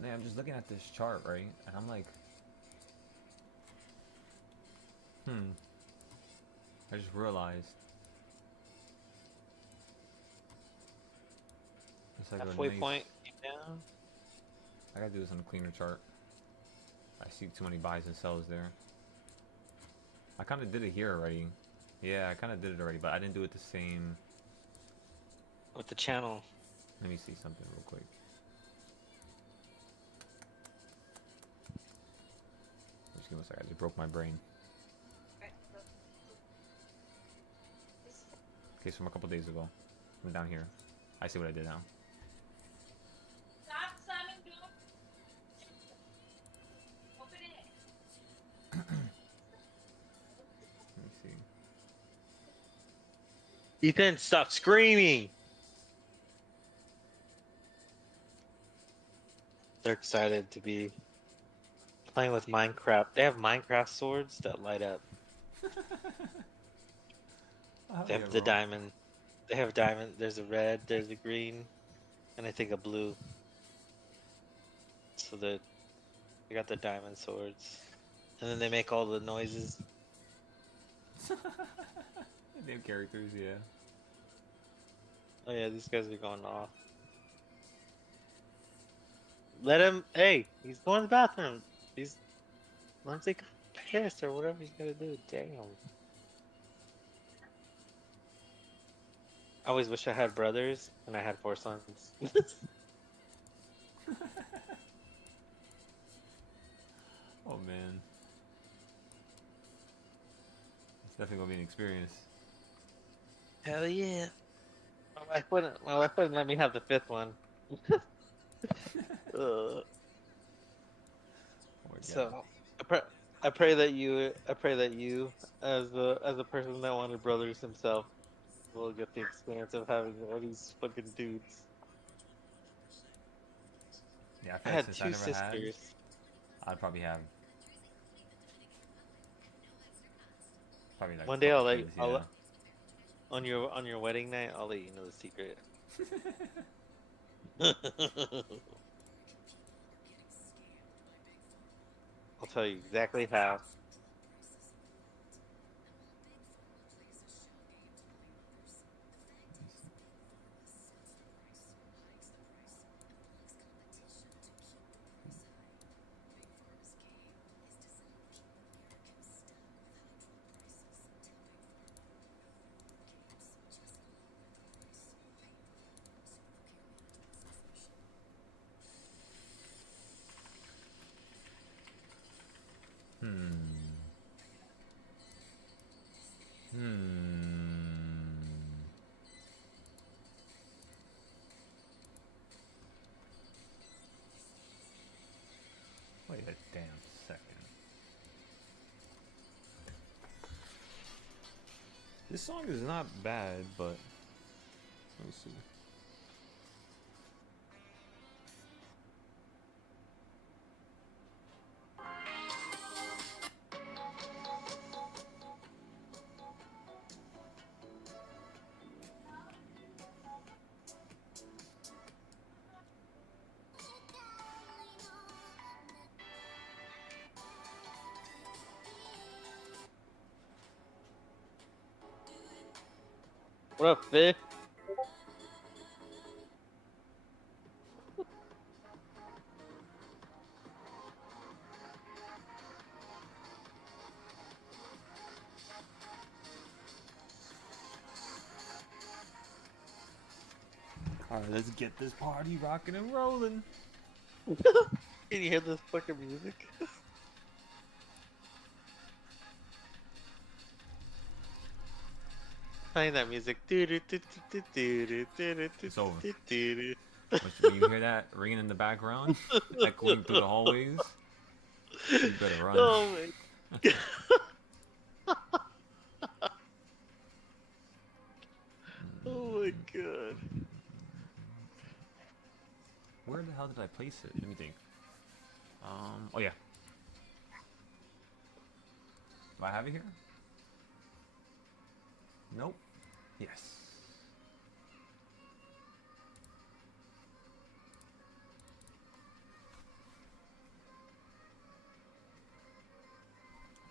Man, I'm just looking at this chart, right? And I'm like, hmm. I just realized. It's like a Halfway nice. point came down. I gotta do this on a cleaner chart. I see too many buys and sells there. I kind of did it here already. Yeah, I kind of did it already, but I didn't do it the same. With the channel. Let me see something real quick. Just give me a second. I just broke my brain. Okay, so from a couple days ago. I'm down here. I see what I did now. Stop slamming doors. Open it. Let me see. Ethan, stop screaming! They're excited to be playing with Minecraft. They have Minecraft swords that light up. Oh They yeah, have the bro. diamond. They have diamond. There's a red, there's a green, and I think a blue. So they got the diamond swords. And then they make all the noises. They have characters, yeah. Oh yeah, these guys are going off. Let him. Hey, he's going to the bathroom. He's once he pissed or whatever he's gonna do. Damn. I always wish I had brothers and I had four sons. Oh man, it's definitely gonna be an experience. Hell yeah. My wife wouldn't let me have the fifth one. uh, Oh my god. so I pray that you as a person that wanted brothers himself will get the experience of having all these fucking dudes. Yeah, I I feel like had since I two never had, sisters. I'd probably have probably like One a day couple I'll let kids. I'll Yeah. on your wedding night I'll let you know the secret. I'll tell you exactly how. Hmm. Hmm. Wait a damn second. This song is not bad, but let me see. What up, Vic? All right, let's get this party rocking and rolling. Can you hear this fucking music? Playing that music. It's over. When you hear that ringing in the background, echoing through the hallways, you better run. Oh my god. Oh my god. Where the hell did I place it? Let me think. Oh yeah. Do I have it here? Nope. Yes.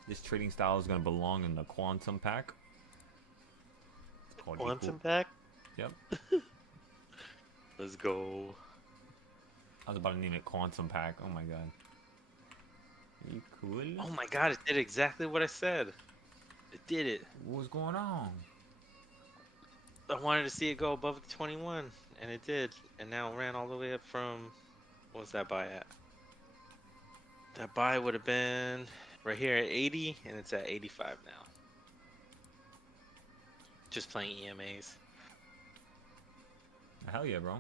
This trading style is gonna belong in the quantum pack. It's called equal. Quantum pack. Yep. Let's go. I was about to name it quantum pack. Oh my god. You cool? Oh my god, it did exactly what I said. It did it. What's going on? I wanted to see it go above the 21, and it did. And now it ran all the way up from, what was that buy at? That buy would have been right here at 80, and it's at 85 now. Just playing EMAs. Hell yeah, bro.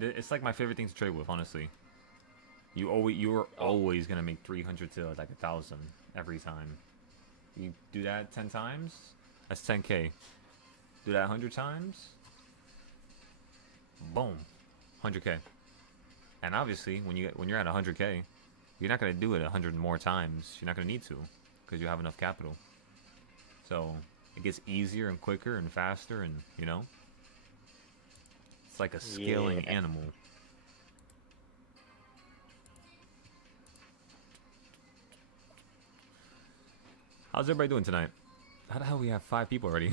It's like my favorite thing to trade with, honestly. You're always gonna make 300 to like 1,000 every time. You do that 10 times, that's 10k. Do that 100 times, boom, 100k. And obviously, when you're at 100k, you're not gonna do it 100 more times. You're not gonna need to, because you have enough capital. So it gets easier and quicker and faster, and you know, it's like a scaling animal. How's everybody doing tonight? How the hell we have 5 people already?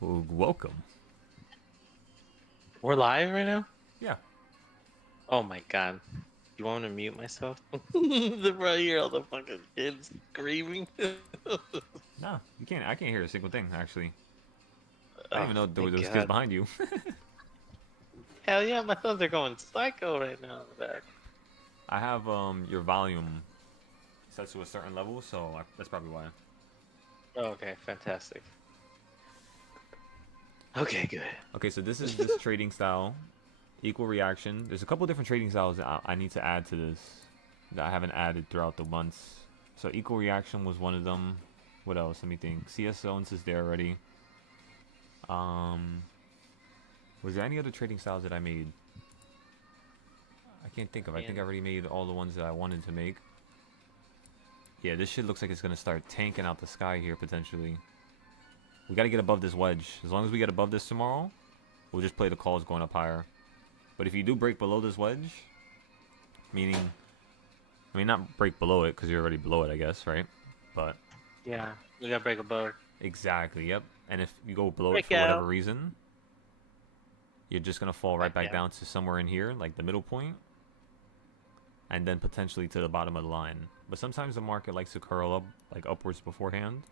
Well, welcome. We're live right now? Yeah. Oh my god. You want me to mute myself? They're right here, all the fucking kids screaming. No, you can't. I can't hear a single thing, actually. I don't even know there were thank those God. kids behind you. Hell yeah, my sons are going psycho right now in the back. I have your volume set to a certain level, so that's probably why. Oh, okay, fantastic. Okay, good. Okay, so this is this trading style. Equal reaction. There's a couple different trading styles that I need to add to this that I haven't added throughout the months. So equal reaction was one of them. What else? Let me think. CS zones is there already. Was there any other trading styles that I made? I can't think of. I think I already made all the ones that I wanted to make. Yeah, this shit looks like it's gonna start tanking out the sky here potentially. We gotta get above this wedge. As long as we get above this tomorrow, we'll just play the calls going up higher. But if you do break below this wedge, meaning, I mean, not break below it because you're already below it, I guess, right? But Yeah, we gotta break above. exactly, yep. And if you go below Break it for whatever out. reason, you're just gonna fall right back Yeah. down to somewhere in here, like the middle point, and then potentially to the bottom of the line. But sometimes the market likes to curl up, like upwards beforehand.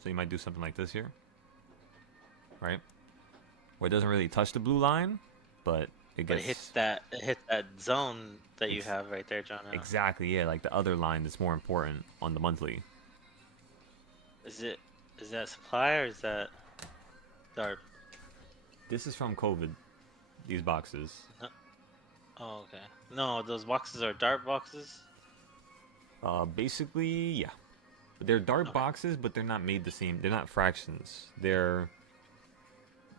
So you might do something like this here, right? Where it doesn't really touch the blue line, but it But gets it hits that zone that you have right there, John. exactly, yeah, like the other line that's more important on the monthly. Is that supply or is that dark? This is from COVID. These boxes. Oh, okay. No, those boxes are dart boxes. Basically, yeah. But they're dart Okay. boxes, but they're not made the same. They're not fractions. They're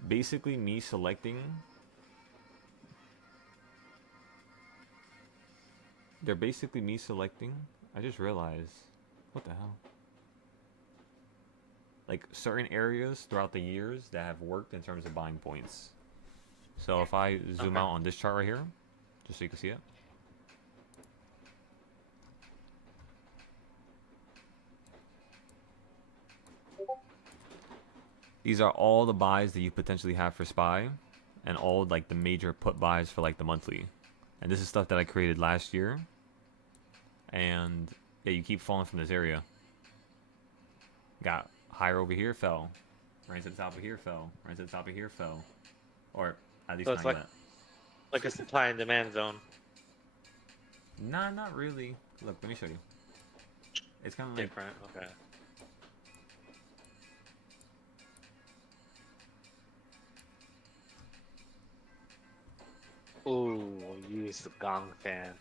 basically me selecting. They're basically me selecting. I just realized. What the hell? Like certain areas throughout the years that have worked in terms of buying points. So if I zoom out on this chart right here, just so you can see it. These are all the buys that you potentially have for SPY, and all like the major put buys for like the monthly. And this is stuff that I created last year. And yeah, you keep falling from this area. Got higher over here, fell. Right to the top of here, fell. Right to the top of here, fell. Or at least So not it's like yet. like a supply and demand zone. Nah, not really. Look, let me show you. It's kind of like Different. Okay. Ooh, use the gong fan.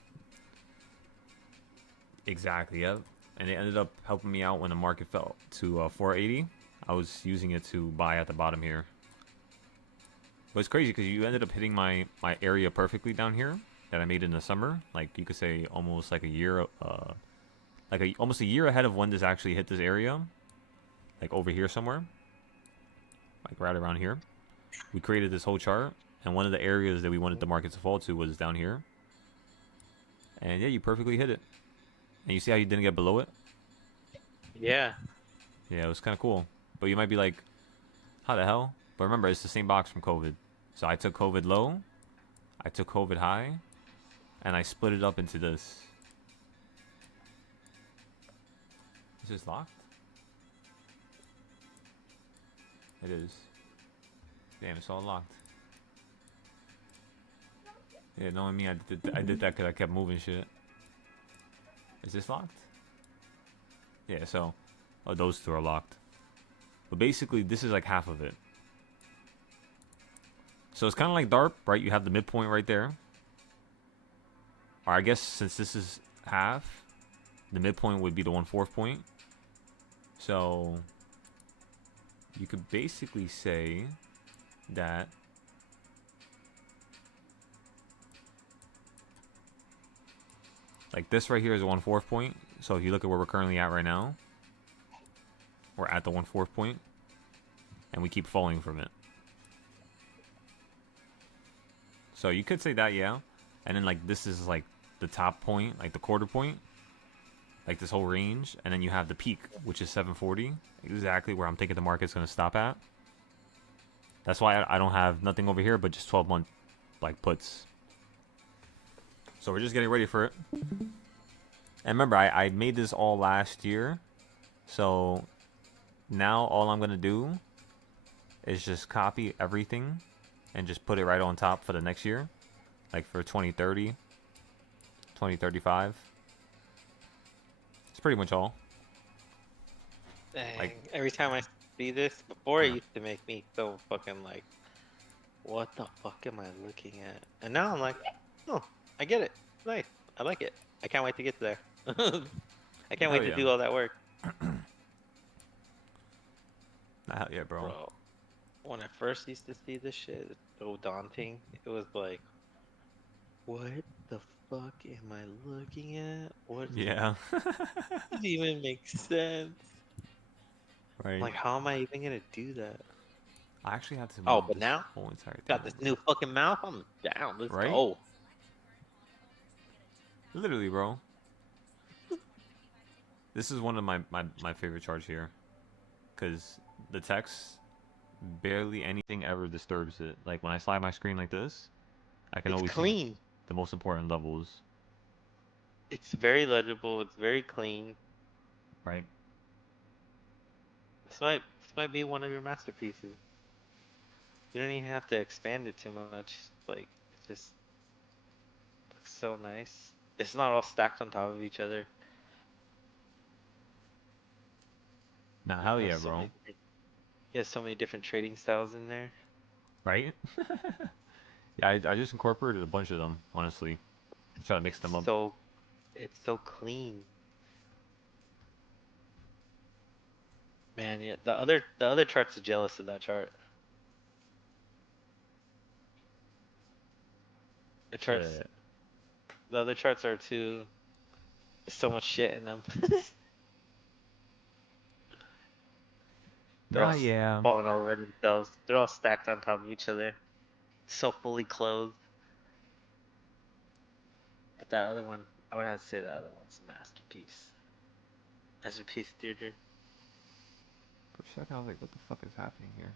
exactly, yep. And it ended up helping me out when the market fell to 480. I was using it to buy at the bottom here. But it's crazy because you ended up hitting my area perfectly down here that I made in the summer. Like you could say almost like a year, almost a year ahead of when this actually hit this area. Like over here somewhere. Like right around here. We created this whole chart. And one of the areas that we wanted the market to fall to was down here. And yeah, you perfectly hit it. And you see how you didn't get below it? Yeah. Yeah, it was kind of cool. But you might be like, how the hell? But remember, it's the same box from COVID. So I took COVID low, I took COVID high, and I split it up into this. Is this locked? It is. Damn, it's all locked. Yeah, knowing me, I did that because I kept moving shit. Is this locked? Yeah, so those two are locked. But basically, this is like half of it. So it's kind of like DARP, right? You have the midpoint right there. Or I guess since this is half, the midpoint would be the 1/4 point. So you could basically say that like this right here is a 1/4 point. So if you look at where we're currently at right now, we're at the 1/4 point, and we keep falling from it. So you could say that, yeah. And then like this is like the top point, like the quarter point, like this whole range, and then you have the peak, which is 740, exactly where I'm thinking the market's gonna stop at. That's why I don't have nothing over here, but just 12-month like puts. So we're just getting ready for it. And remember, I made this all last year, so now all I'm gonna do is just copy everything and just put it right on top for the next year, like for 2030, 2035. It's pretty much all. Dang. Like, Every time I see this, before it yeah. used to make me so fucking like, what the fuck am I looking at? And now I'm like, oh, I get it. Nice. I like it. I can't wait to get there. I can't Hell wait to yeah. do all that work. Hell yeah, bro. Bro, when I first used to see this shit, it's so daunting. It was like, what the fuck am I looking at? What Yeah. does even make sense? Right. Like, how am I even gonna do that? I actually had to Oh, move but this now, whole entire thing got this over. new fucking mouth. I'm down. Let's Right? go. Literally, bro. This is one of my favorite charts here. Because the text, barely anything ever disturbs it. Like when I slide my screen like this, I can It's always see clean. the most important levels. It's very legible. It's very clean. Right? This might be one of your masterpieces. You don't even have to expand it too much. Like, it just looks so nice. It's not all stacked on top of each other. Nah, You hell have yeah, so bro. many, you have so many different trading styles in there. Right? Yeah, I just incorporated a bunch of them, honestly. Try to mix them up. So it's so clean, man. Yeah, the other charts are jealous of that chart. The charts, Shit. the other charts are too. There's so much shit in them. They're all Nah, yeah. falling over themselves. They're all stacked on top of each other. So fully clothed. But that other one, I would have to say that other one's a masterpiece. Masterpiece, dude. For a second, I was like, what the fuck is happening here?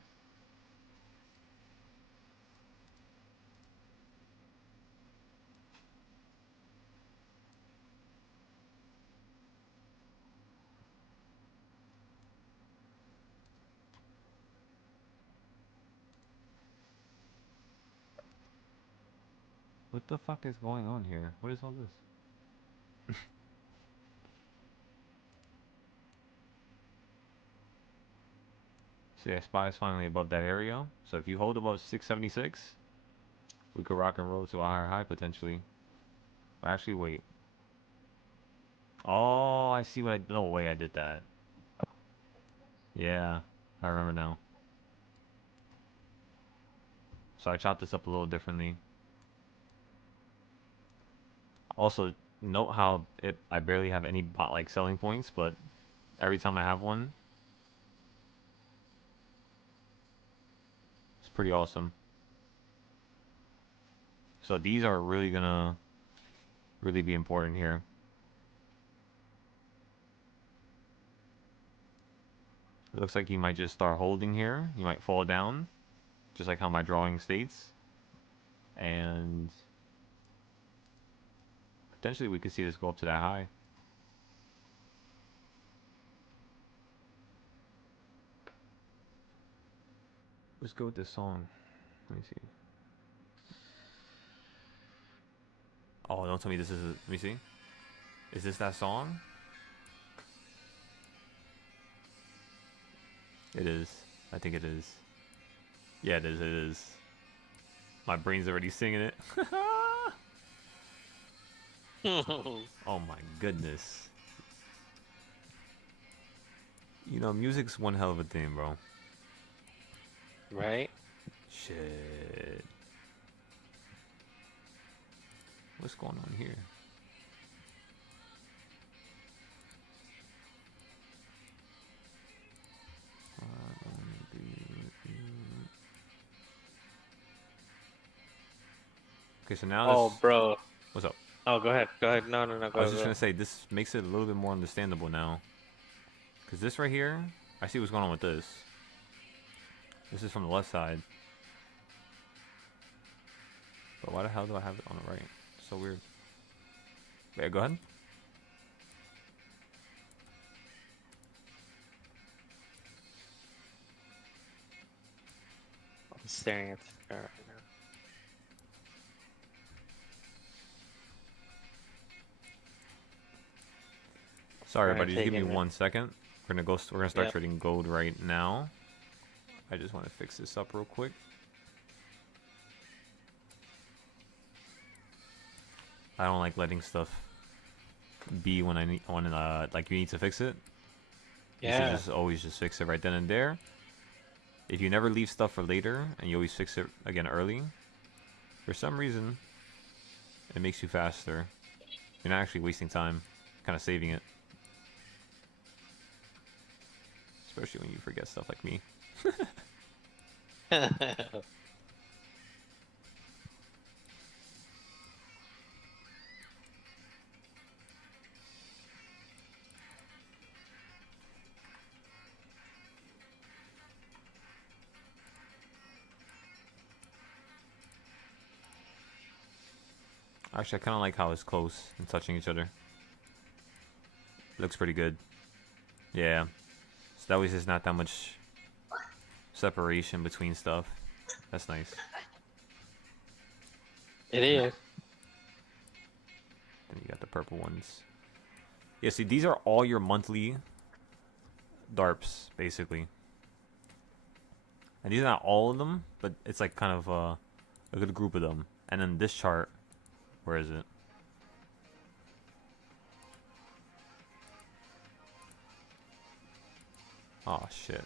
What the fuck is going on here? What is all this? So yeah, SPY is finally above that area. So if you hold above 676, we could rock and roll to a higher high potentially. Actually, wait. Oh, I see what I. No way I did that. Yeah, I remember now. So I chopped this up a little differently. Also, note how I barely have any bot like selling points, but every time I have one, it's pretty awesome. So these are really gonna really be important here. It looks like you might just start holding here. You might fall down, just like how my drawing states. And potentially we could see this go up to that high. Let's go with this song. Let me see. Oh, don't tell me this is. Let me see. Is this that song? It is. I think it is. Yeah, it is. It is. My brain's already singing it. Oh my goodness. You know, music's one hell of a thing, bro. Right? Shit. What's going on here? Okay, so now Oh, this. bro. What's up? Oh, go ahead. Go ahead. No, no, no. I was Go, just go. gonna say this makes it a little bit more understandable now. Cause this right here, I see what's going on with this. This is from the left side. But why the hell do I have it on the right? So weird. Yeah, go ahead. I'm staring at the sky right now. Sorry, We're everybody. Just give me taking it. 1 second. We're gonna go. We're gonna start Yep. trading gold right now. I just want to fix this up real quick. I don't like letting stuff be when I need when like you need to fix it. You should Yeah. just always just fix it right then and there. If you never leave stuff for later and you always fix it again early, for some reason, it makes you faster. You're not actually wasting time, kind of saving it. Especially when you forget stuff like me. Actually, I kind of like how it's close and touching each other. Looks pretty good. Yeah. So that way there's not that much separation between stuff. That's nice. It is. Then you got the purple ones. Yeah, see, these are all your monthly DARPs, basically. And these are not all of them, but it's like kind of a good group of them. And then this chart, where is it? Oh, shit.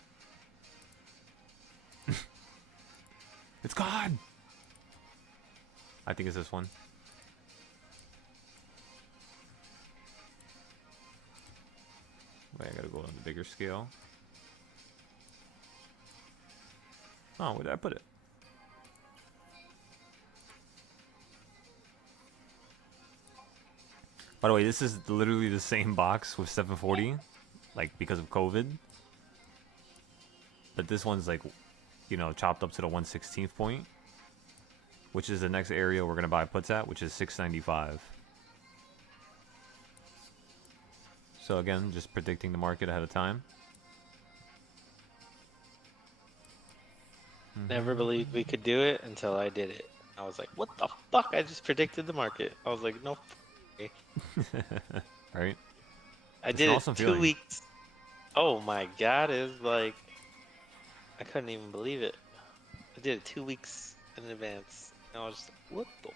It's gone! I think it's this one. Wait, I gotta go on the bigger scale. Oh, where did I put it? By the way, this is literally the same box with 740, like because of COVID. But this one's like, you know, chopped up to the 1/16th point, which is the next area we're gonna buy puts at, which is 695. So again, just predicting the market ahead of time. Never believed we could do it until I did it. I was like, what the fuck? I just predicted the market. I was like, no. Right? I It's did an it awesome 2 feeling. weeks. Oh my god, it was like, I couldn't even believe it. I did it 2 weeks in advance. And I was just like, what the?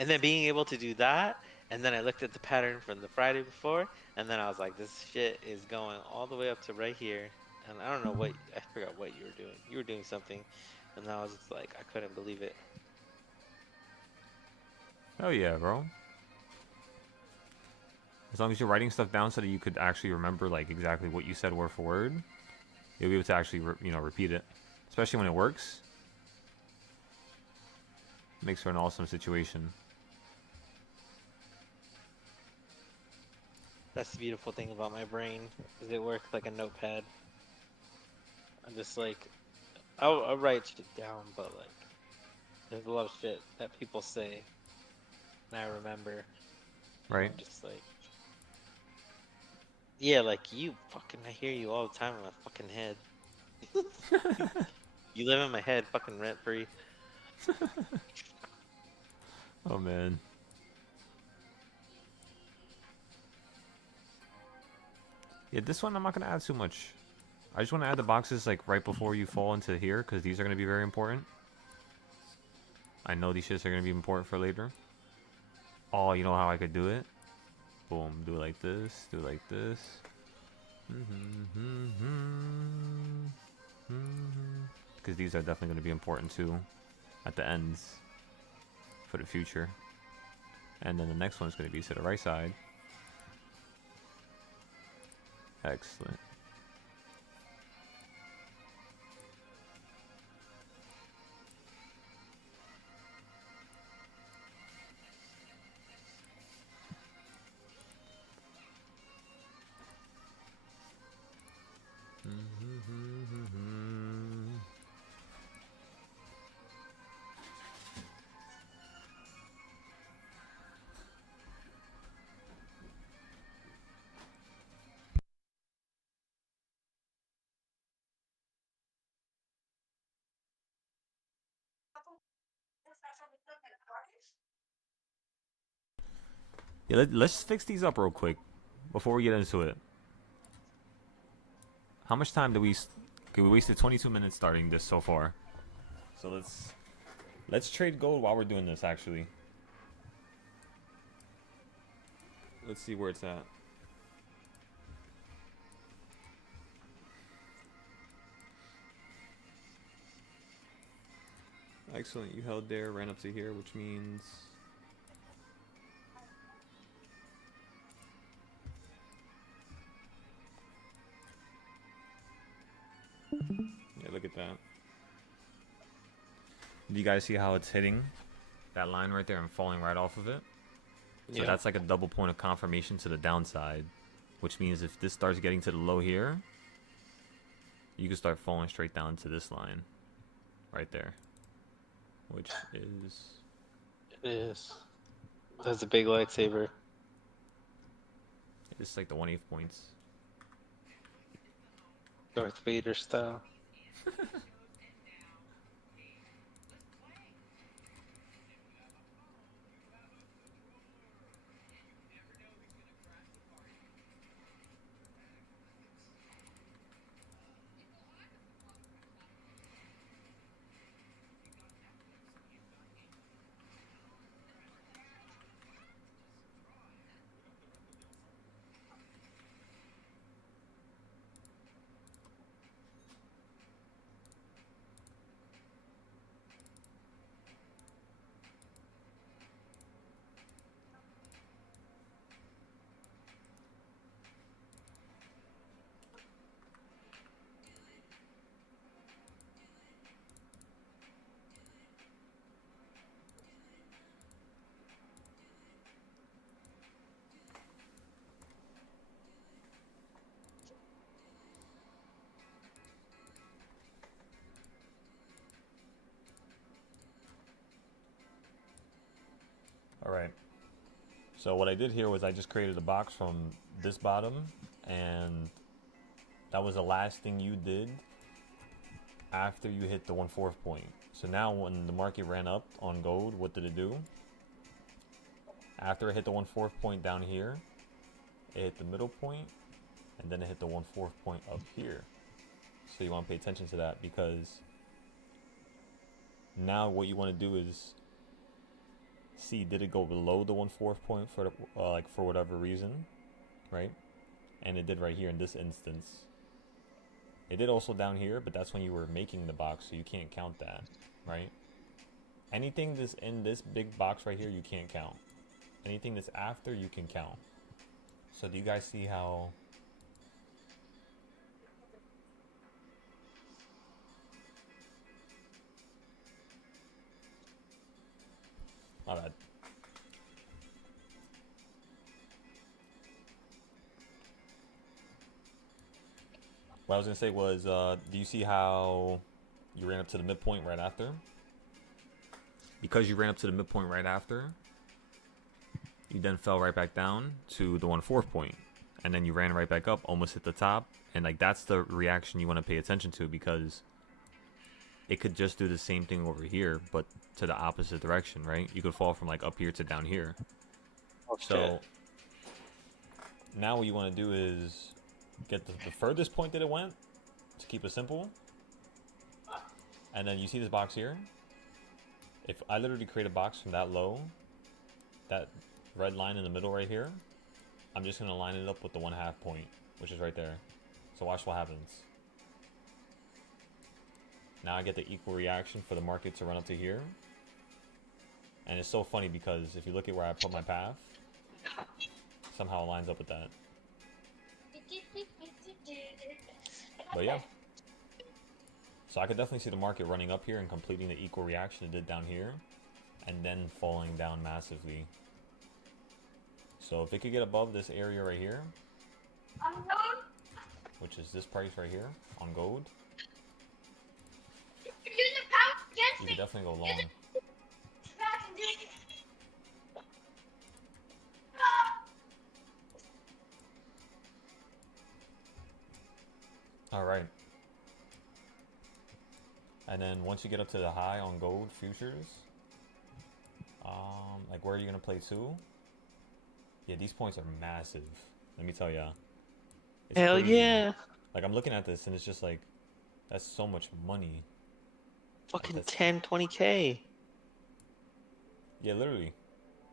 And then being able to do that, and then I looked at the pattern from the Friday before, and then I was like, this shit is going all the way up to right here. And I don't know what, I forgot what you were doing. You were doing something, and I was just like, I couldn't believe it. Oh yeah, bro. As long as you're writing stuff down so that you could actually remember like exactly what you said word for word, you'll be able to actually, you know, repeat it. Especially when it works. Makes for an awesome situation. That's the beautiful thing about my brain, is it works like a notepad. I'm just like, I'll write shit down, but like, there's a lot of shit that people say, and I remember, and Right? I'm just like, yeah, like you fucking, I hear you all the time in my fucking head. You live in my head, fucking rent free. Oh man. Yeah, this one I'm not gonna add too much. I just want to add the boxes like right before you fall into here, because these are gonna be very important. I know these shits are gonna be important for later. Oh, you know how I could do it? Boom, do it like this, do it like this. Because these are definitely going to be important too at the ends for the future. And then the next one's going to be to the right side. Excellent. Yeah, let's fix these up real quick before we get into it. How much time do we? Okay, we wasted 22 minutes starting this so far. So let's trade gold while we're doing this. Actually, let's see where it's at. Excellent. You held there, ran up to here, which means yeah. Look at that. Do you guys see how it's hitting that line right there and falling right off of it? So Yeah. that's like a double point of confirmation to the downside, which means if this starts getting to the low here, you can start falling straight down to this line right there, which is It is. That's a big lightsaber. it's like the 1/8 points. Darth Vader style. All right. So what I did here was I just created a box from this bottom, and that was the last thing you did after you hit the 1/4 point. So now when the market ran up on gold, what did it do? After it hit the 1/4 point down here, it hit the middle point, and then it hit the 1/4 point up here. So you want to pay attention to that, because now what you want to do is see, did it go below the 1/4 point for like for whatever reason, right? And it did right here in this instance. It did also down here, but that's when you were making the box, so you can't count that, right? Anything that's in this big box right here, you can't count. Anything that's after, you can count. So do you guys see how What I was gonna say was, do you see how you ran up to the midpoint right after? Because you ran up to the midpoint right after, you then fell right back down to the 1/4 point, and then you ran right back up, almost hit the top, and like that's the reaction you want to pay attention to, because it could just do the same thing over here, but to the opposite direction, right? You could fall from like up here to down here. Oh, So shit. now what you want to do is get the furthest point that it went, to keep it simple. And then you see this box here? If I literally create a box from that low, that red line in the middle right here, I'm just going to line it up with the 1/2 point, which is right there. So watch what happens. Now I get the equal reaction for the market to run up to here. And it's so funny because if you look at where I put my path, somehow it lines up with that. But yeah. So I could definitely see the market running up here and completing the equal reaction it did down here, and then falling down massively. So if it could get above this area right here, which is this price right here on gold, you could definitely go long. Alright. And then once you get up to the high on gold futures, like where are you going to play to? Yeah, these points are massive. Let me tell ya. It's Hell crazy. yeah. Like I'm looking at this and it's just like, that's so much money. Fucking Like 10, 20K. Yeah, literally.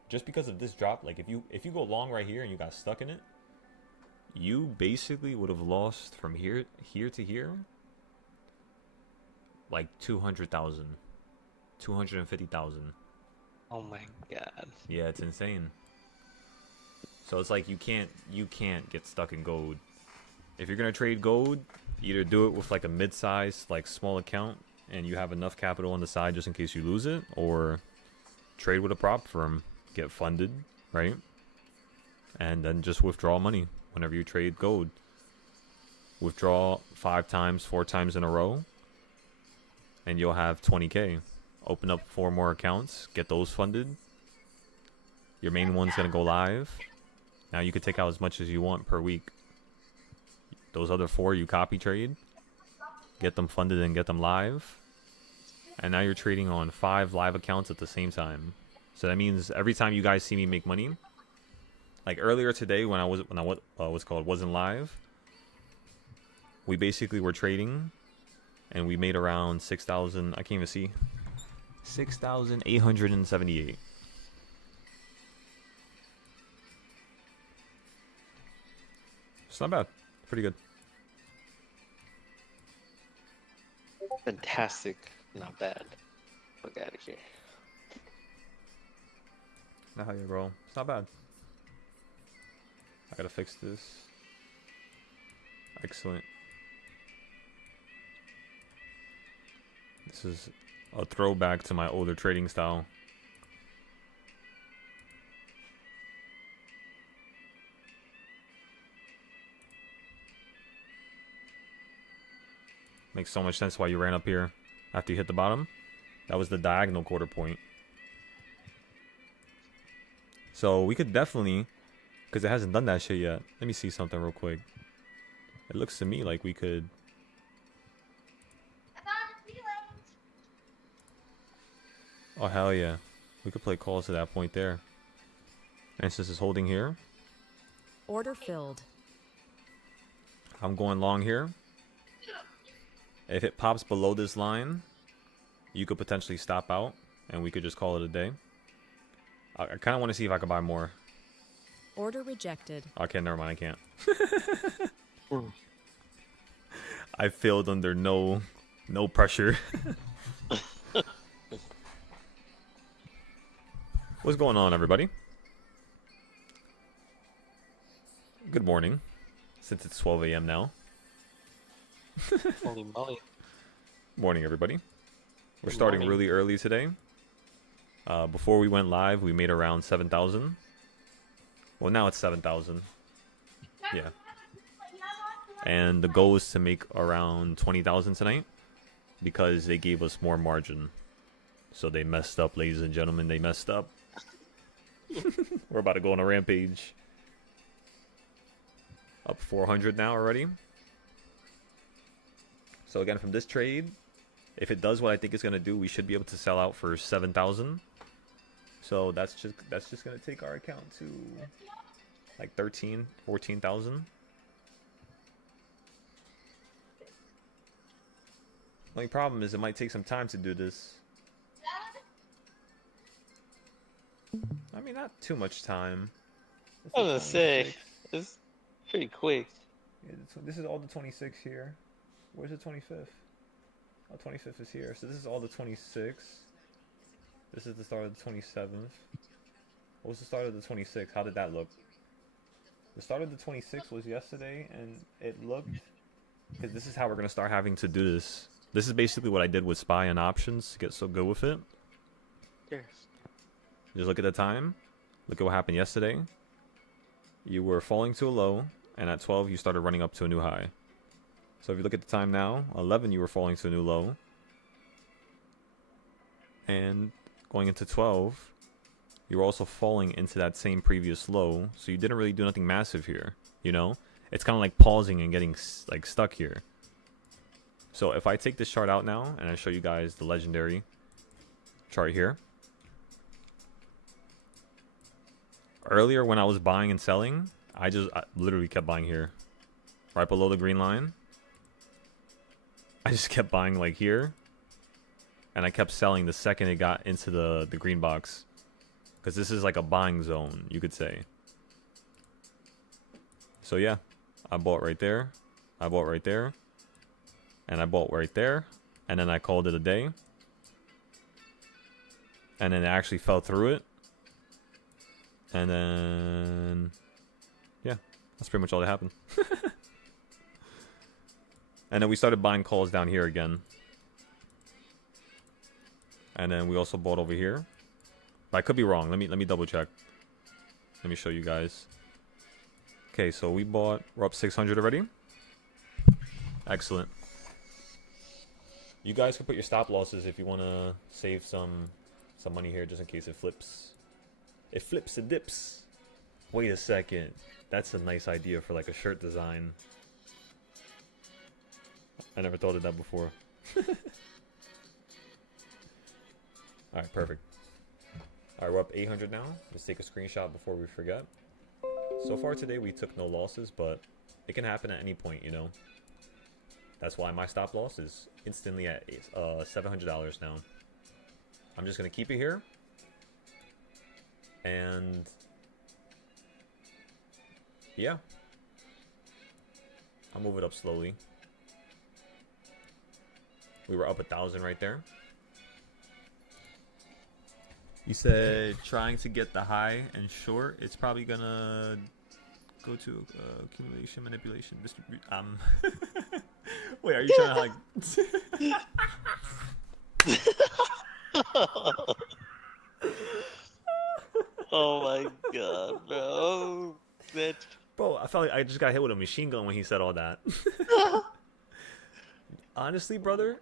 Just because of this drop, like if you go long right here and you got stuck in it, you basically would have lost from here to here like 200,000, 250,000. Oh my god. Yeah, it's insane. So it's like you can't get stuck in gold. If you're gonna trade gold, either do it with like a mid-sized, like small account, and you have enough capital on the side just in case you lose it, or trade with a prop firm, get funded, right? And then just withdraw money whenever you trade gold. Withdraw 5 times, 4 times in a row, and you'll have 20K. Open up 4 more accounts, get those funded. Your main one's gonna go live. Now you could take out as much as you want per week. Those other 4 you copy trade, get them funded and get them live. And now you're trading on 5 live accounts at the same time. So that means every time you guys see me make money, like earlier today when I wasn't live, we basically were trading and we made around 6,000, I can't even see, 6,878. It's not bad. Pretty good. Fantastic. Not bad. Fuck out of here. Nah, yeah, bro. It's not bad. I gotta fix this. Excellent. This is a throwback to my older trading style. Makes so much sense why you ran up here after you hit the bottom. That was the diagonal quarter point. So we could definitely, because it hasn't done that shit yet. Let me see something real quick. It looks to me like we could. Oh, hell yeah. We could play calls to that point there. And since it's holding here, Order filled. I'm going long here. If it pops below this line, you could potentially stop out and we could just call it a day. I kind of want to see if I can buy more. Order rejected. Okay, never mind, I can't. I failed under no pressure. What's going on, everybody? Good morning, since it's 12 a.m. now. Holy moly. Morning, everybody. We're Good starting morning. really early today. Before we went live, we made around 7,000. Well, now it's 7,000. Yeah. And the goal is to make around 20,000 tonight because they gave us more margin. So they messed up, ladies and gentlemen. They messed up. We're about to go on a rampage. Up 400 now already. So again, from this trade, if it does what I think it's gonna do, we should be able to sell out for 7,000. So that's just gonna take our account to like 13, 14,000. Only problem is it might take some time to do this. I mean, not too much time. I was gonna say, it's pretty quick. Yeah, this is all the 26 here. Where's the 25th? Oh, 25th is here. So this is all the 26. This is the start of the 27th. What was the start of the 26th? How did that look? The start of the 26th was yesterday, and it looked... Because this is how we're going to start having to do this. This is basically what I did with SPY and options to get so good with it. Yes. Just look at the time. Look at what happened yesterday. You were falling to a low, and at 12 you started running up to a new high. So if you look at the time now, 11 you were falling to a new low. And going into 12, you were also falling into that same previous low. So you didn't really do nothing massive here, you know? It's kind of like pausing and getting like stuck here. So if I take this chart out now, and I show you guys the legendary chart here. Earlier when I was buying and selling, I literally kept buying here. Right below the green line. I just kept buying like here. And I kept selling the second it got into the green box. Because this is like a buying zone, you could say. So yeah, I bought right there. I bought right there. And I bought right there. And then I called it a day. And then it actually fell through it. And then... yeah, that's pretty much all that happened. And then we started buying calls down here again. And then we also bought over here. But I could be wrong. Let me double check. Let me show you guys. Okay, so we bought... we're up 600 already. Excellent. You guys can put your stop losses if you want to save some money here just in case it flips. It flips and dips. Wait a second. That's a nice idea for like a shirt design. I never thought of that before. Alright, perfect. Alright, we're up 800 now. Let's take a screenshot before we forget. So far today we took no losses, but it can happen at any point, you know. That's why my stop loss is instantly at $700 now. I'm just going to keep it here. And yeah, I'll move it up slowly. We were up 1,000 right there. You said trying to get the high and short. It's probably gonna go to accumulation, manipulation, distribute. Wait, are you trying to like? Oh my god, bro. That's... Bro, I felt like I just got hit with a machine gun when he said all that. Honestly, brother,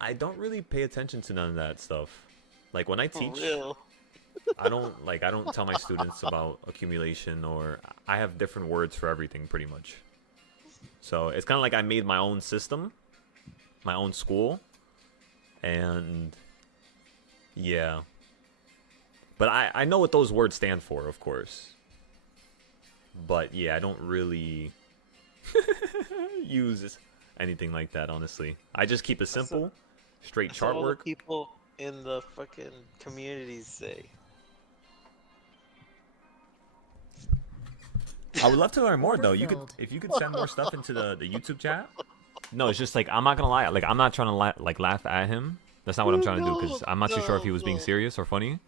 I don't really pay attention to none of that stuff. Like when I teach, I don't tell my students about accumulation, or I have different words for everything pretty much. So it's kind of like I made my own system, my own school, and yeah. But I know what those words stand for, of course. But yeah, I don't really use anything like that, honestly. I just keep it simple, straight chart all work. the people in the fucking communities say. I would love to learn more though. Overfilled. If you could send more stuff into the YouTube chat. No, it's just like I'm not gonna lie. Like I'm not trying to laugh at him. That's not what I'm trying to do because I'm not too sure if he was being serious or funny.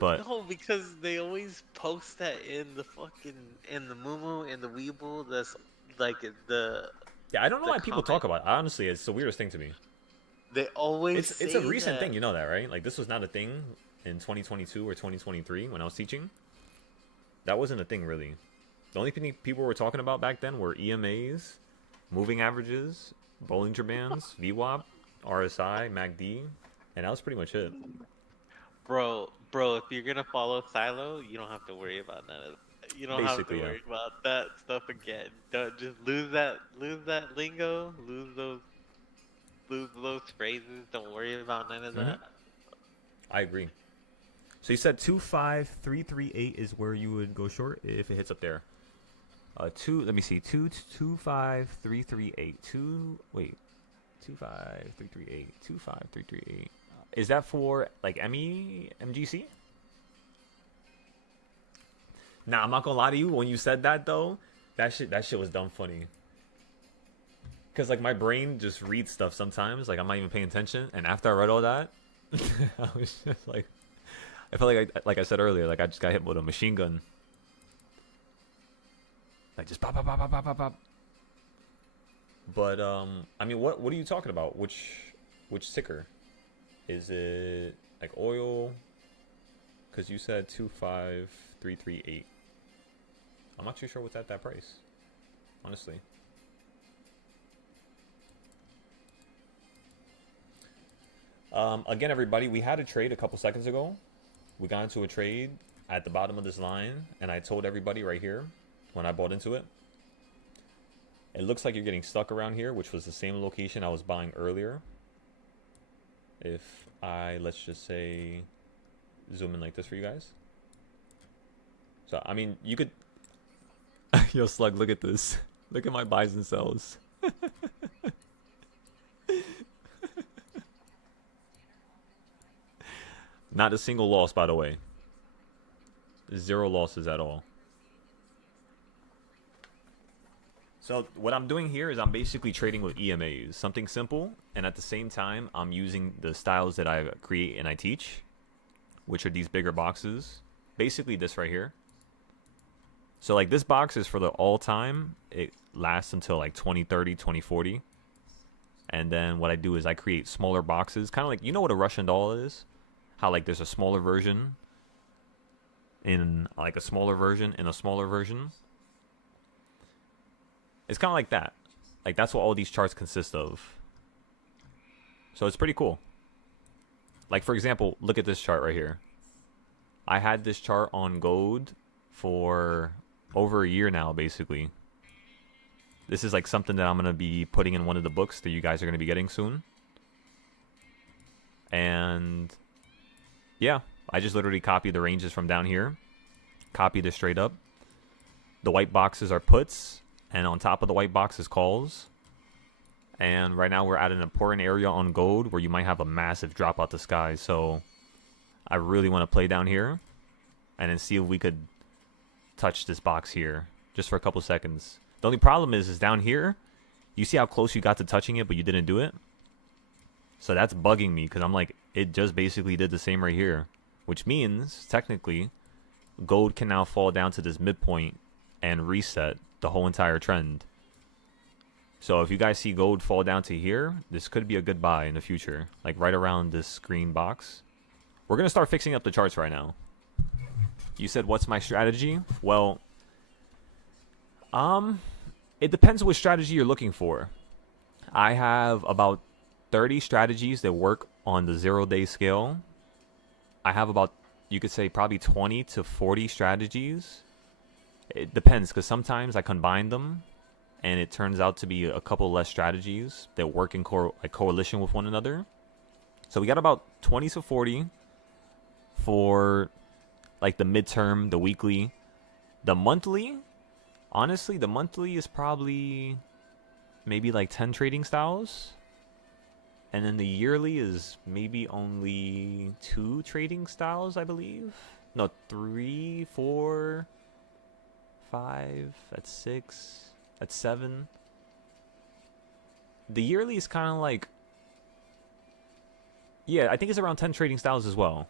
But No, because they always post that in the fucking in the Mumu in the Weeble. That's like the. yeah, I don't know the why people talk about it. Honestly, it's the weirdest thing to me. They always. It's a say recent that. thing, you know that, right? Like this was not a thing in 2022 or 2023 when I was teaching. That wasn't a thing really. The only thing people were talking about back then were EMAs moving averages, Bollinger Bands, VWAP, RSI, MACD, and that was pretty much it. Bro, if you're gonna follow Silo, you don't have to worry about none of that. You don't have to Basically, yeah. worry about that stuff again. Don't just lose that lingo, lose those phrases. Don't worry about none of Mm-hmm. that. I agree. So you said 25338 is where you would go short if it hits up there. Let me see, 25338. 25338. Is that for like MGC? Nah, I'm not gonna lie to you. When you said that though, that shit was dumb funny. Cause like my brain just reads stuff sometimes. Like I'm not even paying attention, and after I read all that, I was just like, I felt like I said earlier, like I just got hit with a machine gun. Like just pop, pop, pop, pop, pop, pop, pop. But I mean, what are you talking about? Which ticker? Is it like oil? Because you said 25338. I'm not too sure what's at that price, honestly. Again, everybody, we had a trade a couple seconds ago. We got into a trade at the bottom of this line, and I told everybody right here when I bought into it. It looks like you're getting stuck around here, which was the same location I was buying earlier. If I, let's just say, zoom in like this for you guys. So, I mean, you could... Yo, Slug, look at this. Look at my buys and sells. Not a single loss, by the way. 0 losses at all. So what I'm doing here is I'm basically trading with EMAs, something simple, and at the same time I'm using the styles that I create and I teach, which are these bigger boxes. Basically this right here. So like this box is for the all time. It lasts until like 2030, 2040. And then what I do is I create smaller boxes, kind of like, you know what a Russian doll is? How like there's a smaller version in like a smaller version in a smaller version. It's kind of like that. Like that's what all these charts consist of. So it's pretty cool. Like for example, look at this chart right here. I had this chart on gold for over a year now, basically. This is like something that I'm going to be putting in one of the books that you guys are going to be getting soon. And yeah, I just literally copied the ranges from down here. Copied it straight up. The white boxes are puts. And on top of the white box is calls. And right now we're at an important area on gold where you might have a massive drop out the sky. So I really want to play down here. And then see if we could touch this box here. Just for a couple seconds. The only problem is down here. You see how close you got to touching it, but you didn't do it? So that's bugging me. Because I'm like, it just basically did the same right here. Which means, technically, gold can now fall down to this midpoint and reset the whole entire trend. So if you guys see gold fall down to here, this could be a good buy in the future. Like right around this green box. We're going to start fixing up the charts right now. You said, what's my strategy? Well, it depends what strategy you're looking for. I have about 30 strategies that work on the 0-day scale. I have about, you could say, probably 20 to 40 strategies. It depends, because sometimes I combine them, and it turns out to be a couple less strategies that work in coalition with one another. So we got about 20 to 40 for like the midterm, the weekly. The monthly, honestly, the monthly is probably maybe like 10 trading styles. And then the yearly is maybe only 2 trading styles, I believe. No, 3, 4... 5, that's 6, that's 7. The yearly is kind of like, yeah, I think it's around 10 trading styles as well.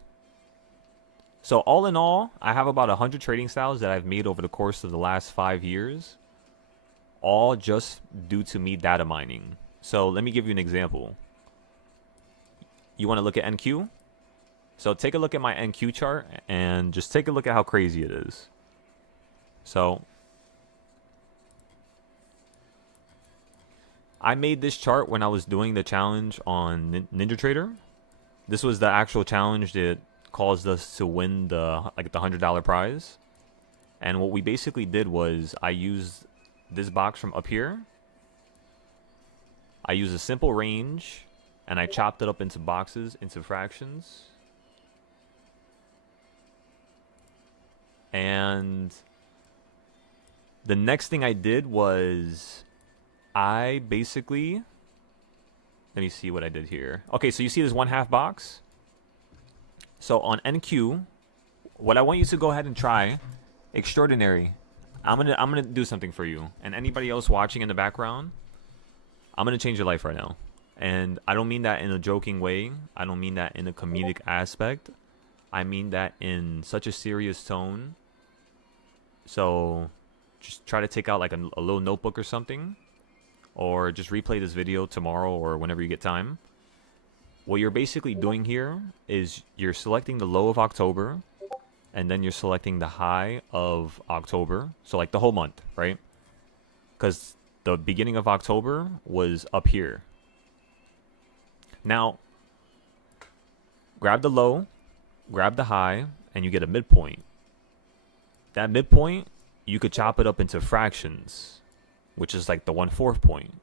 So all in all, I have about 100 trading styles that I've made over the course of the last 5 years, all just due to me data mining. So let me give you an example. You want to look at NQ? So take a look at my NQ chart and just take a look at how crazy it is. So I made this chart when I was doing the challenge on Ninja Trader. This was the actual challenge that caused us to win the $100 prize. And what we basically did was I used this box from up here. I used a simple range and I chopped it up into boxes, into fractions. And the next thing I did was I basically, let me see what I did here. Okay, so you see this 1/2 box? So on NQ, what I want you to go ahead and try, extraordinary. I'm gonna do something for you. And anybody else watching in the background, I'm gonna change your life right now. And I don't mean that in a joking way. I don't mean that in a comedic aspect. I mean that in such a serious tone. So just try to take out like a little notebook or something. Or just replay this video tomorrow or whenever you get time. What you're basically doing here is you're selecting the low of October. And then you're selecting the high of October. So like the whole month, right? Because the beginning of October was up here. Now, grab the low, grab the high, and you get a midpoint. That midpoint, you could chop it up into fractions, which is like the 1/4 point.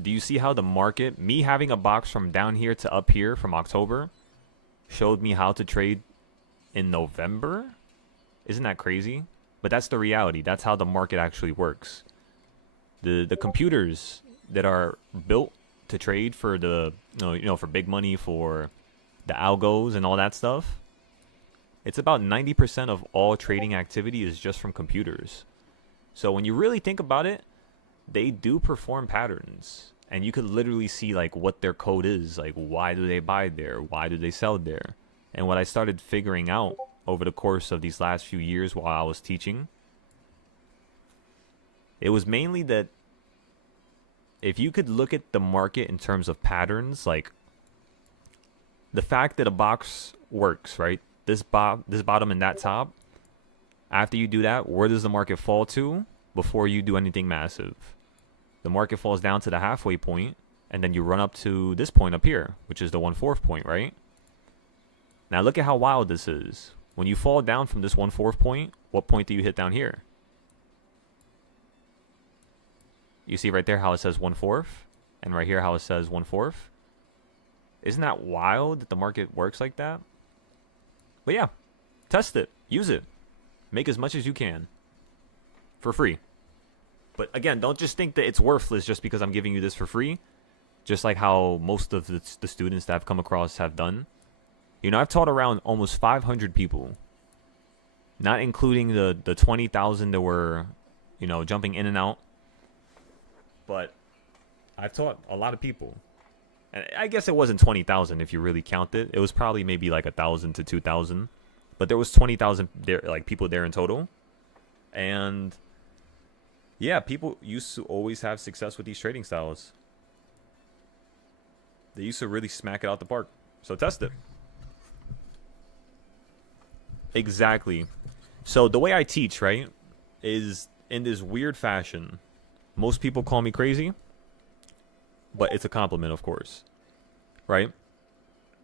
Do you see how the market, me having a box from down here to up here from October, showed me how to trade in November? Isn't that crazy? But that's the reality. That's how the market actually works. The computers that are built to trade for the for big money, for the algos and all that stuff, it's about 90% of all trading activity is just from computers. So when you really think about it, they do perform patterns, and you could literally see like what their code is, like why do they buy there, why do they sell there. And what I started figuring out over the course of these last few years while I was teaching, it was mainly that if you could look at the market in terms of patterns, like the fact that a box works, right? This bottom and that top, after you do that, where does the market fall to before you do anything massive? The market falls down to the halfway point, and then you run up to this point up here, which is the 1/4 point, right? Now look at how wild this is. When you fall down from this 1/4 point, what point do you hit down here? You see right there how it says 1/4, and right here how it says 1/4. Isn't that wild that the market works like that? But yeah, test it, use it, make as much as you can for free. But again, don't just think that it's worthless just because I'm giving you this for free. Just like how most of the students that I've come across have done. You know, I've taught around almost 500 people, not including the 20,000 that were, jumping in and out. But I've taught a lot of people. And I guess it wasn't 20,000 if you really count it. It was probably maybe like 1,000 to 2,000. But there was 20,000 there, like people there in total. And yeah, people used to always have success with these trading styles. They used to really smack it out the park. So test it. Exactly. So the way I teach, right, is in this weird fashion. Most people call me crazy, but it's a compliment, of course, right?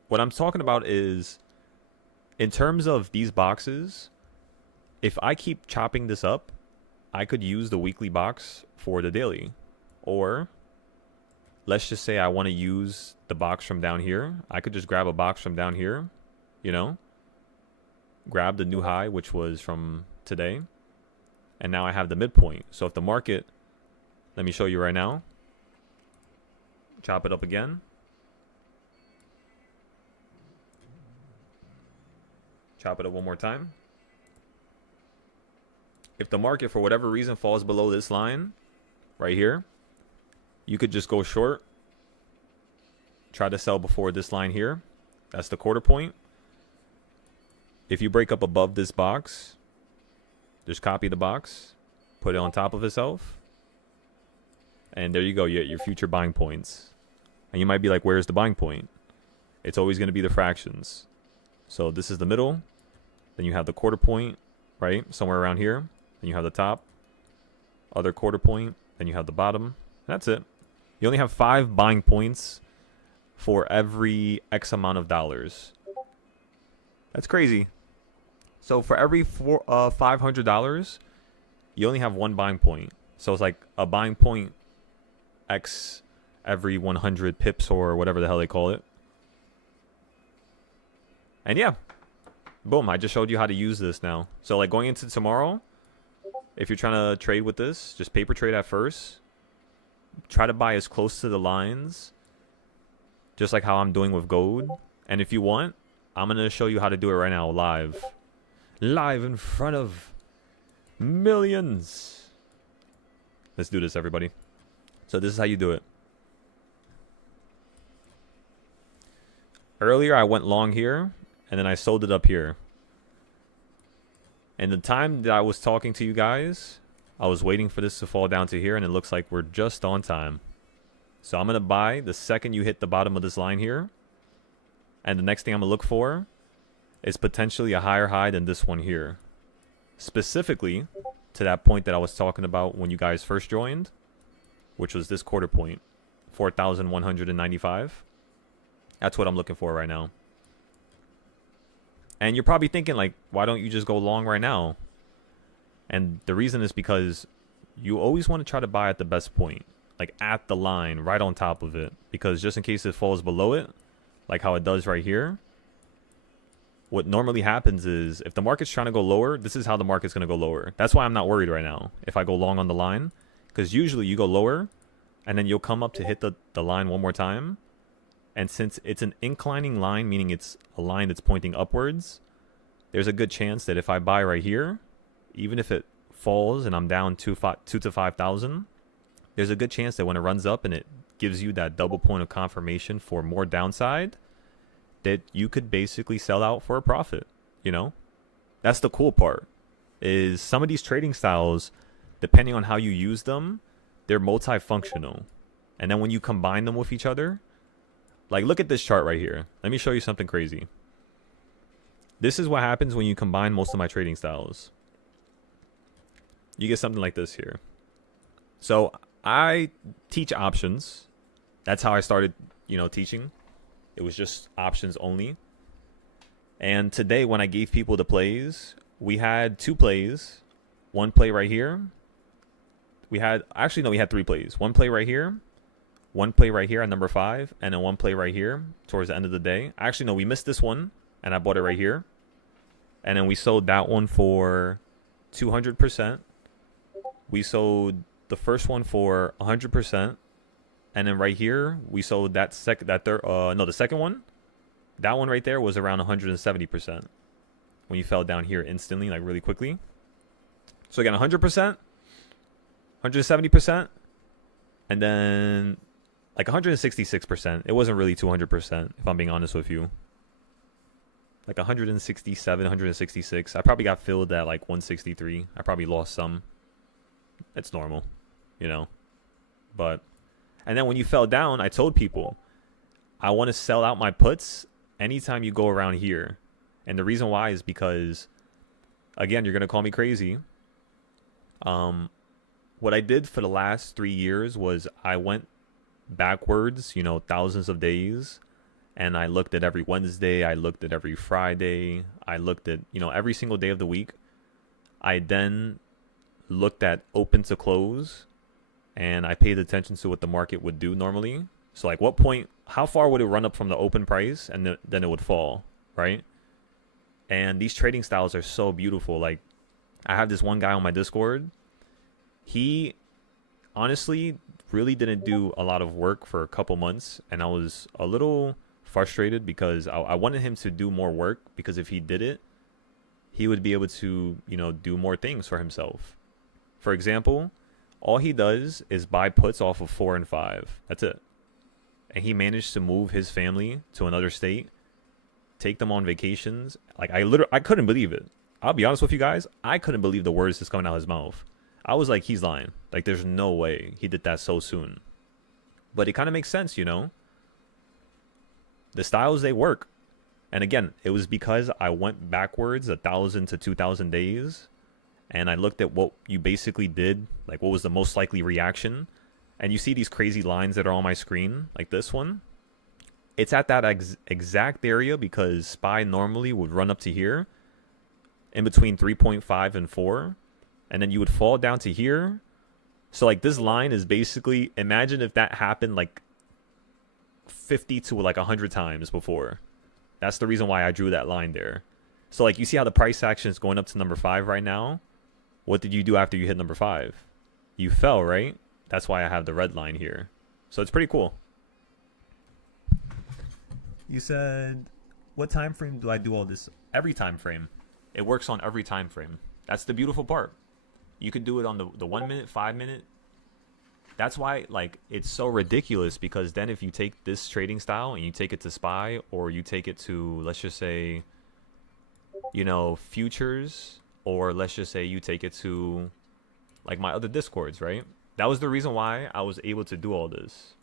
What I'm talking about is, in terms of these boxes, if I keep chopping this up, I could use the weekly box for the daily. Or let's just say I want to use the box from down here. I could just grab a box from down here, grab the new high, which was from today, and now I have the midpoint. So if the market, let me show you right now, chop it up again, chop it up one more time. If the market for whatever reason falls below this line right here, you could just go short, try to sell before this line here. That's the quarter point. If you break up above this box, just copy the box, put it on top of itself, and there you go. You get your future buying points. And you might be like, where's the buying point? It's always going to be the fractions. So this is the middle. Then you have the quarter point, right? Somewhere around here. Then you have the top, other quarter point. Then you have the bottom. That's it. You only have 5 buying points for every X amount of dollars. That's crazy. So for every $500, you only have 1 buying point. So it's like a buying point X every 100 pips or whatever the hell they call it. And yeah, boom, I just showed you how to use this now. So like going into tomorrow, if you're trying to trade with this, just paper trade at first. Try to buy as close to the lines, just like how I'm doing with gold. And if you want, I'm going to show you how to do it right now live. Live in front of millions. Let's do this, everybody. So this is how you do it. Earlier, I went long here, and then I sold it up here. And the time that I was talking to you guys, I was waiting for this to fall down to here, and it looks like we're just on time. So I'm going to buy the second you hit the bottom of this line here. And the next thing I'm going to look for is potentially a higher high than this one here. Specifically to that point that I was talking about when you guys first joined, which was this quarter point, 4,195. That's what I'm looking for right now. And you're probably thinking, like, why don't you just go long right now? And the reason is because you always want to try to buy at the best point, like at the line, right on top of it. Because just in case it falls below it, like how it does right here, what normally happens is if the market's trying to go lower, this is how the market's going to go lower. That's why I'm not worried right now if I go long on the line. Because usually you go lower, and then you'll come up to hit the line one more time. And since it's an inclining line, meaning it's a line that's pointing upwards, there's a good chance that if I buy right here, even if it falls and I'm down 2 to 5,000, there's a good chance that when it runs up and it gives you that double point of confirmation for more downside, that you could basically sell out for a profit, you know? That's the cool part, is some of these trading styles, depending on how you use them, they're multifunctional. And then when you combine them with each other, like look at this chart right here. Let me show you something crazy. This is what happens when you combine most of my trading styles. You get something like this here. So I teach options. That's how I started, teaching. It was just options only. And today when I gave people the plays, we had 2 plays. One play right here. We had 3 plays. One play right here. One play right here at number 5. And then one play right here towards the end of the day. Actually, no, we missed this one. And I bought it right here. And then we sold that one for 200%. We sold the first one for 100%. And then right here, we sold the second one. That one right there was around 170%. When you fell down here instantly, like really quickly. So again, 100%, 170%, and then like 166%. It wasn't really 200%, if I'm being honest with you. Like 167, 166. I probably got filled at like 163. I probably lost some. It's normal, But, and then when you fell down, I told people, I want to sell out my puts anytime you go around here. And the reason why is because, again, you're going to call me crazy. What I did for the last 3 years was I went backwards, thousands of days. And I looked at every Wednesday. I looked at every Friday. I looked at, every single day of the week. I then looked at open to close. And I paid attention to what the market would do normally. So like what point, how far would it run up from the open price? And then it would fall, right? And these trading styles are so beautiful. Like I have this one guy on my Discord. He honestly really didn't do a lot of work for a couple months. And I was a little frustrated because I wanted him to do more work, because if he did it, he would be able to, do more things for himself. For example, all he does is buy puts off of 4 and 5. That's it. And he managed to move his family to another state, take them on vacations. Like I couldn't believe it. I'll be honest with you guys. I couldn't believe the words that's coming out of his mouth. I was like, he's lying. Like there's no way he did that so soon. But it kind of makes sense, The styles, they work. And again, it was because I went backwards 1,000 to 2,000 days. And I looked at what you basically did, like what was the most likely reaction. and you see these crazy lines that are on my screen, like this one, it's at that exact area because SPY normally would run up to here in between 3.5 and 4, and then you would fall down to here. So like this line is basically, imagine if that happened like 50 to like 100 times before. That's the reason why I drew that line there. So like you see how the price action is going up to number 5 right now. What did you do after you hit number 5? You fell, right? That's why I have the red line here. So it's pretty cool. You said, what time frame do I do all this? Every time frame. It works on every time frame. That's the beautiful part. You could do it on the 1 minute, 5 minute. That's why, like, it's so ridiculous, because then if you take this trading style and you take it to SPY, or you take it to, let's just say, you know, futures, or let's just say you take it to like my other discords, right? That was the reason why I was able to do all this.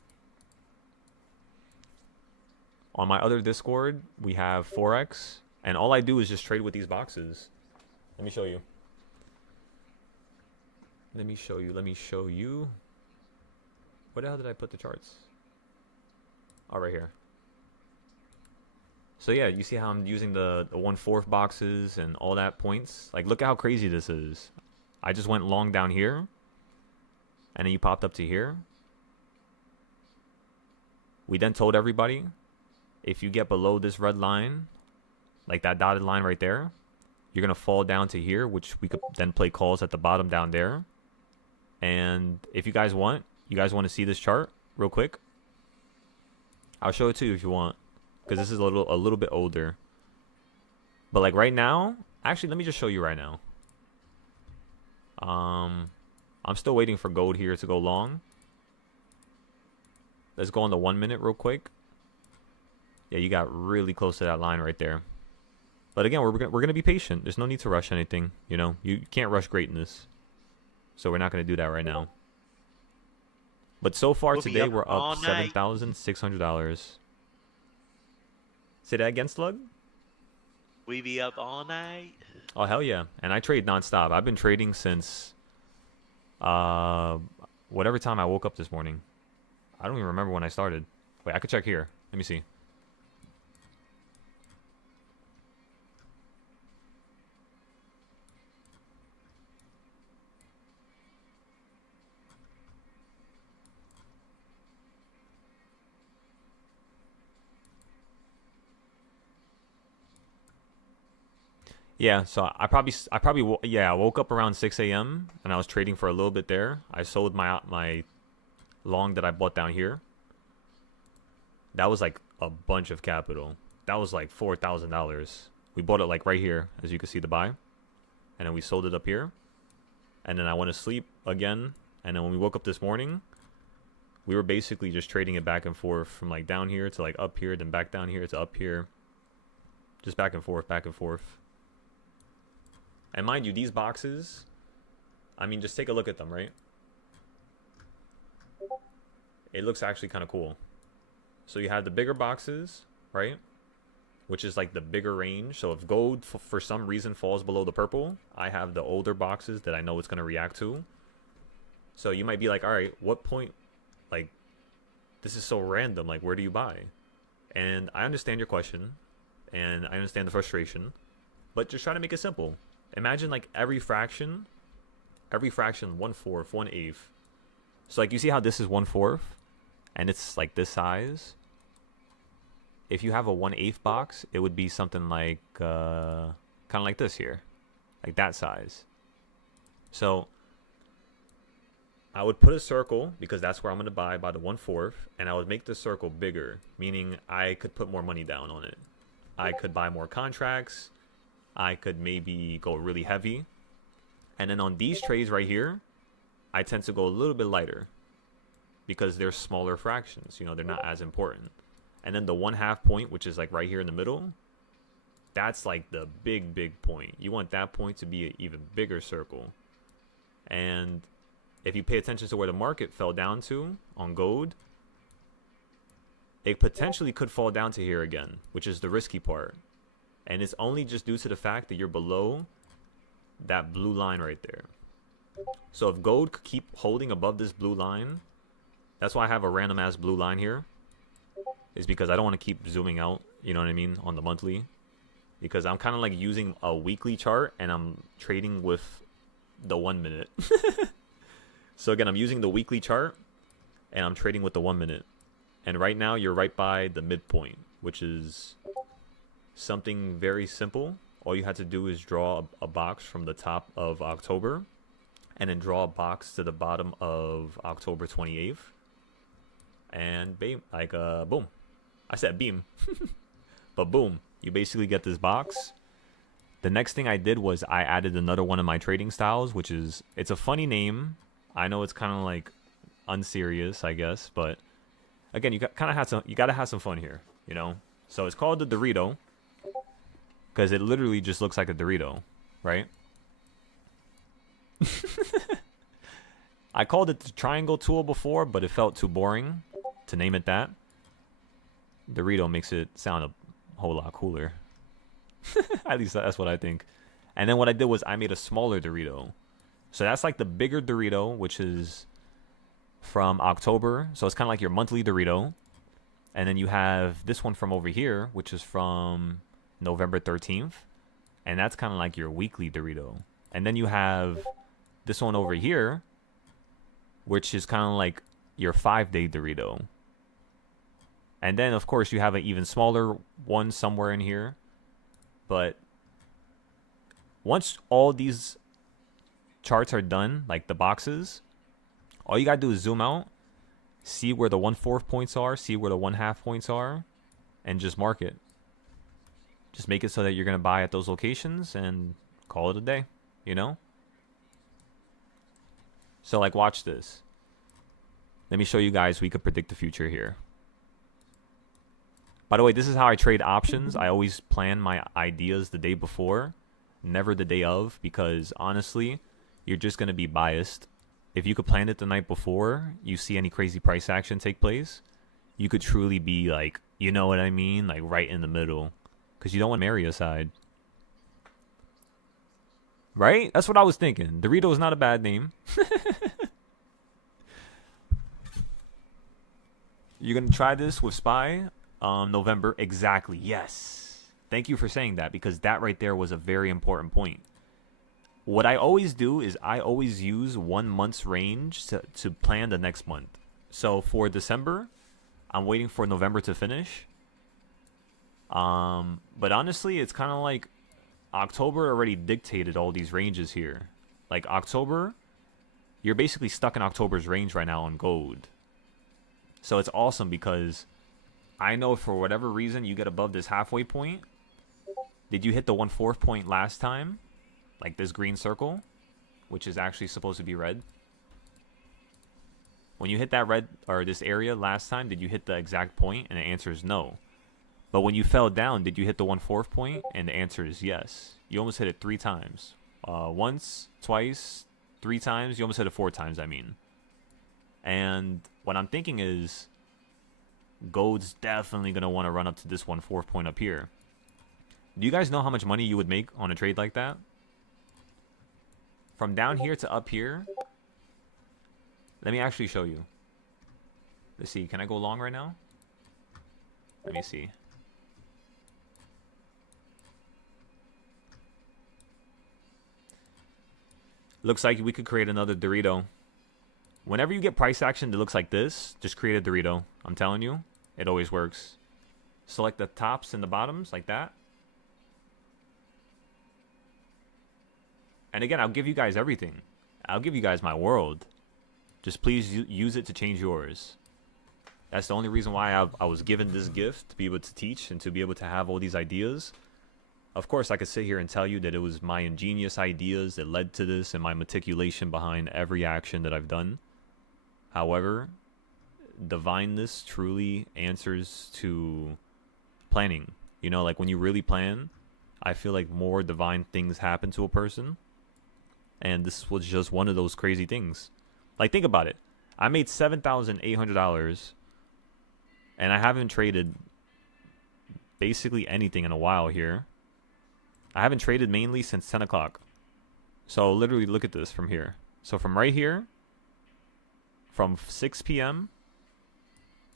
On my other discord, we have Forex, and all I do is just trade with these boxes. Let me show you. Let me show you. Where the hell did I put the charts? Oh, right here. So yeah, you see how I'm using the 1/4 boxes and all that points? Like, look at how crazy this is. I just went long down here, and then you popped up to here. We then told everybody, if you get below this red line, like that dotted line right there, you're going to fall down to here, which we could then play calls at the bottom down there. And if you guys want to see this chart real quick, I'll show it to you if you want, because this is a little bit older. But like right now, actually, let me just show you right now. I'm still waiting for gold here to go long. Let's go on the 1 minute real quick. Yeah, you got really close to that line right there. But again, we're gonna be patient. There's no need to rush anything. You know, you can't rush greatness. So we're not gonna do that right now. But so far today, we're up $7,600. Say that again, Slug? We be up all night. Oh, hell yeah. And I trade nonstop. I've been trading since whatever time I woke up this morning. I don't even remember when I started. Wait, I could check here. Let me see. Yeah, so I woke up around 6 a.m. and I was trading for a little bit there. I sold my long that I bought down here. That was like a bunch of capital. That was like $4,000. We bought it like right here, as you can see the buy. And then we sold it up here. And then I went to sleep again. And then when we woke up this morning, we were basically just trading it back and forth from like down here to like up here, then back down here to up here. Just back and forth, back and forth. And mind you, these boxes, I mean, just take a look at them, right? It looks actually kind of cool. So you have the bigger boxes, right? Which is like the bigger range. So if gold for some reason falls below the purple, I have the older boxes that I know it's going to react to. So you might be like, all right, what point, like, this is so random. Like, where do you buy? And I understand your question, and I understand the frustration, but just try to make it simple. Imagine like every fraction 1/4, 1/8. So like you see how this is 1/4 and it's like this size. If you have a 1/8 box, it would be something like kind of like this here, like that size. So I would put a circle, because that's where I'm going to buy by the 1/4, and I would make the circle bigger, meaning I could put more money down on it. I could buy more contracts. I could maybe go really heavy. And then on these trades right here, I tend to go a little bit lighter because they're smaller fractions. You know, they're not as important. And then the 1/2 point, which is like right here in the middle, that's like the big point. You want that point to be an even bigger circle. And if you pay attention to where the market fell down to on gold, it potentially could fall down to here again, which is the risky part. And it's only just due to the fact that you're below that blue line right there. So if gold could keep holding above this blue line, That's why I have a random ass blue line here. Is because I don't want to keep zooming out, you know what I mean, on the monthly. Because I'm kind of like using a weekly chart and I'm trading with the 1 minute. So again, I'm using the weekly chart and I'm trading with the 1 minute. And right now you're right by the midpoint, which is something very simple. All you had to do is draw a box from the top of October and then draw a box to the bottom of October 28th. And bam, like boom. I said beam. But boom, you basically get this box. The next thing I did was I added another one of my trading styles, which is, it's a funny name. I know it's kind of like unserious, I guess, but again, you gotta have some fun here, you know. So it's called the Dorito because it literally just looks like a Dorito, right? I called it the triangle tool before, but it felt too boring to name it that. Dorito makes it sound a whole lot cooler. At least that's what I think. And then what I did was I made a smaller Dorito. So that's like the bigger Dorito, which is from October. So it's kind of like your monthly Dorito. And then you have this one from over here, which is from November 13th. And that's kind of like your weekly Dorito. And then you have this one over here, which is kind of like your 5-day Dorito. And then, of course, you have an even smaller one somewhere in here. But once all these charts are done, like the boxes, all you got to do is zoom out, see where the 1/4 points are, see where the 1/2 points are, and just mark it. Just make it so that you're going to buy at those locations and call it a day, you know? So, like, watch this. Let me show you guys we could predict the future here. By the way, this is how I trade options. I always plan my ideas the day before, never the day of, because honestly, you're just going to be biased. If you could plan it the night before, you see any crazy price action take place, you could truly be like, you know what I mean? Like right in the middle, because you don't want to marry a side. Right? That's what I was thinking. Dorito is not a bad name. You're going to try this with SPY? November. Exactly. Yes. Thank you for saying that, because that right there was a very important point. What I always do is I always use 1 month's range to plan the next month. So for December, I'm waiting for November to finish. But honestly, it's kind of like October already dictated all these ranges here. Like October, you're basically stuck in October's range right now on gold. So it's awesome because I know for whatever reason you get above this halfway point. Did you hit the 1/4 point last time? Like this green circle, which is actually supposed to be red. When you hit that red or this area last time, did you hit the exact point? And the answer is no. But when you fell down, did you hit the 1/4 point? And the answer is yes. You almost hit it 3 times. Once, twice, 3 times. You almost hit it 4 times, I mean. And what I'm thinking is gold's definitely going to want to run up to this 1/4 point up here. Do you guys know how much money you would make on a trade like that? From down here to up here. Let me actually show you. Let's see. Can I go long right now? Let me see. Looks like we could create another Dorito. Whenever you get price action that looks like this, just create a Dorito. I'm telling you, it always works. Select the tops and the bottoms like that. And again, I'll give you guys everything. I'll give you guys my world. Just please use it to change yours. That's the only reason why I was given this gift, to be able to teach and to be able to have all these ideas. Of course, I could sit here and tell you that it was my ingenious ideas that led to this and my meticulation behind every action that I've done. However, divineness truly answers to planning. You know, like when you really plan, I feel like more divine things happen to a person. And this was just one of those crazy things. Like, think about it. I made $7,800 and I haven't traded basically anything in a while here. I haven't traded mainly since 10 o'clock. So literally look at this from here. So from right here, from 6 p.m.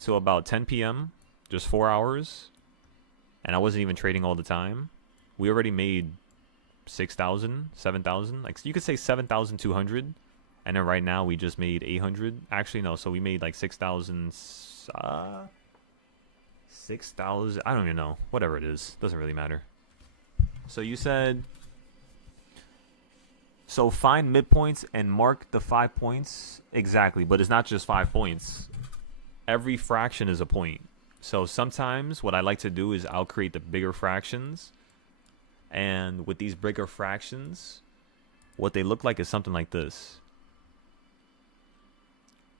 to about 10 p.m., just 4 hours, and I wasn't even trading all the time, we already made 6,000, 7,000. Like, you could say 7,200. And then right now we just made 800. Actually, no. So we made like 6,000. 6,000. I don't even know. Whatever it is. Doesn't really matter. So you said. So find midpoints and mark the 5 points. Exactly. But it's not just 5 points. Every fraction is a point. So sometimes what I like to do is I'll create the bigger fractions. And with these bigger fractions, what they look like is something like this.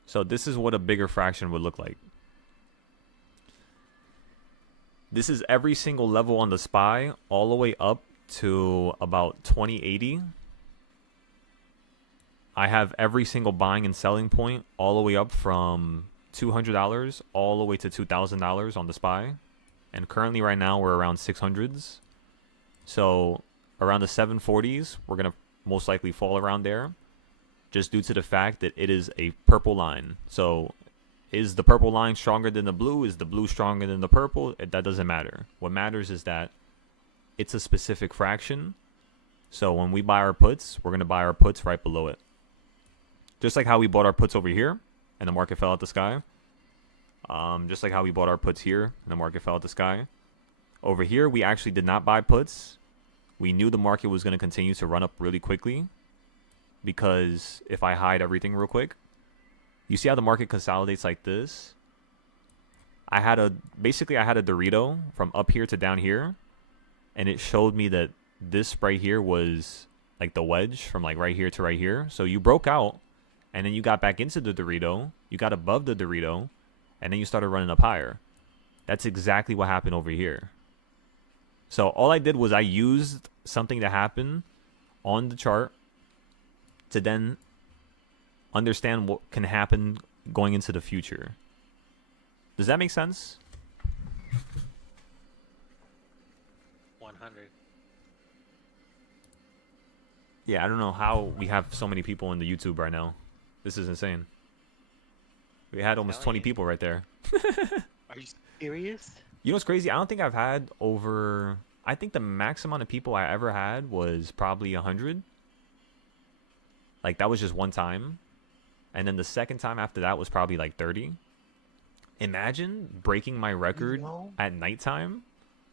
So this is what a bigger fraction would look like. This is every single level on the SPY all the way up to about 2080. I have every single buying and selling point all the way up from $200 all the way to $2,000 on the SPY. And currently right now we're around 600s. So around the 740s, we're going to most likely fall around there. Just due to the fact that it is a purple line. So is the purple line stronger than the blue? Is the blue stronger than the purple? That doesn't matter. What matters is that it's a specific fraction. So when we buy our puts, we're going to buy our puts right below it. Just like how we bought our puts over here and the market fell out the sky. Just like how we bought our puts here and the market fell out the sky. Over here, we actually did not buy puts. We knew the market was going to continue to run up really quickly. Because if I hide everything real quick, you see how the market consolidates like this? Basically I had a Dorito from up here to down here, and it showed me that this right here was like the wedge from like right here to right here. So you broke out, and then you got back into the Dorito, you got above the Dorito, and then you started running up higher. That's exactly what happened over here. So all I did was I used something to happen on the chart to then understand what can happen going into the future. Does that make sense? 100. Yeah, I don't know how we have so many people in the YouTube right now. This is insane. We had almost 20 people right there. Are you serious? You know what's crazy? I don't think I've had over... I think the max amount of people I ever had was probably 100. Like, that was just one time. And then the second time after that was probably like 30. Imagine breaking my record at nighttime.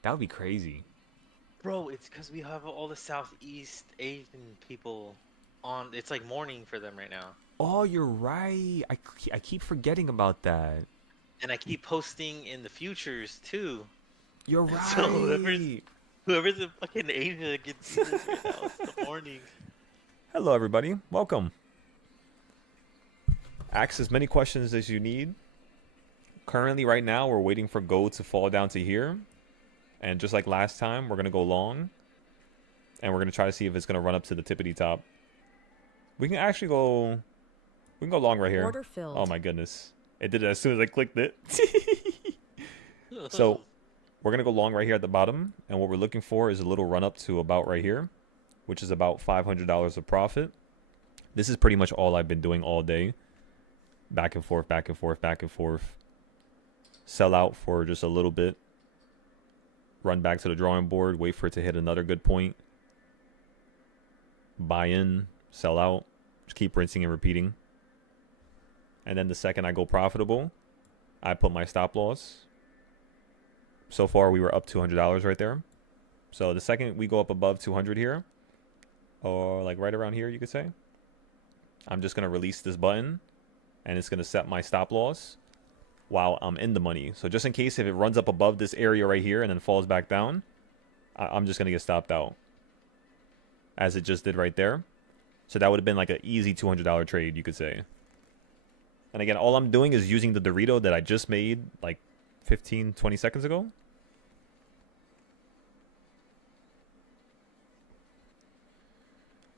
That would be crazy. Bro, it's because we have all the Southeast Asian people on. It's like morning for them right now. Oh, you're right. I keep forgetting about that. And I keep posting in the futures, too. You're right. So whoever's in fucking Asia can see this right now. It's the morning. Hello, everybody. Welcome. Ask as many questions as you need. Currently, right now, we're waiting for gold to fall down to here. And just like last time, we're going to go long. And we're going to try to see if it's going to run up to the tippity top. We can actually go... We can go long right here. Order filled. Oh, my goodness. It did it as soon as I clicked it. So, we're going to go long right here at the bottom. And what we're looking for is a little run up to about right here, which is about $500 of profit. This is pretty much all I've been doing all day. Back and forth, back and forth, back and forth. Sell out for just a little bit. Run back to the drawing board. Wait for it to hit another good point. Buy in. Sell out. Just keep rinsing and repeating. And then the second I go profitable, I put my stop loss. So far, we were up $200 right there. So the second we go up above 200 here, or like right around here, you could say, I'm just going to release this button, and it's going to set my stop loss while I'm in the money. So just in case if it runs up above this area right here and then falls back down, I'm just going to get stopped out, as it just did right there. So that would have been like an easy $200 trade, you could say. And again, all I'm doing is using the Dorito that I just made like 15, 20 seconds ago.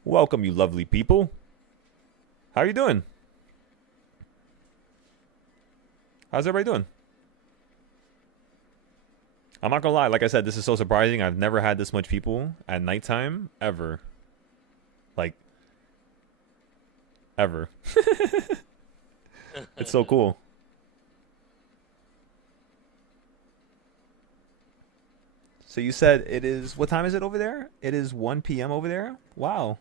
Welcome, you lovely people. How are you doing? How's everybody doing? I'm not gonna lie, like I said, this is so surprising. I've never had this much people at nighttime, ever. Like, ever. It's so cool. So you said it is, what time is it over there? It is 1 p.m. over there? Wow.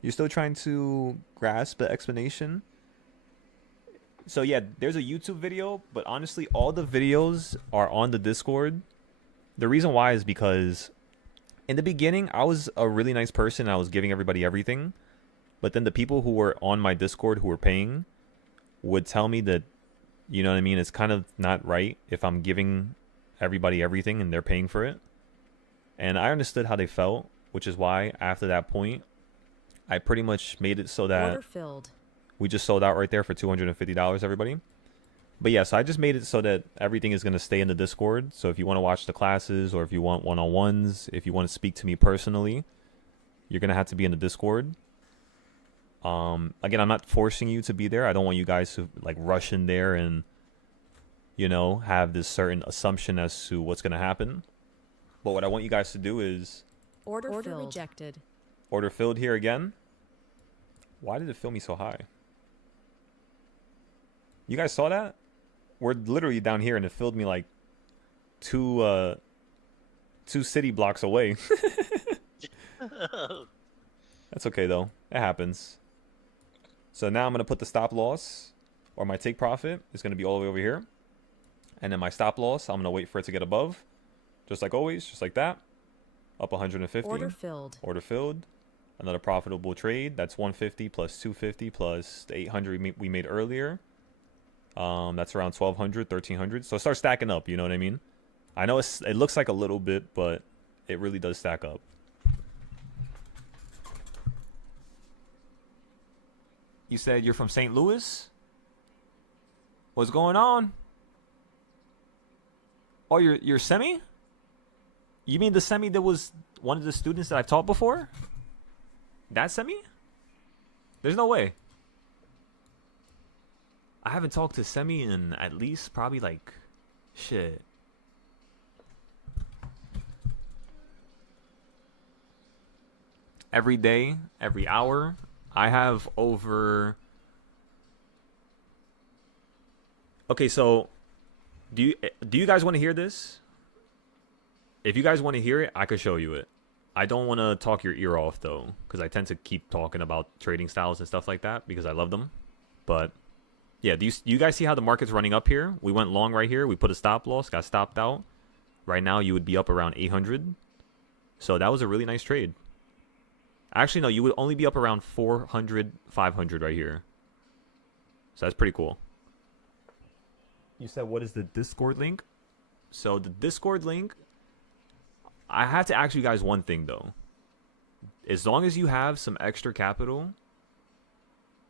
You're still trying to grasp the explanation? So yeah, there's a YouTube video, but honestly, all the videos are on the Discord. The reason why is because in the beginning, I was a really nice person. I was giving everybody everything. But then the people who were on my Discord who were paying would tell me that, you know what I mean, it's kind of not right if I'm giving everybody everything and they're paying for it. And I understood how they felt, which is why after that point, I pretty much made it so that Order filled. we just sold out right there for $250, everybody. But yeah, so I just made it so that everything is going to stay in the Discord. So if you want to watch the classes or if you want one-on-ones, if you want to speak to me personally, you're going to have to be in the Discord. Again, I'm not forcing you to be there. I don't want you guys to like rush in there and, you know, have this certain assumption as to what's going to happen. But what I want you guys to do is Order filled. Rejected. order filled here again. Why did it fill me so high? You guys saw that? We're literally down here and it filled me like two city blocks away. That's okay though. It happens. So now I'm going to put the stop loss or my take profit is going to be all the way over here. And then my stop loss, I'm going to wait for it to get above. Just like always, just like that. Up 150. Order filled. Order filled. Another profitable trade. That's 150 plus 250 plus the 800 we made earlier. That's around 1200, 1300. So start stacking up, you know what I mean? I know it looks like a little bit, but it really does stack up. You said you're from St. Louis? What's going on? Oh, you're semi? You mean the semi that was one of the students that I've taught before? That semi? There's no way. I haven't talked to Semi in at least probably like shit. Every day, every hour, I have over. Okay, so do you guys want to hear this? If you guys want to hear it, I could show you it. I don't want to talk your ear off though, because I tend to keep talking about trading styles and stuff like that because I love them. But yeah, do you guys see how the market's running up here? We went long right here. We put a stop loss, got stopped out. Right now, you would be up around 800. So that was a really nice trade. Actually, no, you would only be up around 400, 500 right here. So that's pretty cool. You said, what is the Discord link? So the Discord link, I have to ask you guys one thing, though. As long as you have some extra capital,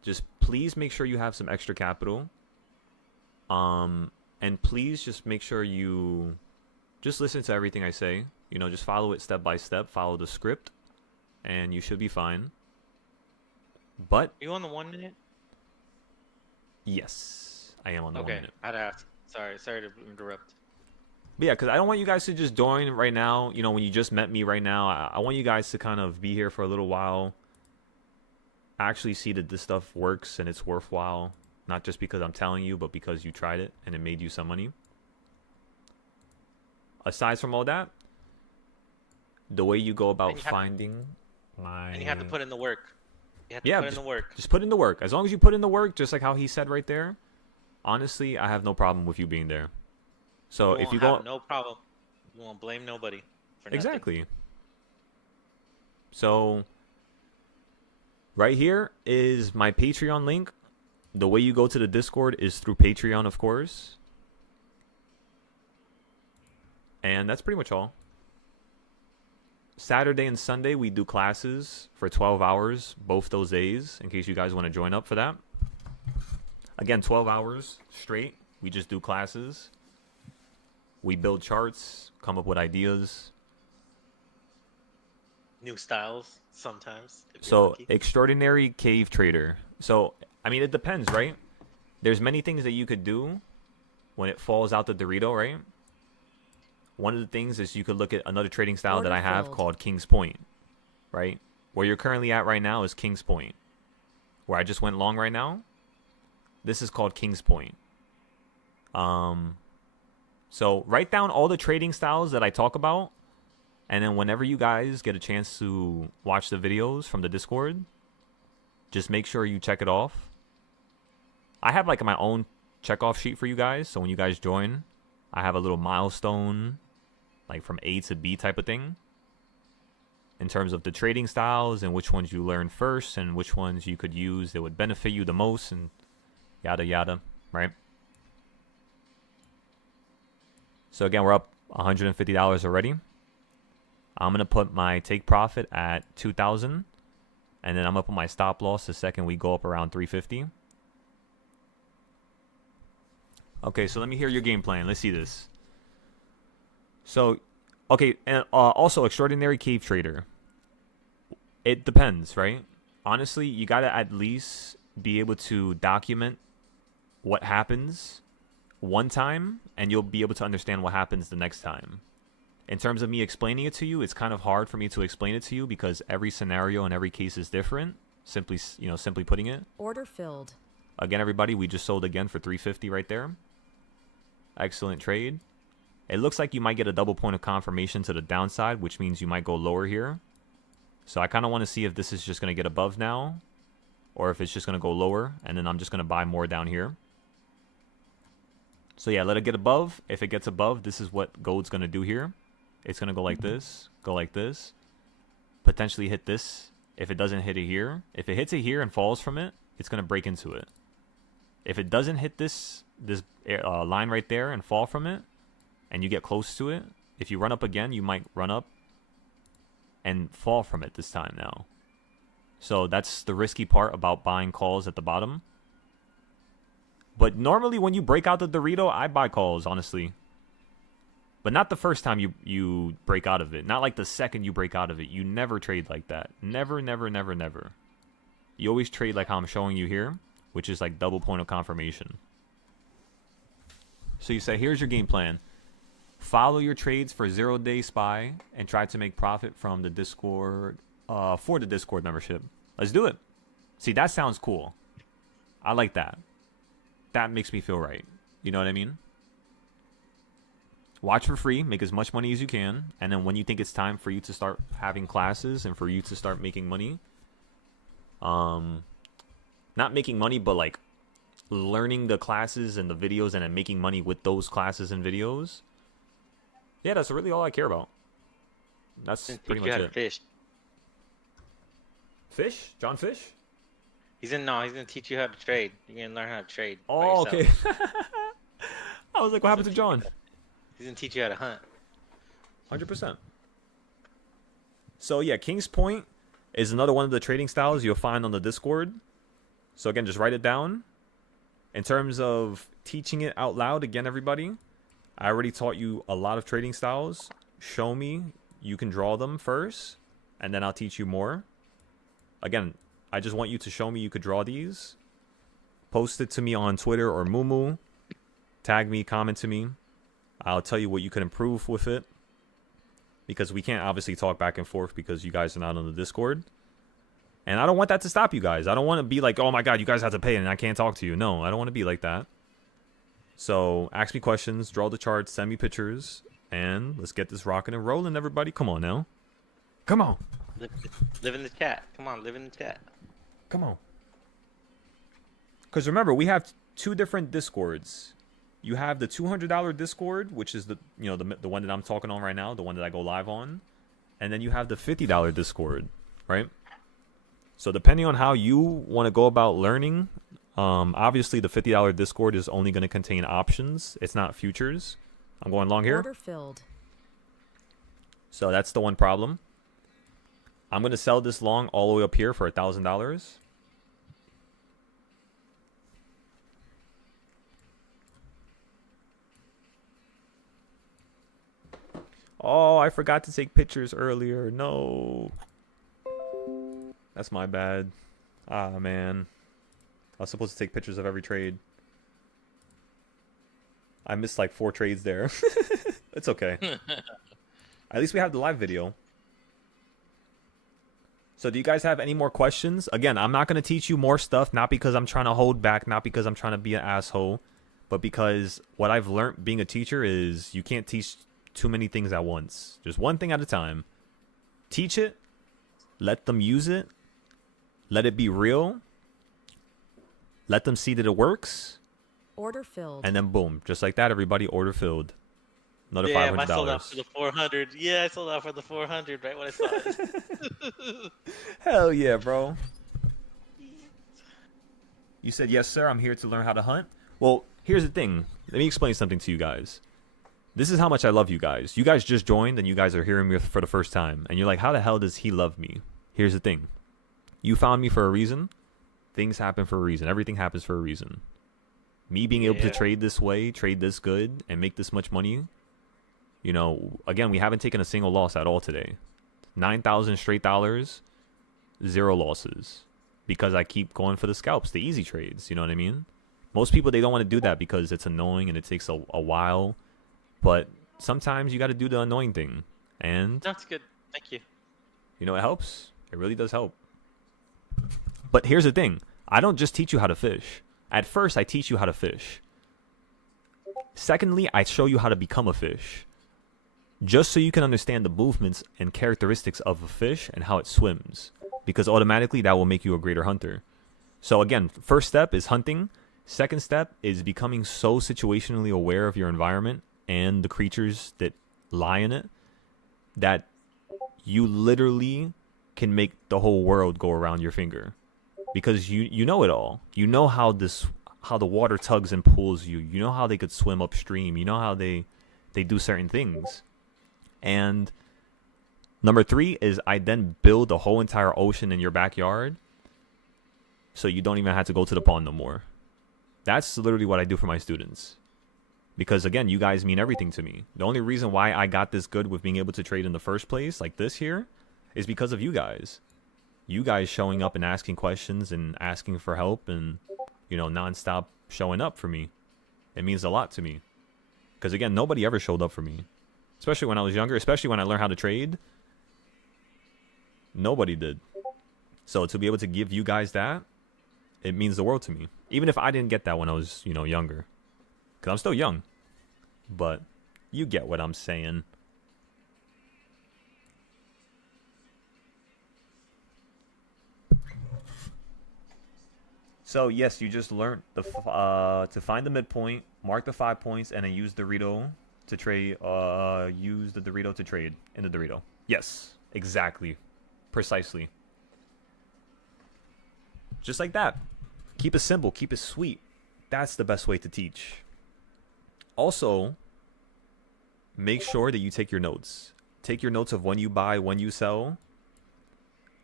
just please make sure you have some extra capital. And please just make sure you just listen to everything I say. You know, just follow it step by step. Follow the script. And you should be fine. But Are you on the 1 minute? yes, I am on the 1 minute. I'd ask. Sorry to interrupt. But yeah, because I don't want you guys to just join right now. You know, when you just met me right now, I want you guys to kind of be here for a little while. Actually see that this stuff works and it's worthwhile. Not just because I'm telling you, but because you tried it and it made you some money. Aside from all that, the way you go about finding my... And you have to put in the work. You have to put in the work. Just put in the work. As long as you put in the work, just like how he said right there, honestly, I have no problem with you being there. So if you go... No problem. You won't blame nobody for nothing. Exactly. So right here is my Patreon link. The way you go to the Discord is through Patreon, of course. And that's pretty much all. Saturday and Sunday, we do classes for 12 hours, both those days, in case you guys want to join up for that. Again, 12 hours straight. We just do classes. We build charts, come up with ideas. New styles, sometimes. So, extraordinary cave trader. So, I mean, it depends, right? There's many things that you could do when it falls out the Dorito, right? One of the things is you could look at another trading style that I have called King's Point, right? Where you're currently at right now is King's Point. Where I just went long right now, this is called King's Point. So write down all the trading styles that I talk about And then whenever you guys get a chance to watch the videos from the Discord, just make sure you check it off. I have like my own checkoff sheet for you guys. So when you guys join, I have a little milestone, like from A to B type of thing, in terms of the trading styles and which ones you learn first and which ones you could use that would benefit you the most and yada yada, right? So again, we're up $150 already. I'm going to put my take profit at 2,000, and then I'm going to put my stop loss the second we go up around 350. Okay, so let me hear your game plan. Let's see this. So, okay, and also extraordinary cave trader. It depends, right? Honestly, you got to at least be able to document what happens one time, and you'll be able to understand what happens the next time. In terms of me explaining it to you, it's kind of hard for me to explain it to you because every scenario and every case is different. Simply putting it. Order filled. Again, everybody, we just sold again for 350 right there. Excellent trade. It looks like you might get a double point of confirmation to the downside, which means you might go lower here. So I kind of want to see if this is just going to get above now, or if it's just going to go lower, and then I'm just going to buy more down here. So yeah, let it get above. If it gets above, this is what gold's going to do here. It's going to go like this, potentially hit this. If it doesn't hit it here, if it hits it here and falls from it, it's going to break into it. If it doesn't hit this line right there and fall from it, and you get close to it, if you run up again, you might run up and fall from it this time now. So that's the risky part about buying calls at the bottom. But normally when you break out the Dorito, I buy calls, honestly. But not the first time you break out of it. Not like the second you break out of it. You never trade like that. Never, never, never, never. You always trade like how I'm showing you here, which is like double point of confirmation. So you say, here's your game plan. Follow your trades for 0-day SPY and try to make profit from the Discord, for the Discord membership. Let's do it. See, that sounds cool. I like that. That makes me feel right. You know what I mean? Watch for free, make as much money as you can, and then when you think it's time for you to start having classes and for you to start making money, not making money, but like learning the classes and the videos and then making money with those classes and videos. Yeah, that's really all I care about. That's pretty much it. Fish. Fish? John Fish? He's gonna teach you how to trade. You're gonna learn how to trade. Oh, okay. I was like, what happened to John? He's gonna teach you how to hunt. 100%. So yeah, King's Point is another one of the trading styles you'll find on the Discord. So again, just write it down. In terms of teaching it out loud, again, everybody, I already taught you a lot of trading styles. Show me. You can draw them first, and then I'll teach you more. Again, I just want you to show me you could draw these. Post it to me on Twitter or Mumu. Tag me, comment to me. I'll tell you what you can improve with it. Because we can't obviously talk back and forth because you guys are not on the Discord. And I don't want that to stop you guys. I don't want to be like, oh my god, you guys have to pay and I can't talk to you. No, I don't want to be like that. So ask me questions, draw the charts, send me pictures, and let's get this rocking and rolling, everybody. Come on now. Come on. Live in the chat. Come on, live in the chat. Come on. Because remember, we have two different Discords. You have the $200 Discord, which is the one that I'm talking on right now, the one that I go live on, and then you have the $50 Discord, right? So depending on how you want to go about learning, obviously the $50 Discord is only going to contain options. It's not futures. I'm going long here. Order filled. So that's the one problem. I'm going to sell this long all the way up here for $1,000. Oh, I forgot to take pictures earlier. No. That's my bad. Ah, man. I was supposed to take pictures of every trade. I missed like 4 trades there. It's okay. At least we have the live video. So do you guys have any more questions? Again, I'm not going to teach you more stuff, not because I'm trying to hold back, not because I'm trying to be an asshole, but because what I've learned being a teacher is you can't teach too many things at once. Just one thing at a time. Teach it. Let them use it. Let it be real. Let them see that it works. Order filled. And then boom, just like that, everybody, order filled. Another Damn, $500. I sold out for the 400. Yeah, I sold out for the 400 right when I saw it. Hell yeah, bro. You said, yes, sir, I'm here to learn how to hunt. Well, here's the thing. Let me explain something to you guys. This is how much I love you guys. You guys just joined and you guys are hearing me for the first time. And you're like, how the hell does he love me? Here's the thing. You found me for a reason. Things happen for a reason. Everything happens for a reason. Me being able to trade this way, trade this good, and make this much money. You know, again, we haven't taken a single loss at all today. 9,000 straight dollars, 0 losses. Because I keep going for the scalps, the easy trades, you know what I mean? Most people, they don't want to do that because it's annoying and it takes a while. But sometimes you got to do the annoying thing. And That's good. Thank you. you know, it helps. It really does help. But here's the thing. I don't just teach you how to fish. At first, I teach you how to fish. Secondly, I show you how to become a fish. Just so you can understand the movements and characteristics of a fish and how it swims. Because automatically, that will make you a greater hunter. So again, first step is hunting. Second step is becoming so situationally aware of your environment and the creatures that lie in it that you literally can make the whole world go around your finger. Because you know it all. You know how the water tugs and pulls you. You know how they could swim upstream. You know how they do certain things. And number 3 is I then build the whole entire ocean in your backyard so you don't even have to go to the pond no more. That's literally what I do for my students. Because again, you guys mean everything to me. The only reason why I got this good with being able to trade in the first place, like this here, is because of you guys. You guys showing up and asking questions and asking for help and, you know, nonstop showing up for me. It means a lot to me. Because again, nobody ever showed up for me. Especially when I was younger, especially when I learned how to trade. Nobody did. So to be able to give you guys that, it means the world to me. Even if I didn't get that when I was, you know, younger. Because I'm still young. But you get what I'm saying. So yes, you just learned to find the midpoint, mark the 5 points, and then use Dorito to trade. Use the Dorito to trade in the Dorito. Yes, exactly, precisely. Just like that. Keep it simple. Keep it sweet. That's the best way to teach. Also, make sure that you take your notes. Take your notes of when you buy, when you sell.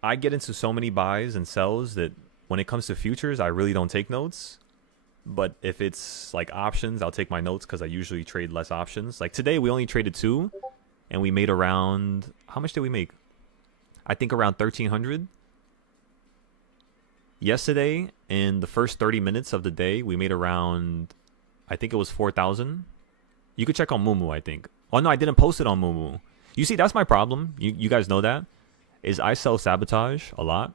I get into so many buys and sells that when it comes to futures, I really don't take notes. But if it's like options, I'll take my notes because I usually trade less options. Like today, we only traded 2, and we made around, how much did we make? I think around 1,300. Yesterday, in the first 30 minutes of the day, we made around, I think it was 4,000. You could check on Mumu, I think. Oh no, I didn't post it on Mumu. You see, that's my problem. You guys know that. Is I self-sabotage a lot.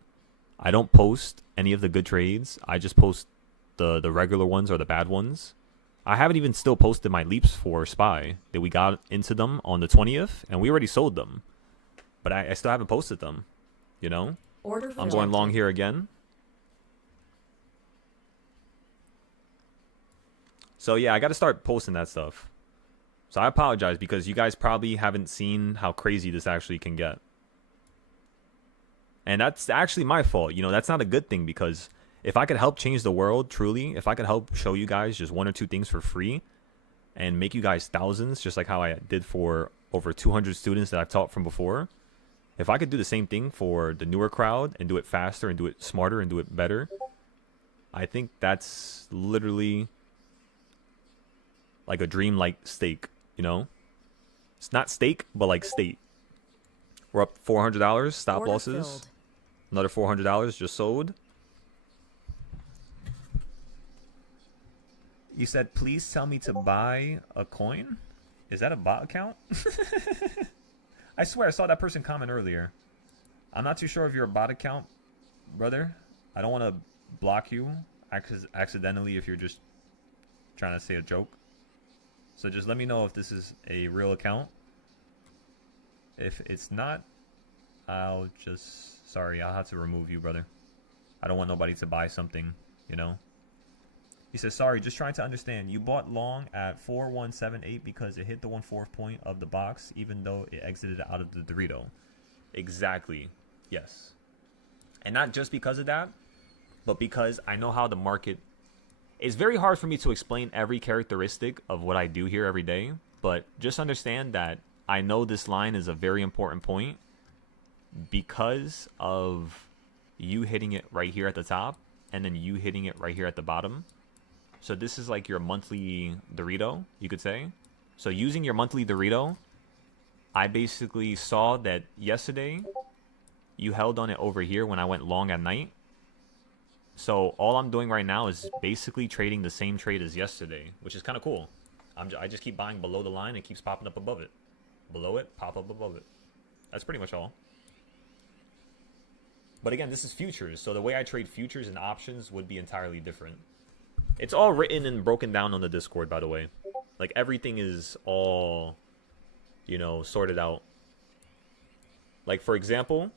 I don't post any of the good trades. I just post the regular ones or the bad ones. I haven't even still posted my leaps for SPY that we got into them on the 20th, and we already sold them. But I still haven't posted them, you know? Order I'm going long here again. So yeah, I got to start posting that stuff. So I apologize because you guys probably haven't seen how crazy this actually can get. And that's actually my fault. You know, that's not a good thing because if I could help change the world, truly, if I could help show you guys just 1 or 2 things for free and make you guys thousands, just like how I did for over 200 students that I've taught from before. If I could do the same thing for the newer crowd and do it faster and do it smarter and do it better, I think that's literally like a dream like steak, you know? It's not steak, but like state. We're up $400, stop Order losses. filled. Another $400 just sold. You said, please tell me to buy a coin? Is that a bot account? I swear I saw that person comment earlier. I'm not too sure if you're a bot account, brother. I don't want to block you accidentally if you're just trying to say a joke. So just let me know if this is a real account If it's not, I'll just... Sorry, I'll have to remove you, brother. I don't want nobody to buy something, you know? He says, sorry, just trying to understand. You bought long at 4178 because it hit the 1/4 point of the box, even though it exited out of the Dorito. Exactly. Yes. And not just because of that, but because I know how the market... It's very hard for me to explain every characteristic of what I do here every day, but just understand that I know this line is a very important point because of you hitting it right here at the top and then you hitting it right here at the bottom. So this is like your monthly Dorito, you could say. So using your monthly Dorito, I basically saw that yesterday you held on it over here when I went long at night. So all I'm doing right now is basically trading the same trade as yesterday, which is kind of cool. I just keep buying below the line and it keeps popping up above it. Below it, pop up above it. That's pretty much all. But again, this is futures. So the way I trade futures and options would be entirely different. It's all written and broken down on the Discord, by the way. Like, everything is all, you know, sorted out. Like, for example,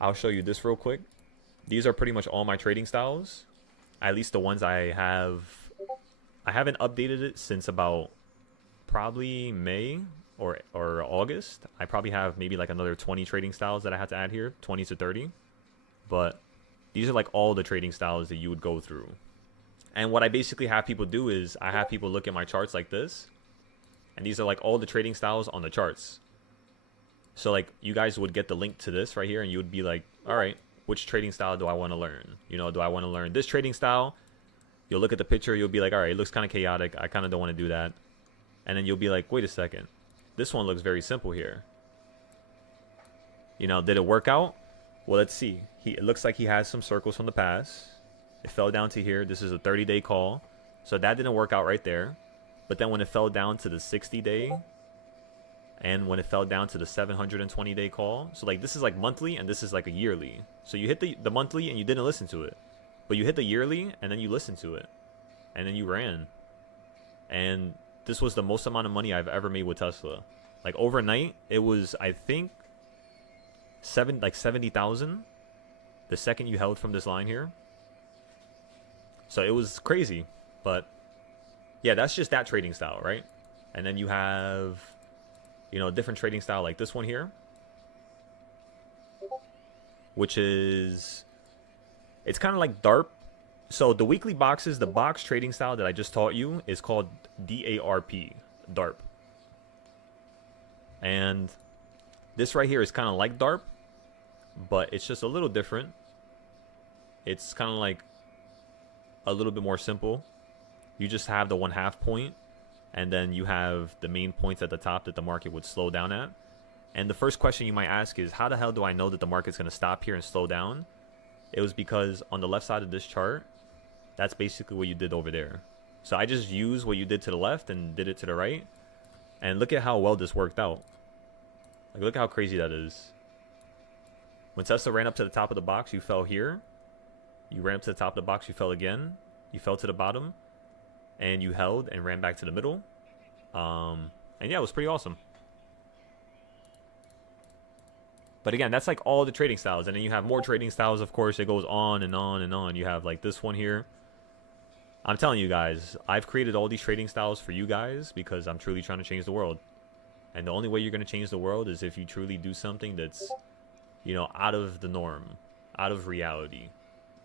I'll show you this real quick. These are pretty much all my trading styles. At least the ones I have. I haven't updated it since about probably May or August. I probably have maybe like another 20 trading styles that I have to add here. 20 to 30. But these are like all the trading styles that you would go through. And what I basically have people do is I have people look at my charts like this. And these are like all the trading styles on the charts. So like you guys would get the link to this right here and you would be like, all right, which trading style do I want to learn? You know, do I want to learn this trading style? You'll look at the picture, you'll be like, all right, it looks kind of chaotic. I kind of don't want to do that. And then you'll be like, wait a second. This one looks very simple here. You know, did it work out? Well, let's see. It looks like he has some circles from the past. It fell down to here. This is a 30-day call. So that didn't work out right there. But then when it fell down to the 60-day and when it fell down to the 720-day call. So like this is like monthly and this is like a yearly. So you hit the monthly and you didn't listen to it. But you hit the yearly and then you listened to it. And then you ran. And this was the most amount of money I've ever made with Tesla. Like overnight, it was, I think, 70,000 the second you held from this line here. So it was crazy. But yeah, that's just that trading style, right? And then you have, you know, a different trading style like this one here, which is, it's kind of like DARP. So the weekly boxes, the box trading style that I just taught you is called DARP, DARP. And this right here is kind of like DARP, but it's just a little different. It's kind of like a little bit more simple. You just have the 1/2 point, and then you have the main points at the top that the market would slow down at. And the first question you might ask is, how the hell do I know that the market's going to stop here and slow down? It was because on the left side of this chart, that's basically what you did over there. So I just used what you did to the left and did it to the right. And look at how well this worked out. Like, look how crazy that is. When Tesla ran up to the top of the box, you fell here. You ran up to the top of the box, you fell again. You fell to the bottom. And you held and ran back to the middle. And yeah, it was pretty awesome. But again, that's like all the trading styles. And then you have more trading styles, of course. It goes on and on and on. You have like this one here. I'm telling you guys, I've created all these trading styles for you guys because I'm truly trying to change the world. And the only way you're going to change the world is if you truly do something that's, you know, out of the norm, out of reality.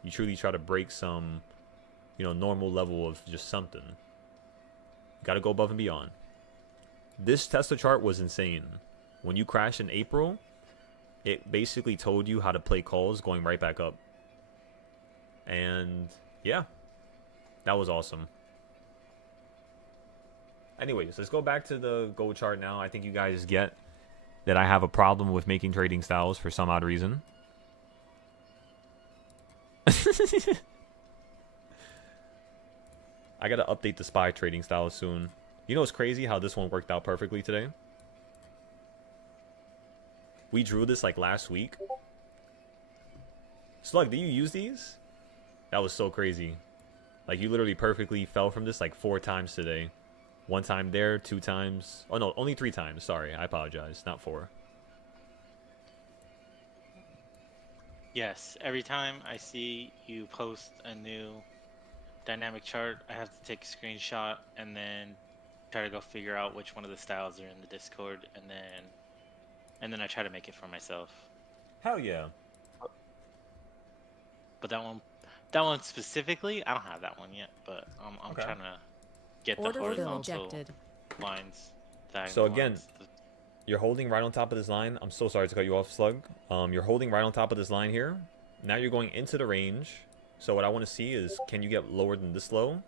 You truly try to break some, you know, normal level of just something. You got to go above and beyond. This Tesla chart was insane. When you crashed in April, it basically told you how to play calls going right back up. And yeah, that was awesome. Anyways, let's go back to the gold chart now. I think you guys get that I have a problem with making trading styles for some odd reason. I gotta update the SPY trading style soon. You know what's crazy? How this one worked out perfectly today. We drew this like last week. Slug, do you use these? That was so crazy. Like you literally perfectly fell from this like 4 times today. 1 time there, 2 times. Oh no, only 3 times. Sorry, I apologize. Not 4. Yes, every time I see you post a new dynamic chart, I have to take a screenshot and then try to go figure out which one of the styles are in the Discord, and then I try to make it for myself. Hell yeah. But that one specifically, I don't have that one yet. But I'm Okay. trying to get the Order filled. horizontal Rejected. lines. Diagonal So again, lines. You're holding right on top of this line. I'm so sorry to cut you off, Slug. You're holding right on top of this line here. Now you're going into the range. So what I want to see is, can you get lower than this low?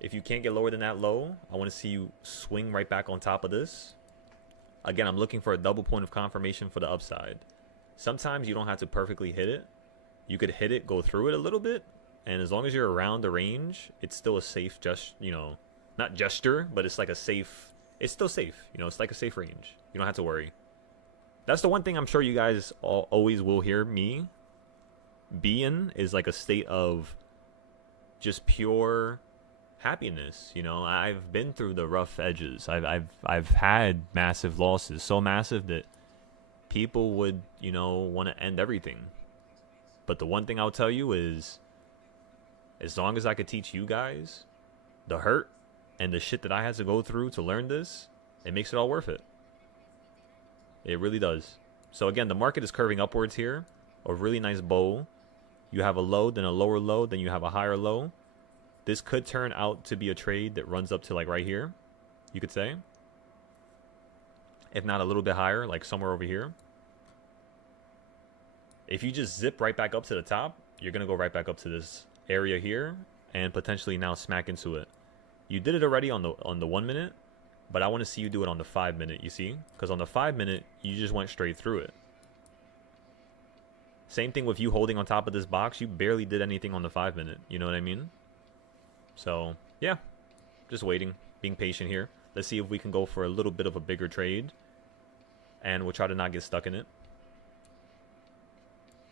If you can't get lower than that low, I want to see you swing right back on top of this. Again, I'm looking for a double point of confirmation for the upside. Sometimes you don't have to perfectly hit it. You could hit it, go through it a little bit, and as long as you're around the range, it's still a safe, not gesture, but it's like a safe. It's still safe. It's like a safe range. You don't have to worry. That's the one thing I'm sure you guys always will hear me be in, is like a state of just pure happiness. I've been through the rough edges. I've had massive losses, so massive that people would, want to end everything. But the one thing I'll tell you is, as long as I could teach you guys the hurt and the shit that I had to go through to learn this, it makes it all worth it. It really does. So again, the market is curving upwards here. A really nice bow. You have a low, then a lower low, then you have a higher low. This could turn out to be a trade that runs up to like right here, you could say. If not a little bit higher, like somewhere over here. If you just zip right back up to the top, you're going to go right back up to this area here and potentially now smack into it. You did it already on the 1 minute, but I want to see you do it on the 5 minute, you see? Because on the 5 minute, you just went straight through it. Same thing with you holding on top of this box. You barely did anything on the 5 minute. You know what I mean? So, yeah. Just waiting. Being patient here. Let's see if we can go for a little bit of a bigger trade. And we'll try to not get stuck in it.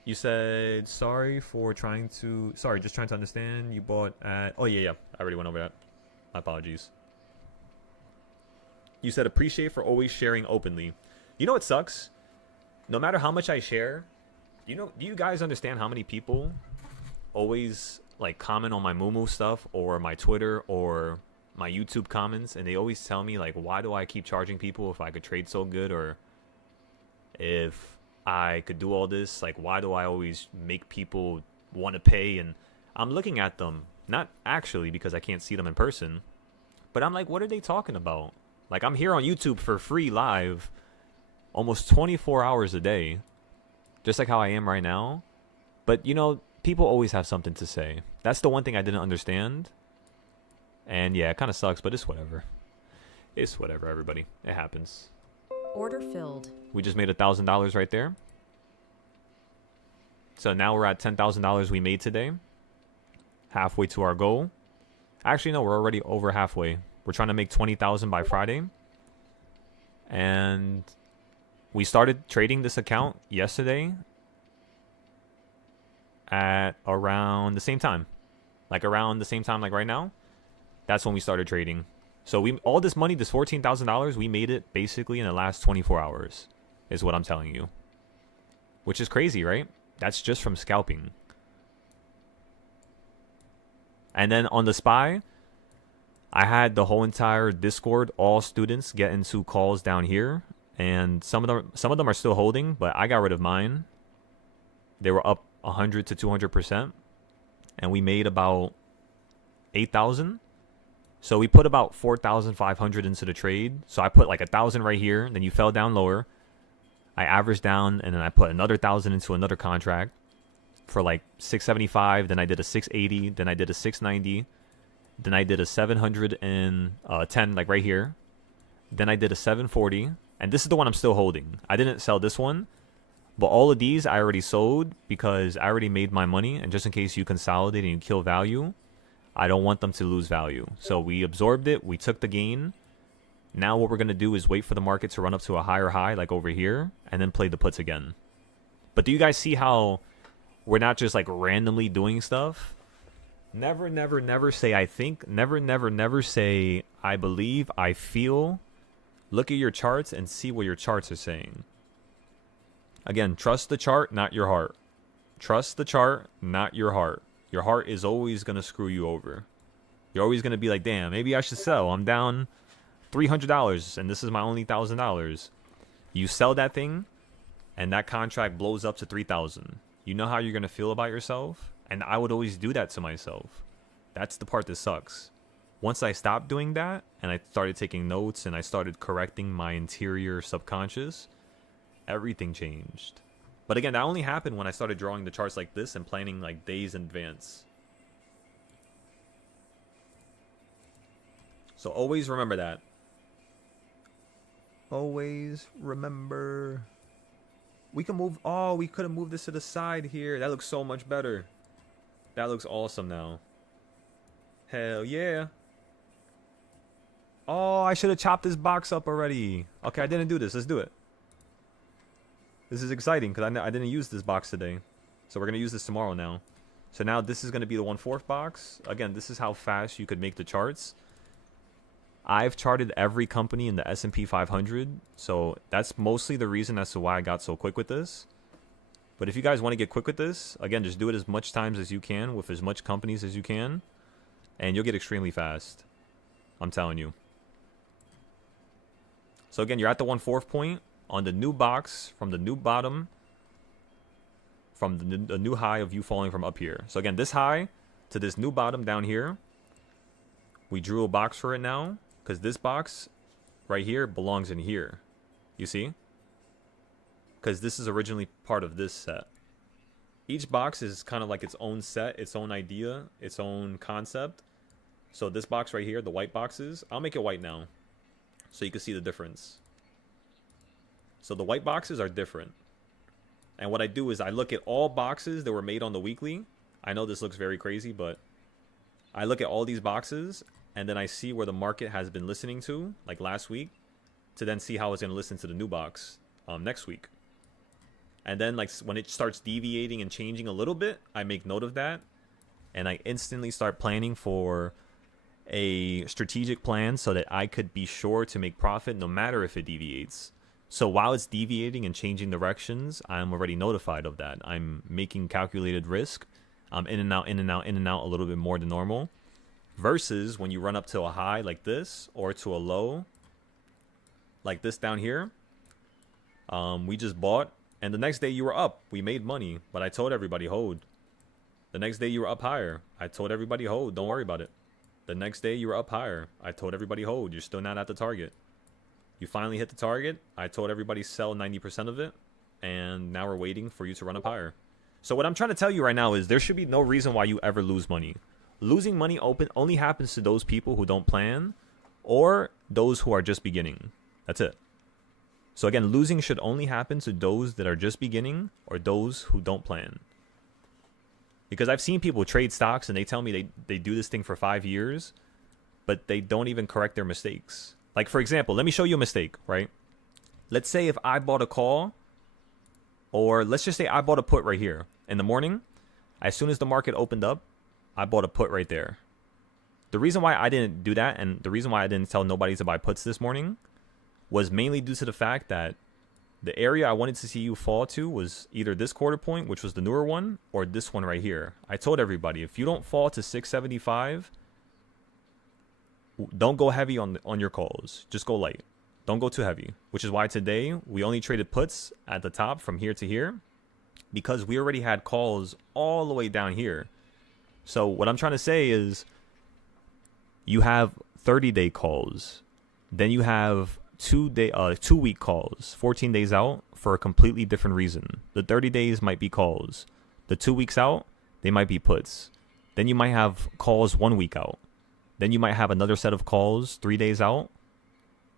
You said, just trying to understand. You bought at... Oh, yeah. I already went over that. My apologies. You said, appreciate for always sharing openly. You know what sucks? No matter how much I share... Do you guys understand how many people always like comment on my Moomoo stuff or my Twitter or my YouTube comments, and they always tell me like, why do I keep charging people if I could trade so good, or if I could do all this, like why do I always make people want to pay? And I'm looking at them, not actually because I can't see them in person, but I'm like, what are they talking about? Like, I'm here on YouTube for free live almost 24 hours a day. Just like how I am right now. But, people always have something to say. That's the one thing I didn't understand. And yeah, it kind of sucks, but it's whatever. It's whatever, everybody. It happens. Order filled. We just made $1,000 right there. So now we're at $10,000 we made today. Halfway to our goal. Actually, no, we're already over halfway. We're trying to make $20,000 by Friday. And... we started trading this account yesterday at around the same time. Like around the same time like right now. That's when we started trading. So all this money, this $14,000, we made it basically in the last 24 hours is what I'm telling you. Which is crazy, right? That's just from scalping. And then on the SPY, I had the whole entire Discord, all students get into calls down here. And some of them are still holding, but I got rid of mine. They were up 100 to 200%, and we made about 8,000. So we put about 4,500 into the trade. So I put like 1,000 right here, and then you fell down lower. I averaged down, and then I put another 1,000 into another contract for like 675. Then I did a 680. Then I did a 690. Then I did a 710, like right here. Then I did a 740. And this is the one I'm still holding. I didn't sell this one. But all of these I already sold because I already made my money. And just in case you consolidate and you kill value, I don't want them to lose value. So we absorbed it. We took the gain. Now what we're going to do is wait for the market to run up to a higher high like over here. And then play the puts again. But do you guys see how we're not just like randomly doing stuff? Never, never, never say I think. Never, never, never say I believe, I feel. Look at your charts and see what your charts are saying. Again, trust the chart, not your heart. Trust the chart, not your heart. Your heart is always going to screw you over. You're always going to be like, damn, maybe I should sell. I'm down $300 and this is my only $1,000. You sell that thing and that contract blows up to $3,000. You know how you're going to feel about yourself? And I would always do that to myself. That's the part that sucks. Once I stopped doing that and I started taking notes and I started correcting my interior subconscious, everything changed. But again, that only happened when I started drawing the charts like this and planning like days in advance. So always remember that. Always remember. We can move. Oh, we could have moved this to the side here. That looks so much better. That looks awesome now. Hell yeah. Oh, I should have chopped this box up already. Okay, I didn't do this. Let's do it. This is exciting because I didn't use this box today. So we're going to use this tomorrow now. So now this is going to be the 1/4 box. Again, this is how fast you could make the charts. I've charted every company in the S&P 500. So that's mostly the reason as to why I got so quick with this. But if you guys want to get quick with this, again, just do it as much times as you can with as much companies as you can. And you'll get extremely fast. I'm telling you. So again, you're at the 1/4 point on the new box from the new bottom, from the new high of you falling from up here. So again, this high to this new bottom down here, we drew a box for it now because this box right here belongs in here. You see? Because this is originally part of this set. Each box is kind of like its own set, its own idea, its own concept. So this box right here, the white boxes, I'll make it white now so you can see the difference. So the white boxes are different. And what I do is I look at all boxes that were made on the weekly. I know this looks very crazy, but I look at all these boxes and then I see where the market has been listening to, like last week, to then see how it's going to listen to the new box next week. And then like when it starts deviating and changing a little bit, I make note of that. And I instantly start planning for a strategic plan so that I could be sure to make profit no matter if it deviates. So while it's deviating and changing directions, I'm already notified of that. I'm making calculated risk. I'm in and out, in and out, in and out a little bit more than normal. Versus when you run up to a high like this or to a low like this down here. We just bought and the next day you were up. We made money, but I told everybody hold. The next day you were up higher. I told everybody hold. Don't worry about it. The next day you were up higher. I told everybody hold. You're still not at the target. You finally hit the target. I told everybody sell 90% of it. And now we're waiting for you to run up higher. So what I'm trying to tell you right now is there should be no reason why you ever lose money. Losing money only happens to those people who don't plan or those who are just beginning. That's it. So again, losing should only happen to those that are just beginning or those who don't plan. Because I've seen people trade stocks and they tell me they do this thing for 5 years, but they don't even correct their mistakes. Like, for example, let me show you a mistake, right? Let's say if I bought a call, or let's just say I bought a put right here. In the morning, as soon as the market opened up, I bought a put right there. The reason why I didn't do that, and the reason why I didn't tell nobody to buy puts this morning, was mainly due to the fact that the area I wanted to see you fall to was either this quarter point, which was the newer one, or this one right here. I told everybody, if you don't fall to 675, don't go heavy on your calls. Just go light. Don't go too heavy. Which is why today we only traded puts at the top from here to here, because we already had calls all the way down here. So what I'm trying to say is you have 30-day calls. Then you have 2-week calls, 14 days out for a completely different reason. The 30 days might be calls. The 2 weeks out, they might be puts. Then you might have calls 1 week out. Then you might have another set of calls 3 days out.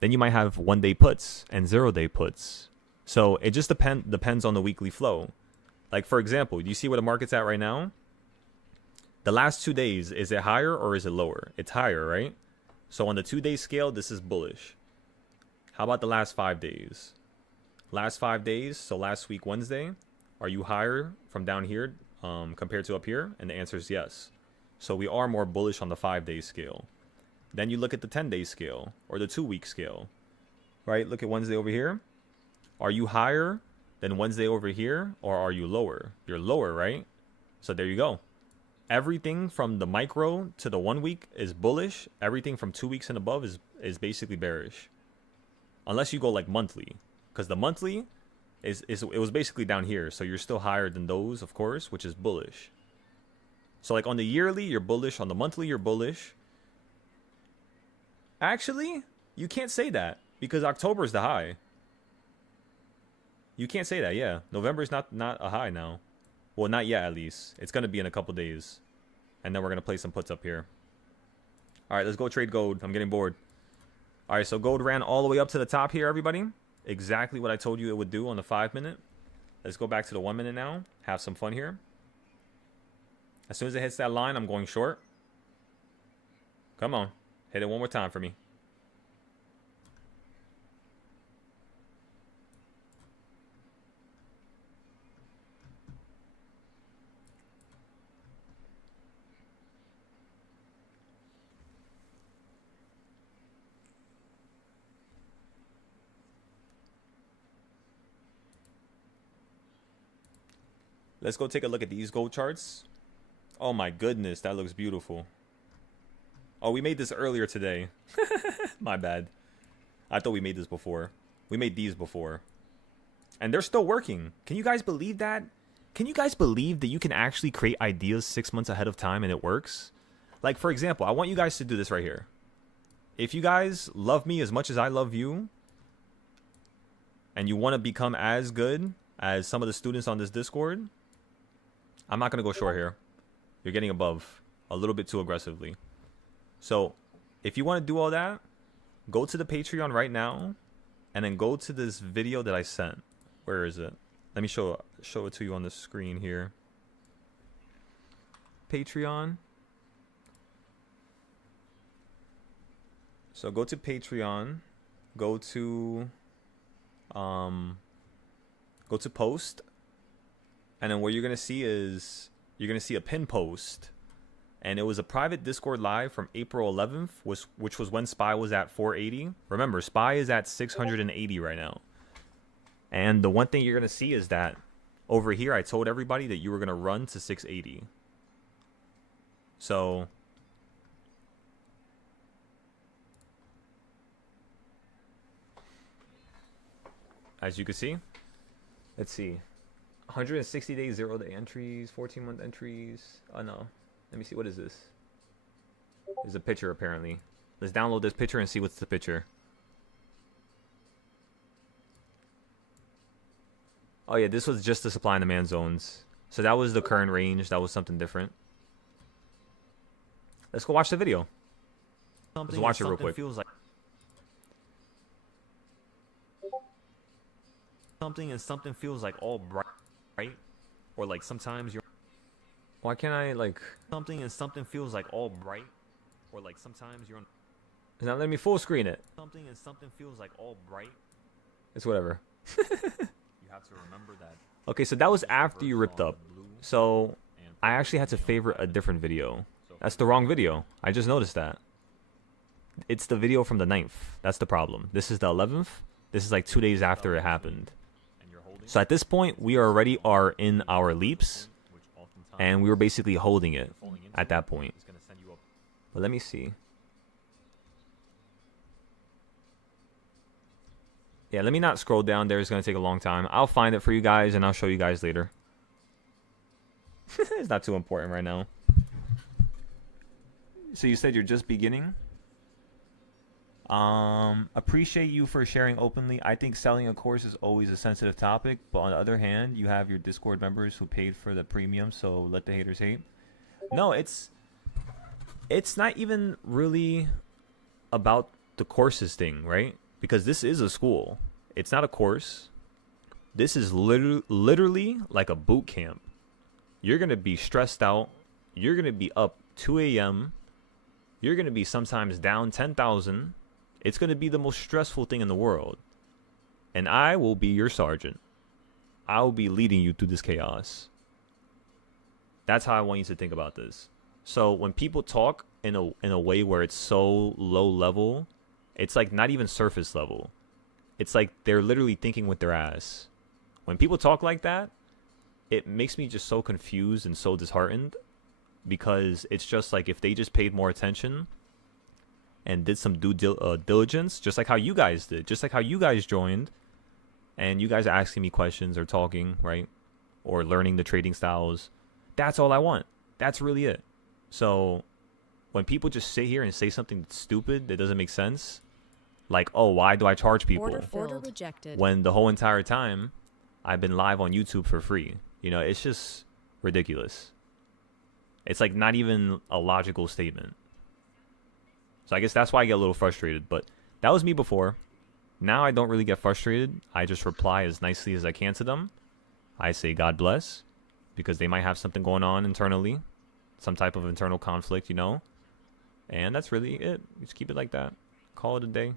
Then you might have 1-day puts and 0-day puts. So it just depends on the weekly flow. Like, for example, do you see where the market's at right now? The last 2 days, is it higher or is it lower? It's higher, right? So on the 2-day scale, this is bullish. How about the last 5 days? Last 5 days, so last week Wednesday, are you higher from down here compared to up here? And the answer is yes. So we are more bullish on the 5-day scale. Then you look at the 10-day scale or the 2-week scale, right? Look at Wednesday over here. Are you higher than Wednesday over here, or are you lower? You're lower, right? So there you go. Everything from the micro to the 1 week is bullish. Everything from 2 weeks and above is basically bearish. Unless you go like monthly, because the monthly it was basically down here. So you're still higher than those, of course, which is bullish. So like on the yearly, you're bullish. On the monthly, you're bullish. Actually, you can't say that because October is the high. You can't say that, yeah. November is not a high now. Well, not yet, at least. It's going to be in a couple days. And then we're going to play some puts up here. All right, let's go trade gold. I'm getting bored. All right, so gold ran all the way up to the top here, everybody. Exactly what I told you it would do on the 5-minute. Let's go back to the 1 minute now. Have some fun here. As soon as it hits that line, I'm going short. Come on. Hit it one more time for me. Let's go take a look at these gold charts. Oh my goodness, that looks beautiful. Oh, we made this earlier today. My bad. I thought we made this before. We made these before. And they're still working. Can you guys believe that? Can you guys believe that you can actually create ideas 6 months ahead of time and it works? Like, for example, I want you guys to do this right here. If you guys love me as much as I love you, and you want to become as good as some of the students on this Discord, I'm not going to go short here. You're getting above a little bit too aggressively. So if you want to do all that, go to the Patreon right now and then go to this video that I sent. Where is it? Let me show it to you on the screen here. Patreon. So go to Patreon. Go to post. And then what you're going to see is you're going to see a pin post. And it was a private Discord live from April 11th, which was when SPY was at 480. Remember, SPY is at 680 right now. And the one thing you're going to see is that over here, I told everybody that you were going to run to 680. So as you can see, let's see. 160 days, 0-day entries, 14-month entries. Oh no. Let me see. What is this? There's a picture apparently. Let's download this picture and see what's the picture. Oh yeah, this was just the supply and demand zones. So that was the current range. That was something different. Let's go watch the video. Let's watch it real quick. Something feels like all bright, right? Or like sometimes you're. Why can't I like something feels like all bright, or like sometimes you're on. It's not letting me full screen it. Something feels like all bright. It's whatever. You have to remember that. Okay, so that was after you ripped up. So I actually had to favorite a different video. That's the wrong video. I just noticed that. It's the video from the 9th. That's the problem. This is the 11th. This is like 2 days after it happened. So at this point, we already are in our leaps. And we were basically holding it at that point. But let me see. Yeah, let me not scroll down there. It's going to take a long time. I'll find it for you guys and I'll show you guys later. It's not too important right now. So you said you're just beginning? Appreciate you for sharing openly. I think selling a course is always a sensitive topic, but on the other hand, you have your Discord members who paid for the premium, so let the haters hate. No, it's not even really about the courses thing, right? Because this is a school. It's not a course. This is literally like a boot camp. You're going to be stressed out. You're going to be up 2 a.m. You're going to be sometimes down 10,000. It's going to be the most stressful thing in the world. And I will be your sergeant. I will be leading you through this chaos. That's how I want you to think about this. So when people talk in a way where it's so low level, it's like not even surface level. It's like they're literally thinking with their ass. When people talk like that, it makes me just so confused and so disheartened, because it's just like if they just paid more attention and did some diligence, just like how you guys did, just like how you guys joined, and you guys are asking me questions or talking, right? Or learning the trading styles. That's all I want. That's really it. So when people just sit here and say something stupid that doesn't make sense, like, oh, why do I charge people? Order rejected. When the whole entire time I've been live on YouTube for free. You know, it's just ridiculous. It's like not even a logical statement. So I guess that's why I get a little frustrated. But that was me before. Now I don't really get frustrated. I just reply as nicely as I can to them. I say God bless, because they might have something going on internally, some type of internal conflict, you know. And that's really it. Just keep it like that. Call it a day.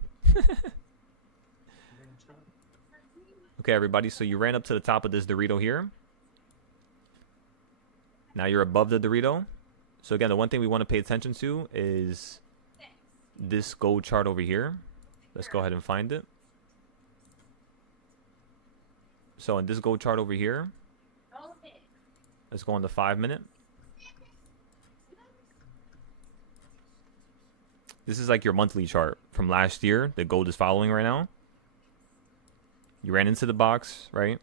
Okay, everybody. So you ran up to the top of this Dorito here. Now you're above the Dorito. So again, the one thing we want to pay attention to is this gold chart over here. Let's go ahead and find it. So in this gold chart over here, let's go on the 5 minute. This is like your monthly chart from last year. The gold is following right now. You ran into the box, right?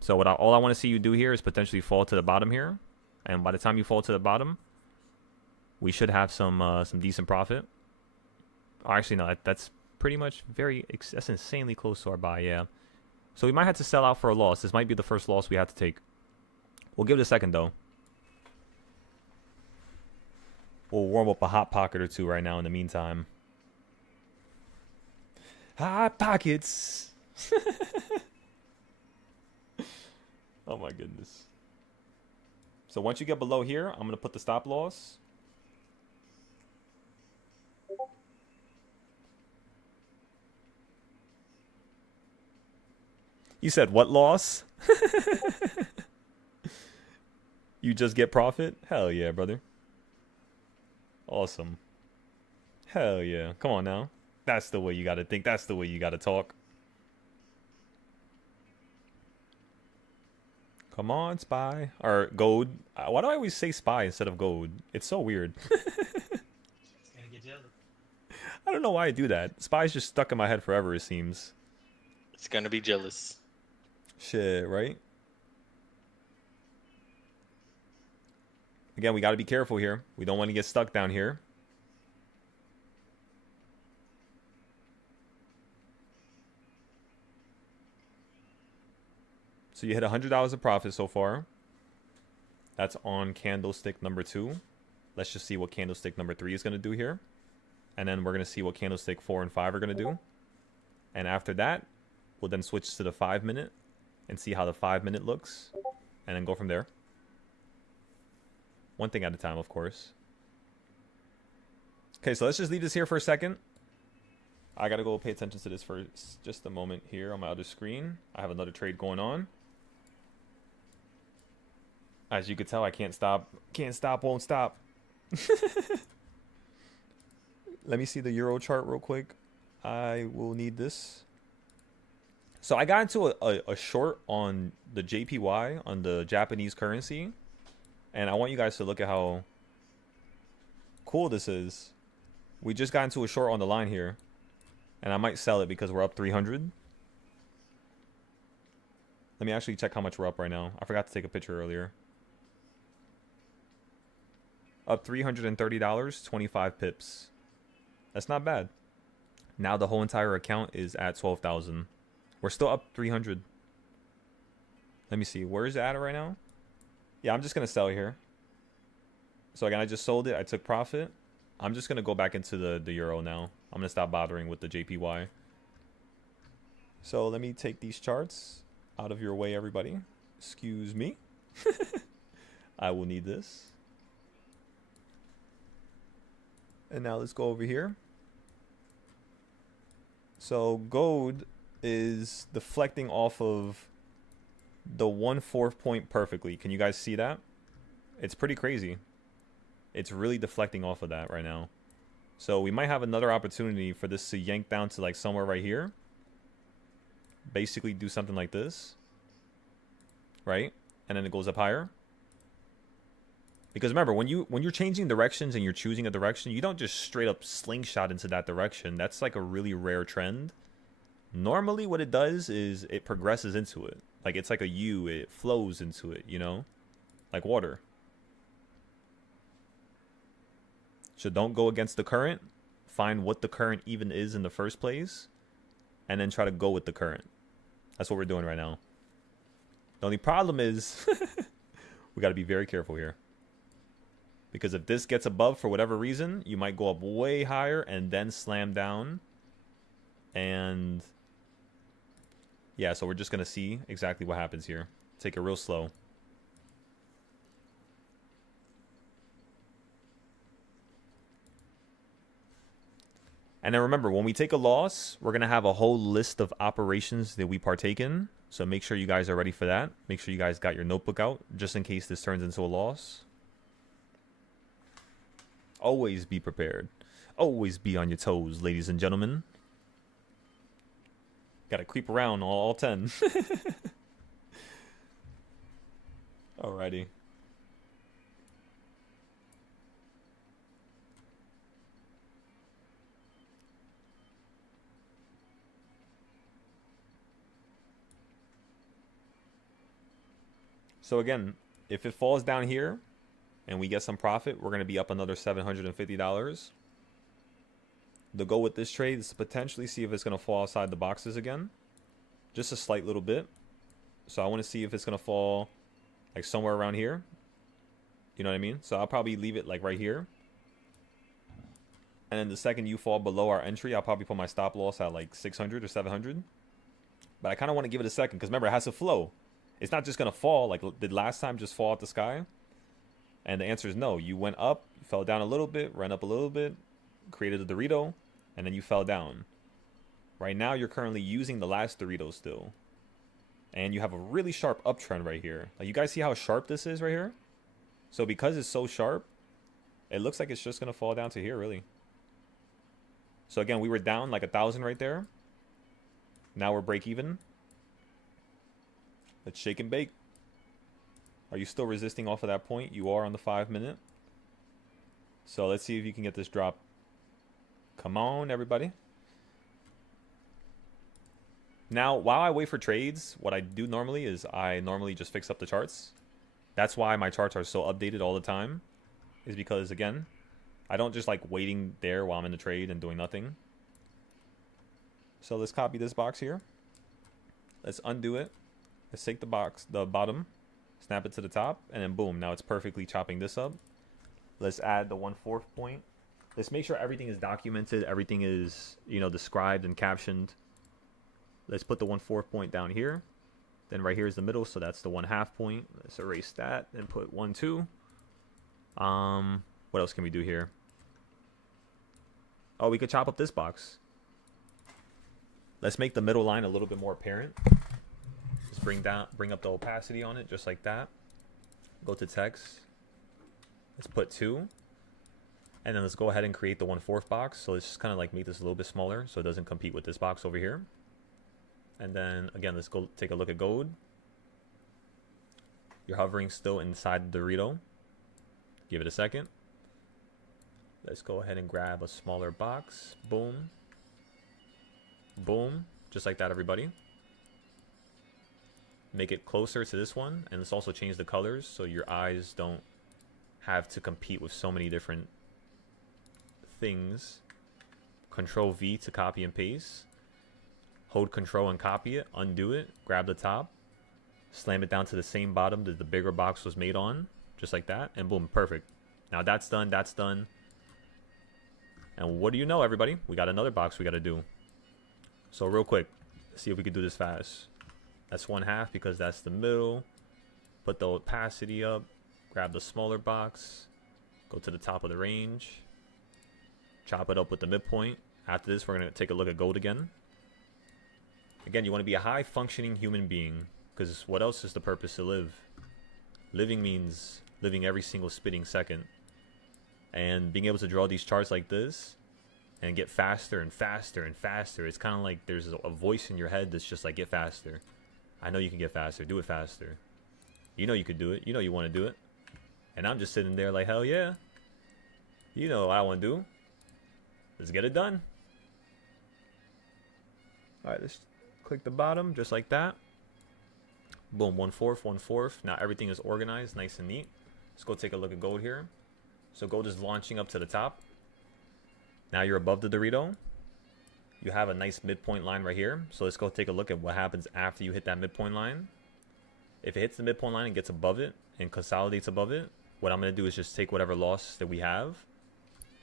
So all I want to see you do here is potentially fall to the bottom here. And by the time you fall to the bottom, we should have some decent profit. Oh, actually, no, that's pretty much that's insanely close to our buy, yeah. So we might have to sell out for a loss. This might be the first loss we have to take. We'll give it a second, though. We'll warm up a hot pocket or two right now in the meantime. Hot pockets! Oh my goodness. So once you get below here, I'm going to put the stop loss. You said what loss? You just get profit? Hell yeah, brother. Awesome. Hell yeah. Come on now. That's the way you got to think. That's the way you got to talk. Come on, spy. Or gold. Why do I always say spy instead of gold? It's so weird. I don't know why I do that. Spy's just stuck in my head forever, it seems. It's gonna be jealous. Shit, right? Again, we got to be careful here. We don't want to get stuck down here. So you hit $100 of profit so far. That's on candlestick number 2. Let's just see what candlestick number 3 is going to do here. And then we're going to see what candlestick 4 and 5 are going to do. And after that, we'll then switch to the 5 minute and see how the 5 minute looks. And then go from there. One thing at a time, of course. Okay, so let's just leave this here for a second. I got to go pay attention to this for just a moment here on my other screen. I have another trade going on. As you can tell, I can't stop. Can't stop, won't stop. Let me see the Euro chart real quick. I will need this. So I got into a short on the JPY, on the Japanese currency. And I want you guys to look at how cool this is. We just got into a short on the line here. And I might sell it because we're up 300. Let me actually check how much we're up right now. I forgot to take a picture earlier. Up $330, 25 pips. That's not bad. Now the whole entire account is at 12,000. We're still up 300. Let me see. Where is it at right now? Yeah, I'm just going to sell here. So again, I just sold it. I took profit. I'm just going to go back into the Euro now. I'm going to stop bothering with the JPY. So let me take these charts out of your way, everybody. Excuse me. I will need this. And now let's go over here. So gold is deflecting off of the 1/4 point perfectly. Can you guys see that? It's pretty crazy. It's really deflecting off of that right now. So we might have another opportunity for this to yank down to like somewhere right here. Basically do something like this. Right? And then it goes up higher. Because remember, when you're changing directions and you're choosing a direction, you don't just straight up slingshot into that direction. That's like a really rare trend. Normally what it does is it progresses into it. Like it's like a U, it flows into it, you know? Like water. So don't go against the current. Find what the current even is in the first place. And then try to go with the current. That's what we're doing right now. The only problem is we got to be very careful here. Because if this gets above for whatever reason, you might go up way higher and then slam down. And yeah, so we're just going to see exactly what happens here. Take it real slow. And then remember, when we take a loss, we're going to have a whole list of operations that we partake in. So make sure you guys are ready for that. Make sure you guys got your notebook out just in case this turns into a loss. Always be prepared. Always be on your toes, ladies and gentlemen. Got to creep around all 10. Alrighty. So again, if it falls down here and we get some profit, we're going to be up another $750. The goal with this trade is to potentially see if it's going to fall outside the boxes again. Just a slight little bit. So I want to see if it's going to fall like somewhere around here. You know what I mean? So I'll probably leave it like right here. And then the second you fall below our entry, I'll probably put my stop loss at like 600 or 700. But I kind of want to give it a second because remember, it has to flow. It's not just going to fall like did last time, just fall out the sky. And the answer is no. You went up, you fell down a little bit, ran up a little bit, created a Dorito, and then you fell down. Right now, you're currently using the last Dorito still. And you have a really sharp uptrend right here. Like, you guys see how sharp this is right here? So because it's so sharp, it looks like it's just going to fall down to here, really. So again, we were down like 1,000 right there. Now we're break even. Let's shake and bake. Are you still resisting off of that point? You are on the 5 minute. So let's see if you can get this drop. Come on, everybody. Now, while I wait for trades, what I do normally is I normally just fix up the charts. That's why my charts are so updated all the time. Is because, again, I don't just like waiting there while I'm in the trade and doing nothing. So let's copy this box here. Let's undo it. Let's take the box, the bottom, snap it to the top, and then boom. Now it's perfectly chopping this up. Let's add the 1/4 point. Let's make sure everything is documented. Everything is, you know, described and captioned. Let's put the 1/4 point down here. Then right here is the middle, so that's the 1/2 point. Let's erase that and put 1, 2. What else can we do here? Oh, we could chop up this box. Let's make the middle line a little bit more apparent. Just bring up the opacity on it, just like that. Go to text. Let's put 2. And then let's go ahead and create the 1/4 box. So let's just kind of like make this a little bit smaller so it doesn't compete with this box over here. And then again, let's go take a look at gold. You're hovering still inside the Dorito. Give it a second. Let's go ahead and grab a smaller box. Boom. Boom. Just like that, everybody. Make it closer to this one. And let's also change the colors so your eyes don't have to compete with so many different things. Control V to copy and paste. Hold Control and copy it. Undo it. Grab the top. Slam it down to the same bottom that the bigger box was made on. Just like that. And boom. Perfect. Now that's done. That's done. And what do you know, everybody? We got another box we got to do. So real quick. Let's see if we can do this fast. That's 1/2 because that's the middle. Put the opacity up. Grab the smaller box. Go to the top of the range. Chop it up with the midpoint. After this, we're going to take a look at gold again. Again, you want to be a high-functioning human being. Because what else is the purpose to live? Living means living every single spitting second. And being able to draw these charts like this and get faster and faster and faster, it's kind of like there's a voice in your head that's just like, get faster. I know you can get faster. Do it faster. You know you could do it. You know you want to do it. And I'm just sitting there like, hell yeah. You know what I want to do. Let's get it done. All right, let's click the bottom just like that. Boom, 1/4, 1/4. Now everything is organized, nice and neat. Let's go take a look at gold here. So gold is launching up to the top. Now you're above the Dorito. You have a nice midpoint line right here. So let's go take a look at what happens after you hit that midpoint line. If it hits the midpoint line and gets above it and consolidates above it, what I'm going to do is just take whatever loss that we have.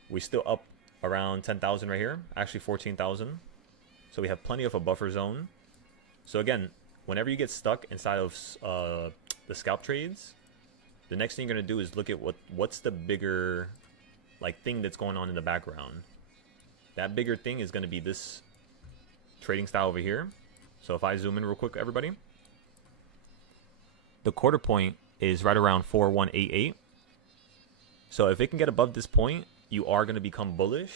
We're still up around 10,000 right here. Actually 14,000. So we have plenty of a buffer zone. So again, whenever you get stuck inside of the scalp trades, the next thing you're going to do is look at what's the bigger thing that's going on in the background. That bigger thing is going to be this trading style over here. So if I zoom in real quick, everybody. The quarter point is right around 4188. So if it can get above this point, you are going to become bullish.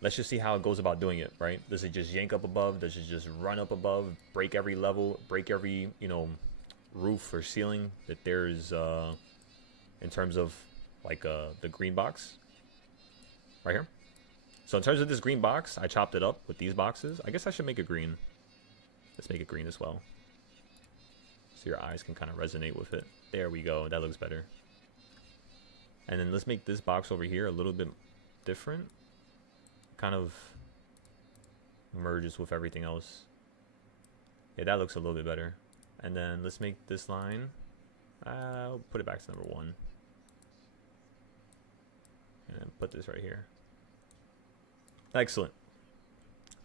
Let's just see how it goes about doing it, right? Does it just yank up above? Does it just run up above, break every level, break every, roof or ceiling that there's in terms of the green box right here? So in terms of this green box, I chopped it up with these boxes. I guess I should make it green. Let's make it green as well, so your eyes can kind of resonate with it. There we go. That looks better. And then let's make this box over here a little bit different. Kind of merges with everything else. Yeah, that looks a little bit better. And then let's make this line, I'll put it back to number 1. And then put this right here. Excellent.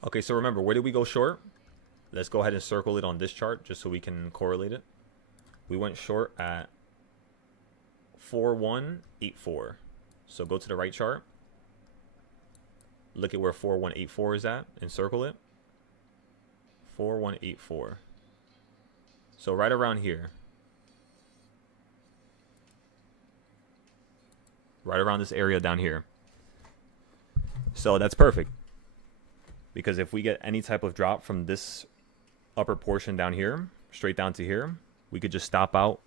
Okay, so remember, where did we go short? Let's go ahead and circle it on this chart just so we can correlate it. We went short at 4184. So go to the right chart. Look at where 4184 is at and circle it. 4184. So right around here. Right around this area down here. So that's perfect. Because if we get any type of drop from this upper portion down here, straight down to here, we could just stop out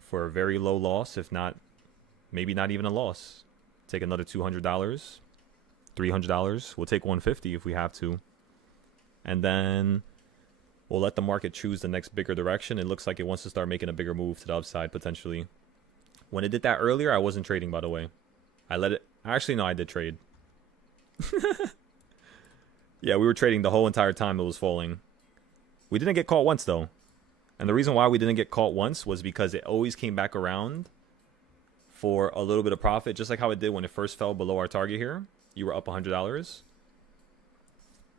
for a very low loss, if not, maybe not even a loss. Take another $200, $300. We'll take 150 if we have to. And then we'll let the market choose the next bigger direction. It looks like it wants to start making a bigger move to the upside, potentially. When it did that earlier, I wasn't trading, by the way. I let it... Actually, no, I did trade. Yeah, we were trading the whole entire time it was falling. We didn't get caught once, though. And the reason why we didn't get caught once was because it always came back around for a little bit of profit, just like how it did when it first fell below our target here. You were up $100.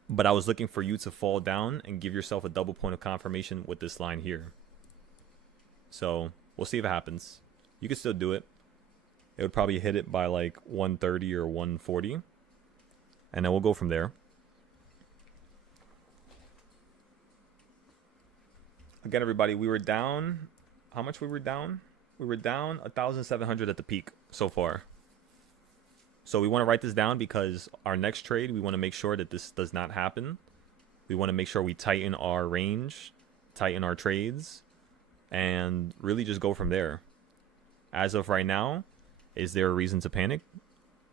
But I was looking for you to fall down and give yourself a double point of confirmation with this line here. So we'll see if it happens. You can still do it. It would probably hit it by like 130 or 140. And then we'll go from there. Again, everybody, we were down. How much we were down? We were down 1,700 at the peak so far. So we want to write this down because our next trade, we want to make sure that this does not happen. We want to make sure we tighten our range, tighten our trades, and really just go from there. As of right now, is there a reason to panic?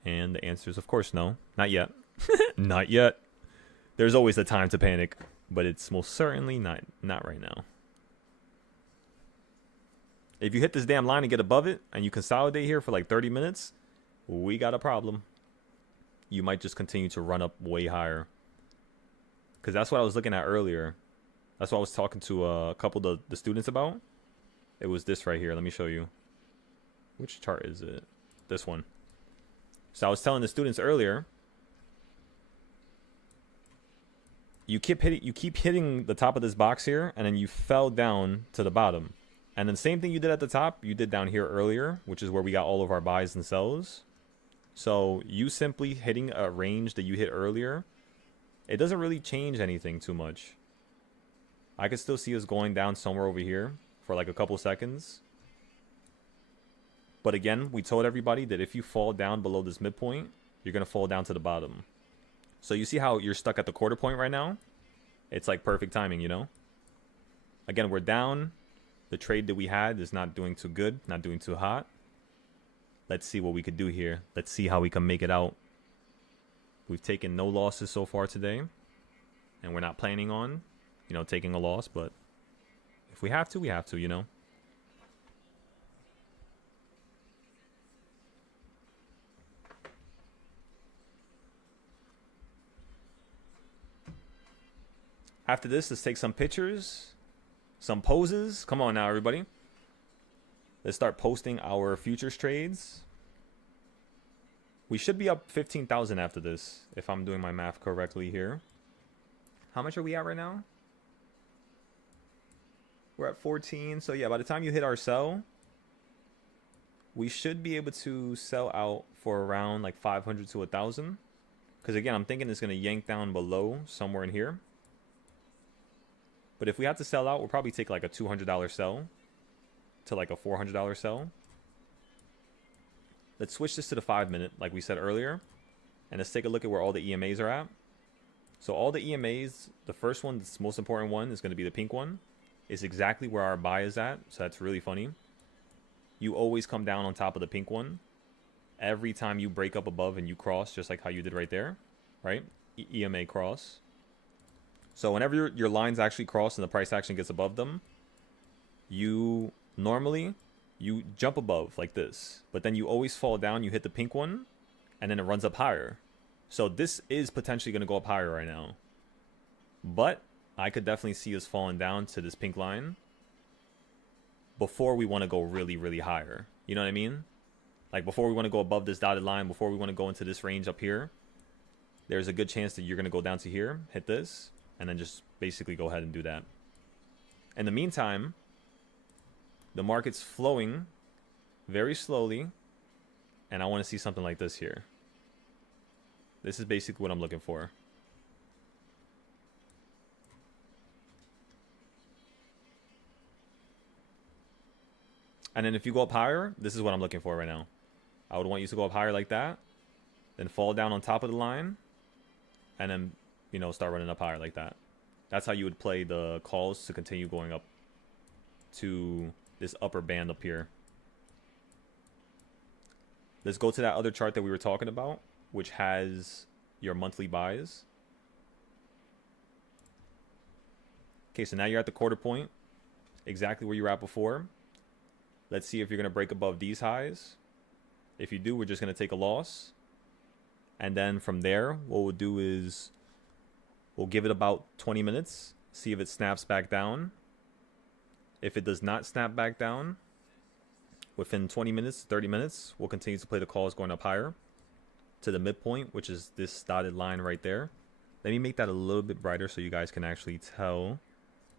And the answer is, of course, no. Not yet. Not yet. There's always a time to panic, but it's most certainly not right now. If you hit this damn line and get above it, and you consolidate here for like 30 minutes, we got a problem. You might just continue to run up way higher. Because that's what I was looking at earlier. That's what I was talking to a couple of the students about. It was this right here. Let me show you. Which chart is it? This one. So I was telling the students earlier, you keep hitting the top of this box here, and then you fell down to the bottom. And then the same thing you did at the top, you did down here earlier, which is where we got all of our buys and sells. So you simply hitting a range that you hit earlier, it doesn't really change anything too much. I could still see us going down somewhere over here for like a couple seconds. But again, we told everybody that if you fall down below this midpoint, you're going to fall down to the bottom. So you see how you're stuck at the quarter point right now? It's like perfect timing, you know? Again, we're down. The trade that we had is not doing too good, not doing too hot. Let's see what we could do here. Let's see how we can make it out. We've taken no losses so far today. And we're not planning on, you know, taking a loss. But if we have to, we have to, you know? After this, let's take some pictures, some poses. Come on now, everybody. Let's start posting our futures trades. We should be up 15,000 after this, if I'm doing my math correctly here. How much are we at right now? We're at 14. So yeah, by the time you hit our sell, we should be able to sell out for around like 500 to 1,000. Because again, I'm thinking it's going to yank down below somewhere in here. But if we have to sell out, we'll probably take like a $200 sell to like a $400 sell. Let's switch this to the 5-minute, like we said earlier. And let's take a look at where all the EMAs are at. So all the EMAs, the first one, the most important one, is going to be the pink one. Is exactly where our buy is at. So that's really funny. You always come down on top of the pink one. Every time you break up above and you cross, just like how you did right there. Right? EMA cross. So whenever your lines actually cross and the price action gets above them, you normally, you jump above like this. But then you always fall down, you hit the pink one, and then it runs up higher. So this is potentially going to go up higher right now. But I could definitely see us falling down to this pink line before we want to go really, really higher. You know what I mean? Like before we want to go above this dotted line, before we want to go into this range up here, there's a good chance that you're going to go down to here, hit this, and then just basically go ahead and do that. In the meantime, the market's flowing very slowly, and I want to see something like this here. This is basically what I'm looking for. And then if you go up higher, this is what I'm looking for right now. I would want you to go up higher like that, then fall down on top of the line, and then, you know, start running up higher like that. That's how you would play the calls to continue going up to this upper band up here. Let's go to that other chart that we were talking about, which has your monthly buys. Okay, so now you're at the quarter point, exactly where you were at before. Let's see if you're going to break above these highs. If you do, we're just going to take a loss. And then from there, what we'll do is we'll give it about 20 minutes, see if it snaps back down. If it does not snap back down, within 20 minutes, 30 minutes, we'll continue to play the calls going up higher to the midpoint, which is this dotted line right there. Let me make that a little bit brighter so you guys can actually tell.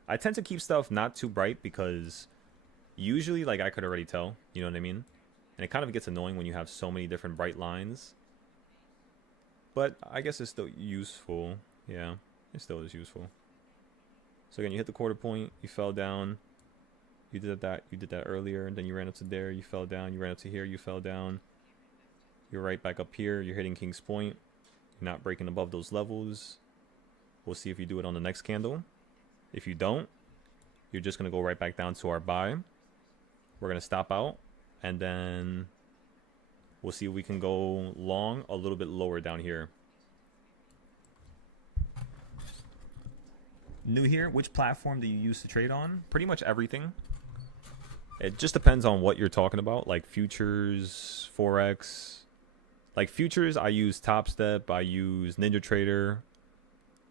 I tend to keep stuff not too bright because usually, like, I could already tell, you know what I mean? And it kind of gets annoying when you have so many different bright lines. But I guess it's still useful. Yeah, it still is useful. So again, you hit the quarter point, you fell down. You did that earlier, and then you ran up to there, you fell down, you ran up to here, you fell down. You're right back up here, you're hitting King's Point. You're not breaking above those levels. We'll see if you do it on the next candle. If you don't, you're just going to go right back down to our buy. We're going to stop out, and then we'll see if we can go long a little bit lower down here. New here, which platform do you use to trade on? Pretty much everything. It just depends on what you're talking about, like futures, forex. Like futures, I use Top Step, I use NinjaTrader.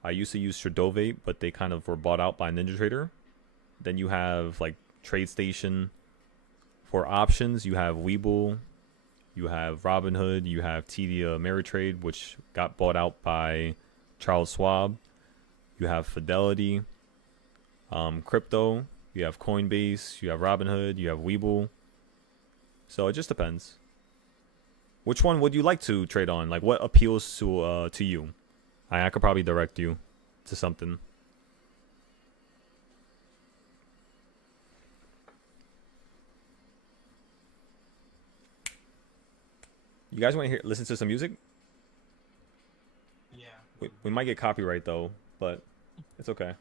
I used to use Tradovate, but they kind of were bought out by NinjaTrader. Then you have like TradeStation. For options, you have Webull, you have Robinhood, you have TD Ameritrade, which got bought out by Charles Schwab. You have Fidelity, crypto, you have Coinbase, you have Robinhood, you have Webull. So it just depends. Which one would you like to trade on? Like, what appeals to you? I could probably direct you to something. You guys want to listen to some music? Yeah. We might get copyright though, but it's okay.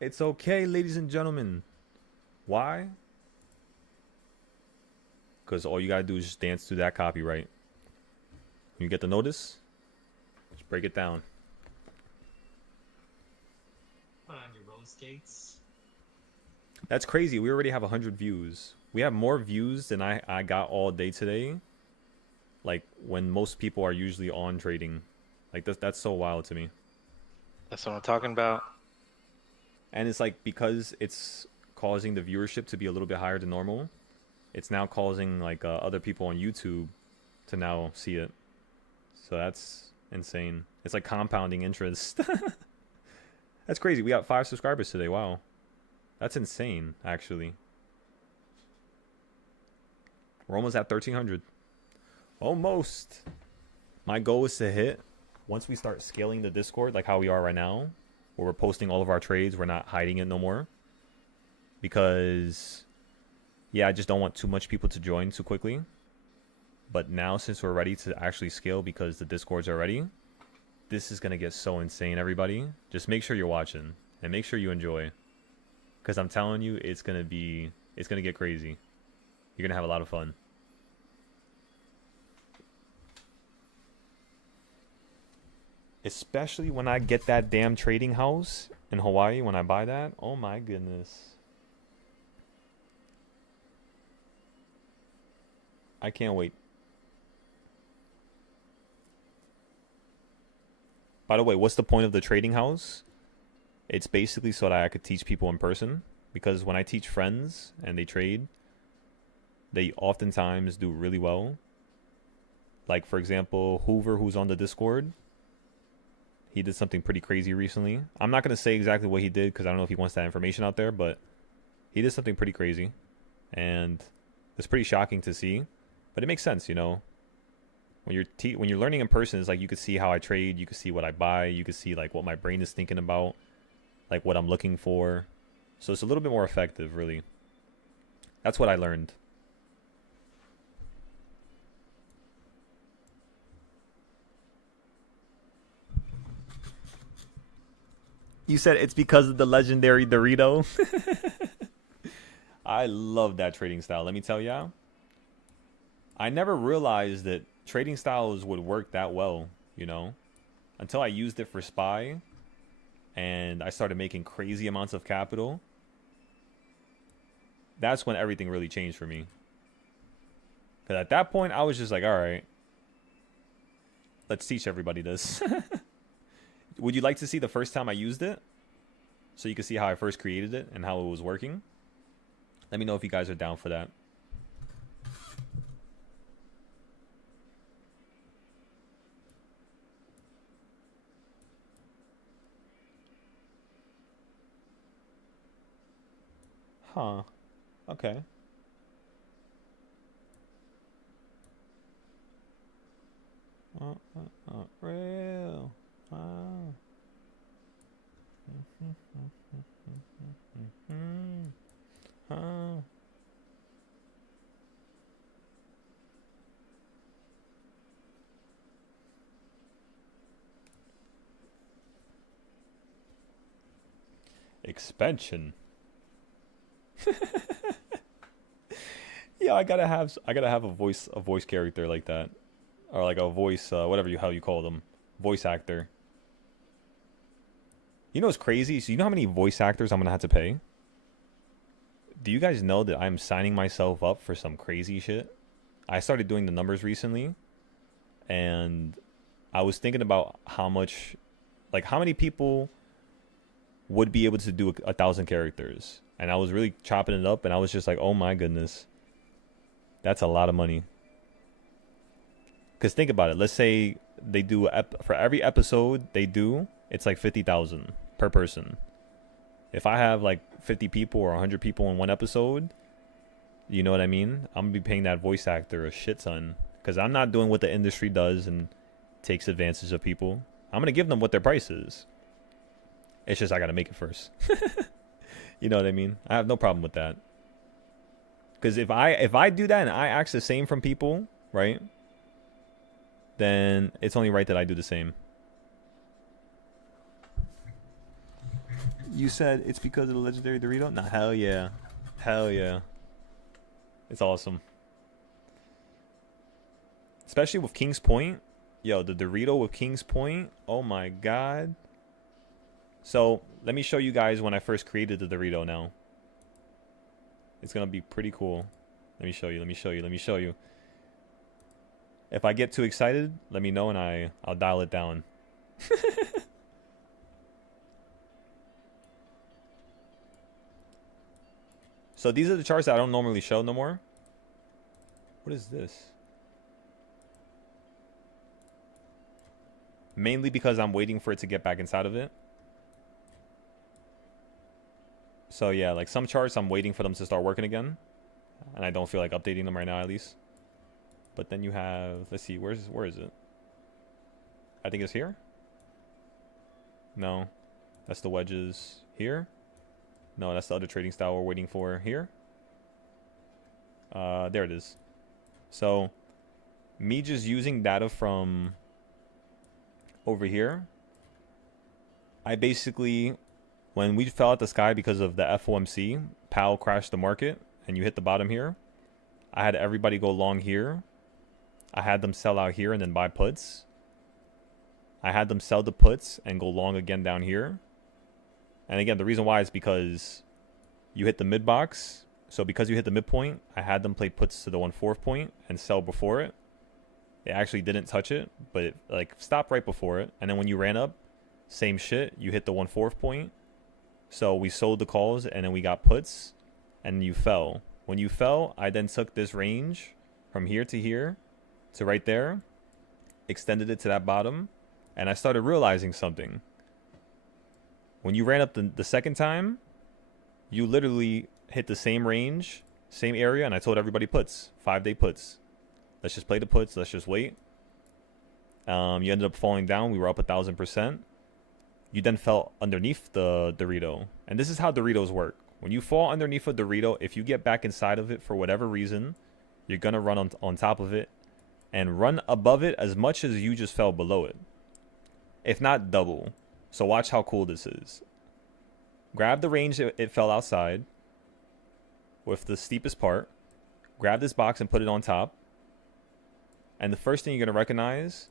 It's okay, ladies and gentlemen. Why? Because all you gotta do is just dance to that copyright. When you get the notice, just break it down. Put on your roller skates. That's crazy. We already have 100 views. We have more views than I got all day today. Like when most people are usually on trading. Like that's so wild to me. That's what I'm talking about. And it's like because it's causing the viewership to be a little bit higher than normal, it's now causing like other people on YouTube to now see it. So that's insane. It's like compounding interest. That's crazy. We got 5 subscribers today. Wow. That's insane, actually. We're almost at 1,300. Almost. My goal is to hit, once we start scaling the Discord, like how we are right now, where we're posting all of our trades, we're not hiding it no more. Because, yeah, I just don't want too much people to join too quickly. But now, since we're ready to actually scale because the Discords are ready, this is going to get so insane, everybody. Just make sure you're watching and make sure you enjoy. Because I'm telling you, it's going to get crazy. You're going to have a lot of fun. Especially when I get that damn trading house in Hawaii, when I buy that. Oh my goodness. I can't wait. By the way, what's the point of the trading house? It's basically so that I could teach people in person. Because when I teach friends and they trade, they oftentimes do really well. Like, for example, Hoover, who's on the Discord. He did something pretty crazy recently. I'm not going to say exactly what he did because I don't know if he wants that information out there. But he did something pretty crazy. And it's pretty shocking to see. But it makes sense, you know. When you're learning in person, it's like you could see how I trade. You could see what I buy. You could see like what my brain is thinking about. Like what I'm looking for. So it's a little bit more effective, really. That's what I learned. You said it's because of the legendary Dorito. I love that trading style. Let me tell ya. I never realized that trading styles would work that well, you know, until I used it for SPY and I started making crazy amounts of capital. That's when everything really changed for me. Because at that point, I was just like, all right, let's teach everybody this. Would you like to see the first time I used it? So you can see how I first created it and how it was working? Let me know if you guys are down for that. Huh. Okay. Real. Wow. Expansion. Yeah, I gotta have a voice character like that, or like a voice, whatever how you call them, voice actor. You know what's crazy? So you know how many voice actors I'm gonna have to pay? Do you guys know that I'm signing myself up for some crazy shit? I started doing the numbers recently, and I was thinking about how much, like how many people would be able to do 1,000 characters, and I was really chopping it up, and I was just like, oh my goodness, that's a lot of money. Because think about it. Let's say they do for every episode they do, it's like 50,000 per person. If I have like 50 people or 100 people in one episode, you know what I mean? I'm gonna be paying that voice actor a shit ton, because I'm not doing what the industry does and takes advantage of people. I'm gonna give them what their price is. It's just I gotta make it first. You know what I mean? I have no problem with that. Because if I do that and I ask the same from people, right? Then it's only right that I do the same. You said it's because of the legendary Dorito? Nah, hell yeah. Hell yeah. It's awesome. Especially with King's Point. Yo, the Dorito with King's Point. Oh my god. So, let me show you guys when I first created the Dorito now. It's going to be pretty cool. Let me show you. If I get too excited, let me know and I'll dial it down. So these are the charts that I don't normally show no more. What is this? Mainly because I'm waiting for it to get back inside of it. So yeah, like some charts I'm waiting for them to start working again. And I don't feel like updating them right now at least. But then you have, let's see, where is it? I think it's here. No, that's the wedges here. No, that's the other trading style we're waiting for here. There it is. So, me just using data from over here, I basically, when we fell out the sky because of the FOMC, Powell crashed the market, and you hit the bottom here, I had everybody go long here. I had them sell out here and then buy puts. I had them sell the puts and go long again down here. And again, the reason why is because you hit the mid box. So because you hit the midpoint, I had them play puts to the 1/4 point and sell before it. They actually didn't touch it, but it like stopped right before it. And then when you ran up, same shit. You hit the 1/4 point. So we sold the calls and then we got puts and you fell. When you fell, I then took this range from here to here to right there, extended it to that bottom, and I started realizing something. When you ran up the second time, you literally hit the same range, same area, and I told everybody puts, 5-day puts. Let's just play the puts. Let's just wait. You ended up falling down. We were up 1,000%. You then fell underneath the Dorito. And this is how Doritos work. When you fall underneath a Dorito, if you get back inside of it for whatever reason, you're going to run on top of it and run above it as much as you just fell below it. If not double. So watch how cool this is. Grab the range it fell outside with the steepest part. Grab this box and put it on top. And the first thing you're going to recognize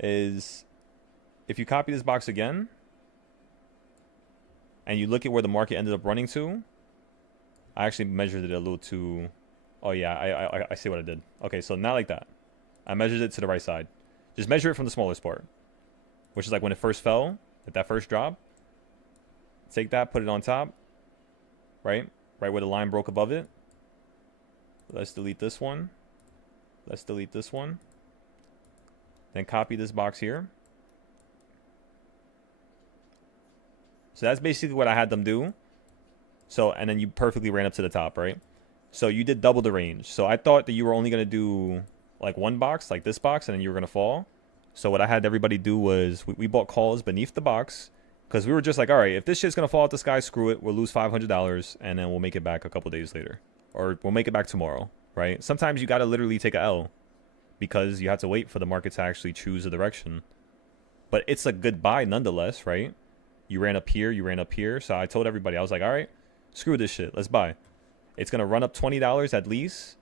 is if you copy this box again and you look at where the market ended up running to, I actually measured it a little too. Oh yeah, I see what I did. Okay, so not like that. I measured it to the right side. Just measure it from the smallest part, which is like when it first fell, at that first drop. Take that, put it on top, right where the line broke above it. Let's delete this one. Let's delete this one. Then copy this box here. So that's basically what I had them do. So, and then you perfectly ran up to the top, right? So you did double the range. So I thought that you were only going to do like one box, like this box, and then you were going to fall. So what I had everybody do was we bought calls beneath the box because we were just like, all right, if this shit's going to fall out the sky, screw it. We'll lose $500 and then we'll make it back a couple days later. Or we'll make it back tomorrow, right? Sometimes you got to literally take a L because you have to wait for the market to actually choose a direction. But it's a good buy nonetheless, right? You ran up here, you ran up here. So I told everybody, I was like, all right, screw this shit. Let's buy. It's going to run up $20 at least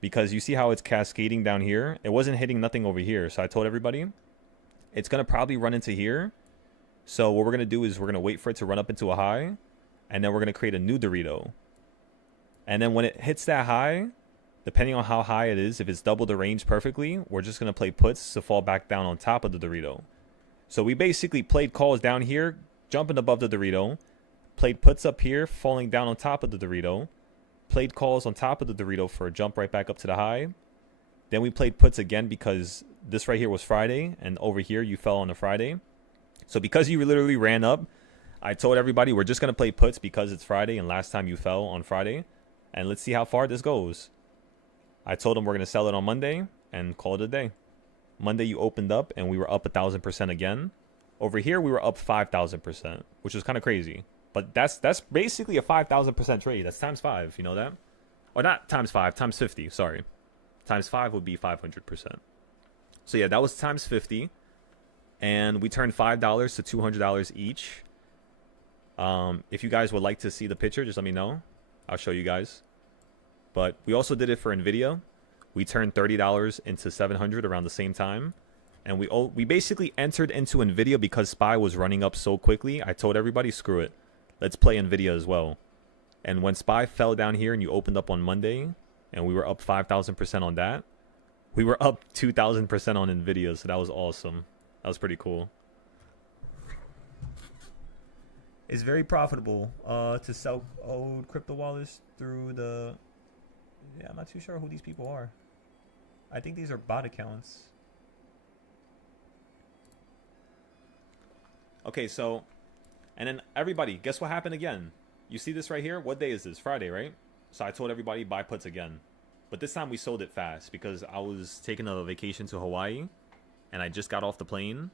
because you see how it's cascading down here. It wasn't hitting nothing over here. So I told everybody it's going to probably run into here. So what we're going to do is we're going to wait for it to run up into a high. And then we're going to create a new Dorito. And then when it hits that high, depending on how high it is, if it's double the range perfectly, we're just going to play puts to fall back down on top of the Dorito. So we basically played calls down here, jumping above the Dorito. Played puts up here, falling down on top of the Dorito. Played calls on top of the Dorito for a jump right back up to the high. Then we played puts again because this right here was Friday. And over here you fell on a Friday. So because you literally ran up, I told everybody we're just going to play puts because it's Friday and last time you fell on Friday. And let's see how far this goes. I told them we're going to sell it on Monday and call it a day. Monday you opened up and we were up 1,000% again. Over here we were up 5,000%, which was kind of crazy. But that's basically a 5,000% trade. That's times 5, you know that? Or not times 5, times 50, sorry. Times 5 would be 500%. So yeah, that was times 50. And we turned $5 to $200 each. If you guys would like to see the picture, just let me know. I'll show you guys. But we also did it for NVIDIA. We turned $30 into $700 around the same time. And we basically entered into NVIDIA because SPY was running up so quickly. I told everybody, screw it. Let's play NVIDIA as well. And when SPY fell down here and you opened up on Monday, and we were up 5,000% on that, we were up 2,000% on NVIDIA, so that was awesome. That was pretty cool. It's very profitable to sell old crypto wallets through the... Yeah, I'm not too sure who these people are. I think these are bot accounts. Okay, so... And then everybody, guess what happened again? You see this right here? What day is this? Friday, right? So I told everybody buy puts again. But this time we sold it fast because I was taking a vacation to Hawaii and I just got off the plane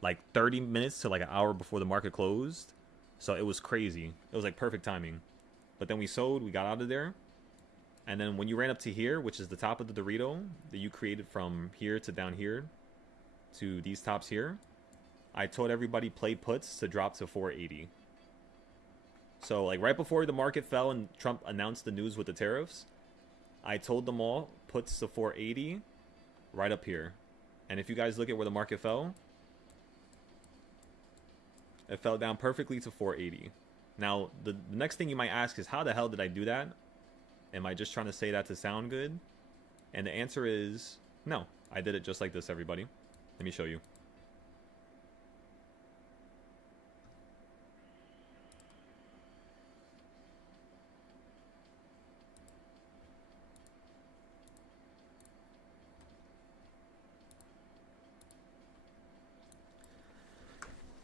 like 30 minutes to like an hour before the market closed. So it was crazy. It was like perfect timing. But then we sold, we got out of there. And then when you ran up to here, which is the top of the Dorito that you created from here to down here to these tops here, I told everybody play puts to drop to 480. So like right before the market fell and Trump announced the news with the tariffs, I told them all puts to 480 right up here. And if you guys look at where the market fell, it fell down perfectly to 480. Now, the next thing you might ask is, how the hell did I do that? Am I just trying to say that to sound good? And the answer is, no. I did it just like this, everybody. Let me show you.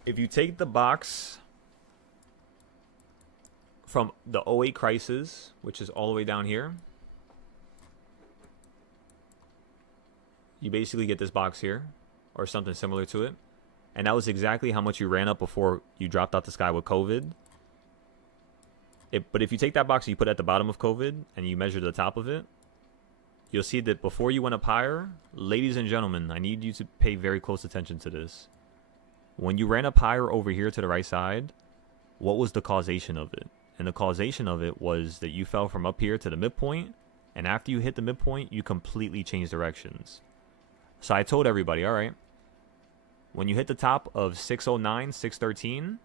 If you take the box from the '08 crisis, which is all the way down here, you basically get this box here, or something similar to it. And that was exactly how much you ran up before you dropped out the sky with COVID. But if you take that box and you put it at the bottom of COVID, and you measure the top of it, you'll see that before you went up higher, ladies and gentlemen, I need you to pay very close attention to this. When you ran up higher over here to the right side, what was the causation of it? And the causation of it was that you fell from up here to the midpoint, and after you hit the midpoint, you completely changed directions. So I told everybody, all right, when you hit the top of 609, 613,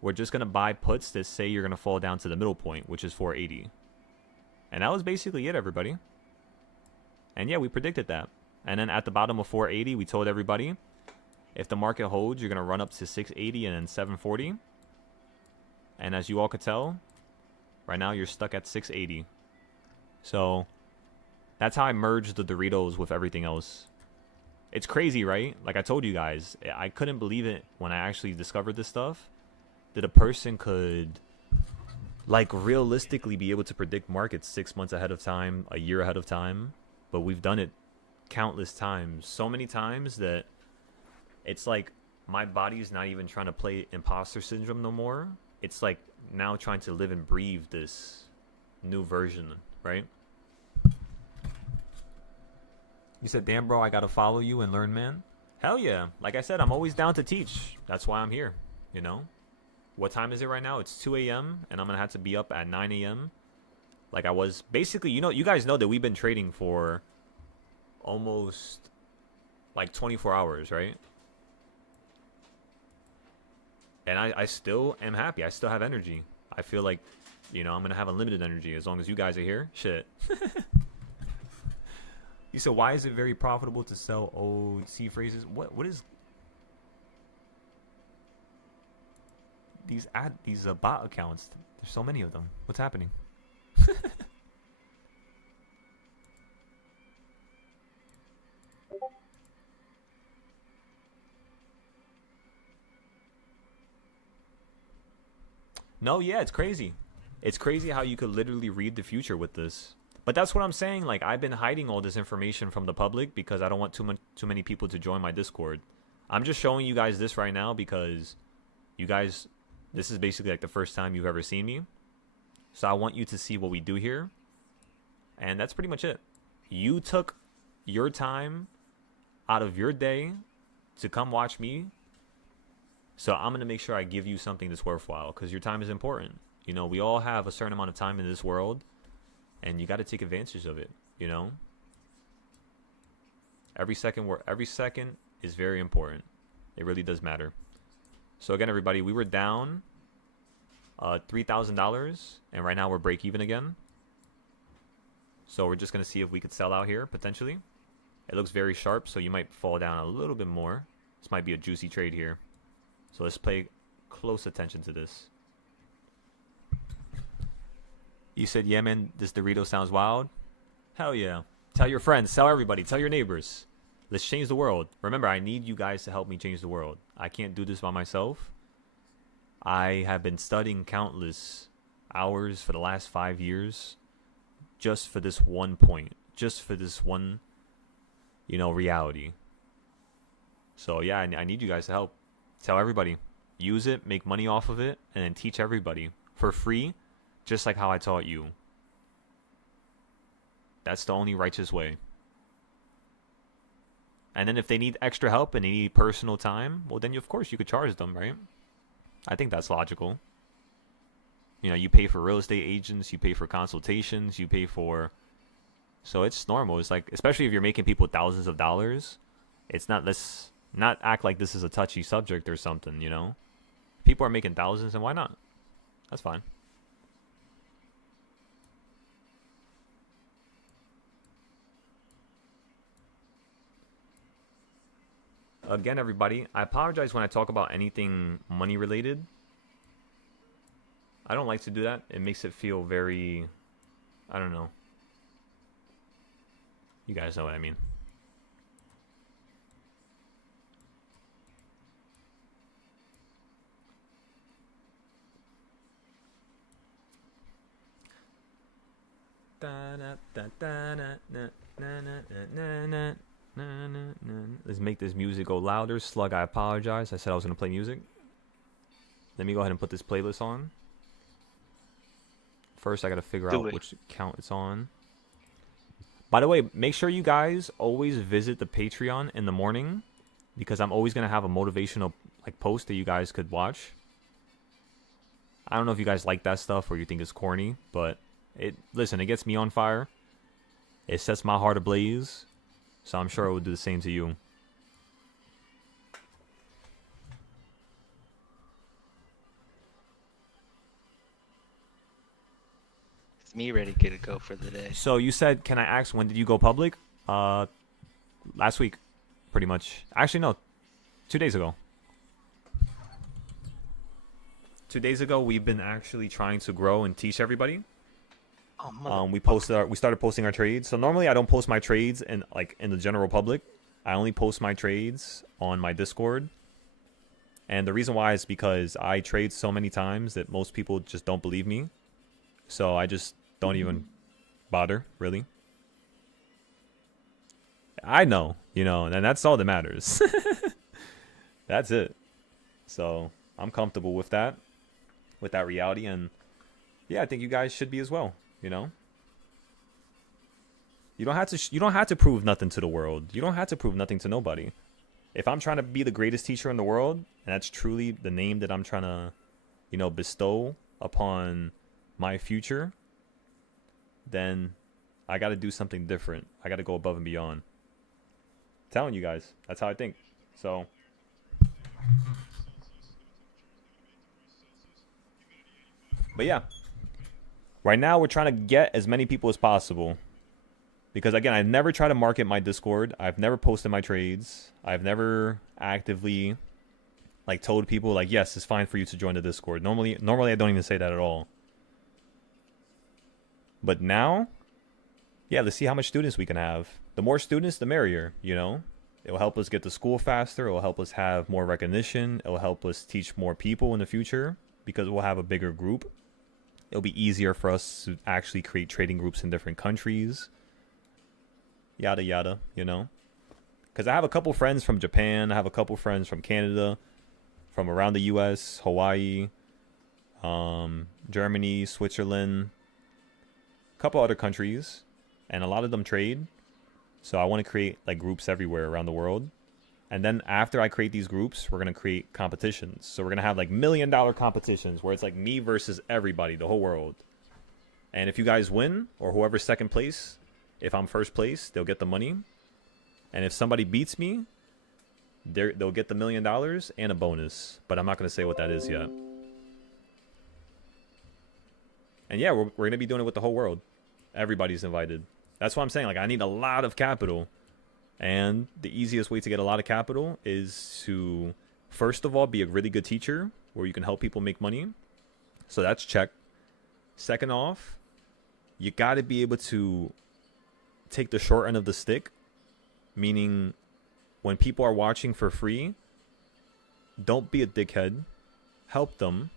we're just going to buy puts that say you're going to fall down to the middle point, which is 480. And that was basically it, everybody. And yeah, we predicted that. And then at the bottom of 480, we told everybody, if the market holds, you're going to run up to 680 and then 740. And as you all could tell, right now you're stuck at 680. So that's how I merged the Doritos with everything else. It's crazy, right? Like I told you guys, I couldn't believe it when I actually discovered this stuff, that a person could like realistically be able to predict markets 6 months ahead of time, a year ahead of time. But we've done it countless times, so many times that it's like my body's not even trying to play imposter syndrome no more. It's like now trying to live and breathe this new version, right? You said, damn, bro, I got to follow you and learn, man. Hell yeah. Like I said, I'm always down to teach. That's why I'm here, you know? What time is it right now? It's 2 a.m. and I'm going to have to be up at 9 a.m. Like I was basically, you know, you guys know that we've been trading for almost like 24 hours, right? And I still am happy. I still have energy. I feel like, you know, I'm going to have unlimited energy as long as you guys are here. Shit. You said, why is it very profitable to sell old C phrases? What is these bot accounts? There's so many of them. What's happening? No, yeah, it's crazy. It's crazy how you could literally read the future with this. But that's what I'm saying. Like, I've been hiding all this information from the public because I don't want too many people to join my Discord. I'm just showing you guys this right now because you guys, this is basically like the first time you've ever seen me. So I want you to see what we do here. And that's pretty much it. You took your time out of your day to come watch me. So I'm going to make sure I give you something that's worthwhile because your time is important. You know, we all have a certain amount of time in this world and you got to take advantage of it, you know? Every second is very important. It really does matter. So again, everybody, we were down $3,000 and right now we're break even again. So we're just going to see if we could sell out here potentially. It looks very sharp, so you might fall down a little bit more. This might be a juicy trade here. So let's pay close attention to this. You said, yeah, man, this Dorito sounds wild. Hell yeah. Tell your friends, tell everybody, tell your neighbors. Let's change the world. Remember, I need you guys to help me change the world. I can't do this by myself. I have been studying countless hours for the last 5 years just for this one point, just for this one, you know, reality. So yeah, I need you guys to help. Tell everybody. Use it, make money off of it, and then teach everybody for free, just like how I taught you. That's the only righteous way. And then if they need extra help and they need personal time, well then of course you could charge them, right? I think that's logical. You know, you pay for real estate agents, you pay for consultations, you pay for... So it's normal. It's like, especially if you're making people thousands of dollars, it's not, let's not act like this is a touchy subject or something, you know? People are making thousands, and why not? That's fine. Again, everybody, I apologize when I talk about anything money related. I don't like to do that. It makes it feel very, I don't know. You guys know what I mean. Let's make this music go louder. Slug, I apologize. I said I was going to play music. Let me go ahead and put this playlist on. First, I got to figure out which account it's on. By the way, make sure you guys always visit the Patreon in the morning because I'm always going to have a motivational post that you guys could watch. I don't know if you guys like that stuff or you think it's corny, but listen, it gets me on fire. It sets my heart ablaze. So I'm sure it will do the same to you. It's me ready to go for the day. So you said, can I ask, when did you go public? Last week, pretty much. Actually, no, 2 days ago. 2 days ago, we've been actually trying to grow and teach everybody. Oh, we started posting our trades. So normally I don't post my trades in the general public. I only post my trades on my Discord. And the reason why is because I trade so many times that most people just don't believe me. So I just don't even bother, really. I know, and that's all that matters. That's it. So I'm comfortable with that reality, and yeah, I think you guys should be as well. You don't have to prove nothing to the world. You don't have to prove nothing to nobody. If I'm trying to be the greatest teacher in the world, and that's truly the name that I'm trying to, bestow upon my future, then I got to do something different. I got to go above and beyond. I'm telling you guys, that's how I think. So but yeah. Right now, we're trying to get as many people as possible. Because, again, I never try to market my Discord. I've never posted my trades. I've never actively, told people, yes, it's fine for you to join the Discord. Normally, I don't even say that at all. But now, yeah, let's see how much students we can have. The more students, the merrier, It'll help us get to school faster. It'll help us have more recognition. It'll help us teach more people in the future because we'll have a bigger group. It'll be easier for us to actually create trading groups in different countries. Yada, yada, Because I have a couple friends from Japan. I have a couple friends from Canada, from around the U.S., Hawaii, Germany, Switzerland, a couple other countries. and a lot of them trade. So I want to create like groups everywhere around the world. And then after I create these groups, we're going to create competitions. So we're going to have like $1 million competitions where it's like me versus everybody, the whole world. And if you guys win, or whoever's second place, if I'm first place, they'll get the money. And if somebody beats me, they'll get the $1 million and a bonus. But I'm not going to say what that is yet. And yeah, we're going to be doing it with the whole world. Everybody's invited. That's why I'm saying, like, I need a lot of capital. And the easiest way to get a lot of capital is to, first of all, be a really good teacher where you can help people make money. So that's check. Second off, you got to be able to take the short end of the stick, meaning when people are watching for free, don't be a dickhead. Help them.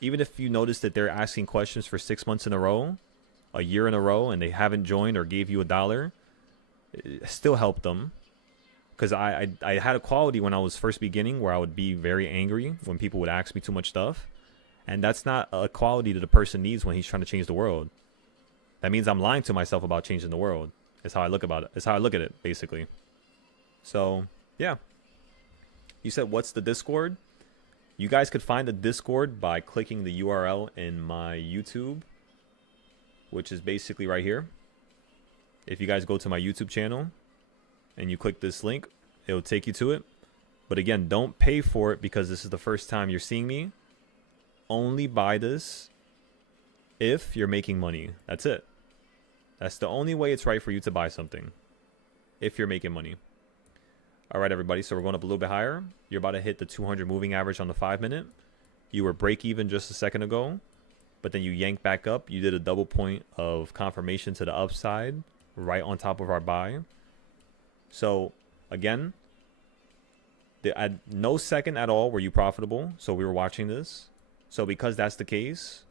Even if you notice that they're asking questions for 6 months in a row, a year in a row, and they haven't joined or gave you $1, still help them. Because I had a quality when I was first beginning where I would be very angry when people would ask me too much stuff. And that's not a quality that a person needs when he's trying to change the world. That means I'm lying to myself about changing the world. That's how I look about it. That's how I look at it, basically. So, yeah. You said, what's the Discord? You guys could find the Discord by clicking the URL in my YouTube, which is basically right here. If you guys go to my YouTube channel and you click this link, it'll take you to it. But again, don't pay for it because this is the first time you're seeing me. Only buy this if you're making money. That's it. That's the only way it's right for you to buy something. If you're making money. All right, everybody. So we're going up a little bit higher. You're about to hit the 200 moving average on the 5-minute. You were break even just a second ago, but then you yanked back up. You did a double point of confirmation to the upside right on top of our buy. So again, at no second at all were you profitable. So we were watching this. So because that's the case,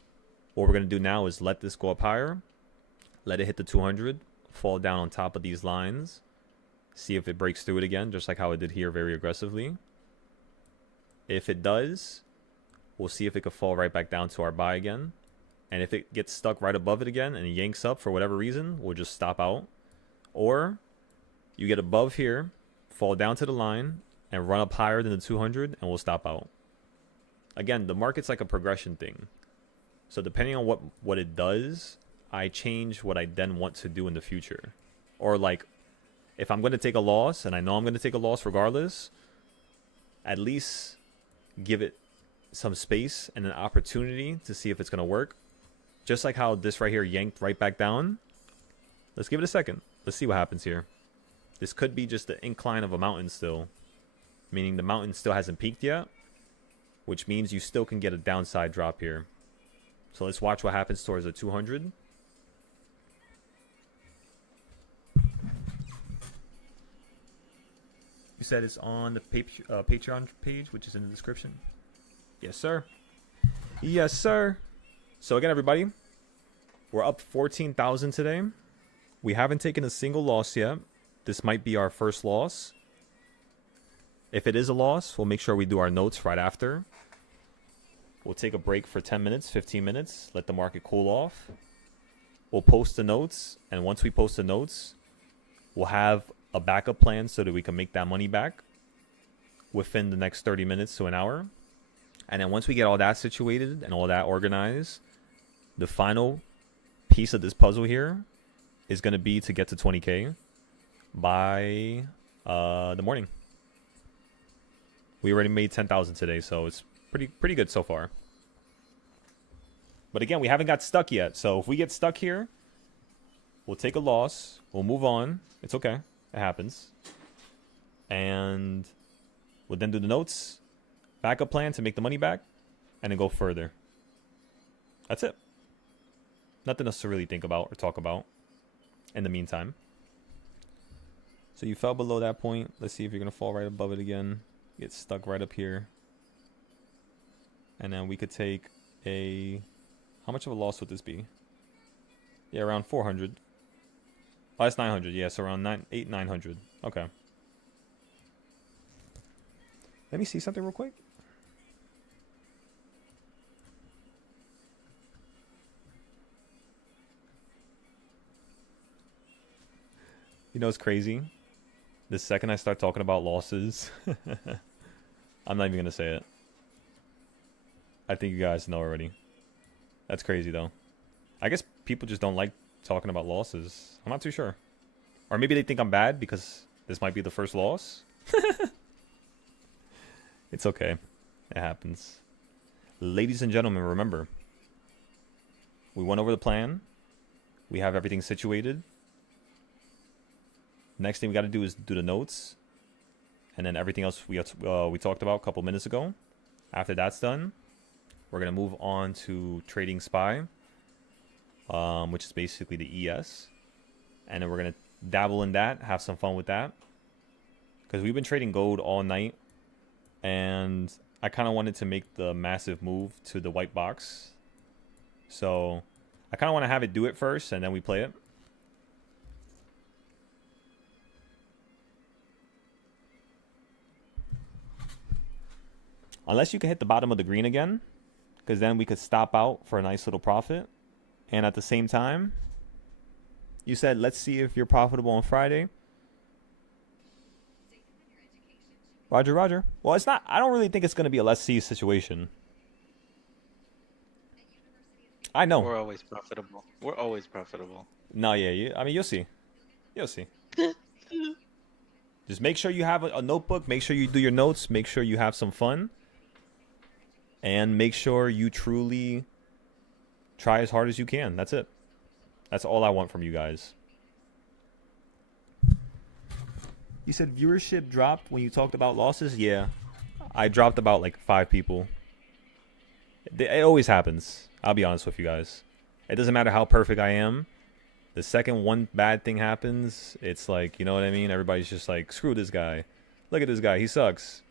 what we're going to do now is let this go up higher. Let it hit the 200, fall down on top of these lines. See if it breaks through it again, just like how it did here very aggressively. If it does, we'll see if it could fall right back down to our buy again. And if it gets stuck right above it again and it yanks up for whatever reason, we'll just stop out. Or you get above here, fall down to the line, and run up higher than the 200, and we'll stop out. Again, the market's like a progression thing. So depending on what it does, I change what I then want to do in the future. Or like, if I'm going to take a loss, and I know I'm going to take a loss regardless, at least give it some space and an opportunity to see if it's going to work. Just like how this right here yanked right back down. Let's give it a second. Let's see what happens here. This could be just the incline of a mountain still. Meaning the mountain still hasn't peaked yet. Which means you still can get a downside drop here. So let's watch what happens towards the 200. You said it's on the Patreon page, which is in the description. Yes, sir. Yes, sir. So again, everybody, we're up 14,000 today. We haven't taken a single loss yet. This might be our first loss. If it is a loss, we'll make sure we do our notes right after. We'll take a break for 10 minutes, 15 minutes, let the market cool off. We'll post the notes, and once we post the notes, we'll have a backup plan so that we can make that money back within the next 30 minutes to an hour. And then once we get all that situated and all that organized, the final piece of this puzzle here is going to be to get to 20K by the morning. We already made 10,000 today, so it's pretty good so far. But again, we haven't got stuck yet. So if we get stuck here, we'll take a loss. We'll move on. It's okay. It happens. And we'll then do the notes, backup plan to make the money back, and then go further. That's it. Nothing else to really think about or talk about in the meantime. So you fell below that point. Let's see if you're going to fall right above it again. Get stuck right up here. And then we could take a... How much of a loss would this be? Yeah, around 400. Oh, that's 900. Yeah, so around 900. Okay. Let me see something real quick. You know, it's crazy. The second I start talking about losses, I'm not even going to say it. I think you guys know already. That's crazy, though. I guess people just don't like talking about losses. I'm not too sure. Or maybe they think I'm bad because this might be the first loss. It's okay. It happens. Ladies and gentlemen, remember. We went over the plan. We have everything situated. Next thing we got to do is do the notes. And then everything else we talked about a couple minutes ago. After that's done, we're going to move on to Trading Spy. Which is basically the ES. And then we're going to dabble in that. Have some fun with that. Because we've been trading gold all night. And I kind of wanted to make the massive move to the white box. So I kind of want to have it do it first. And then we play it. Unless you can hit the bottom of the green again. Because then we could stop out for a nice little profit. And at the same time, you said, let's see if you're profitable on Friday. Roger, Roger. Well, it's not. I don't really think it's going to be a let's see situation. I know. We're always profitable. We're always profitable. No, yeah. I mean, you'll see. You'll see. Just make sure you have a notebook. Make sure you do your notes. Make sure you have some fun. And make sure you truly try as hard as you can. That's it. That's all I want from you guys. You said viewership dropped when you talked about losses? Yeah. I dropped about like 5 people. It always happens. I'll be honest with you guys. It doesn't matter how perfect I am. The second one bad thing happens, it's like, you know what I mean? Everybody's just like, screw this guy. Look at this guy. He sucks.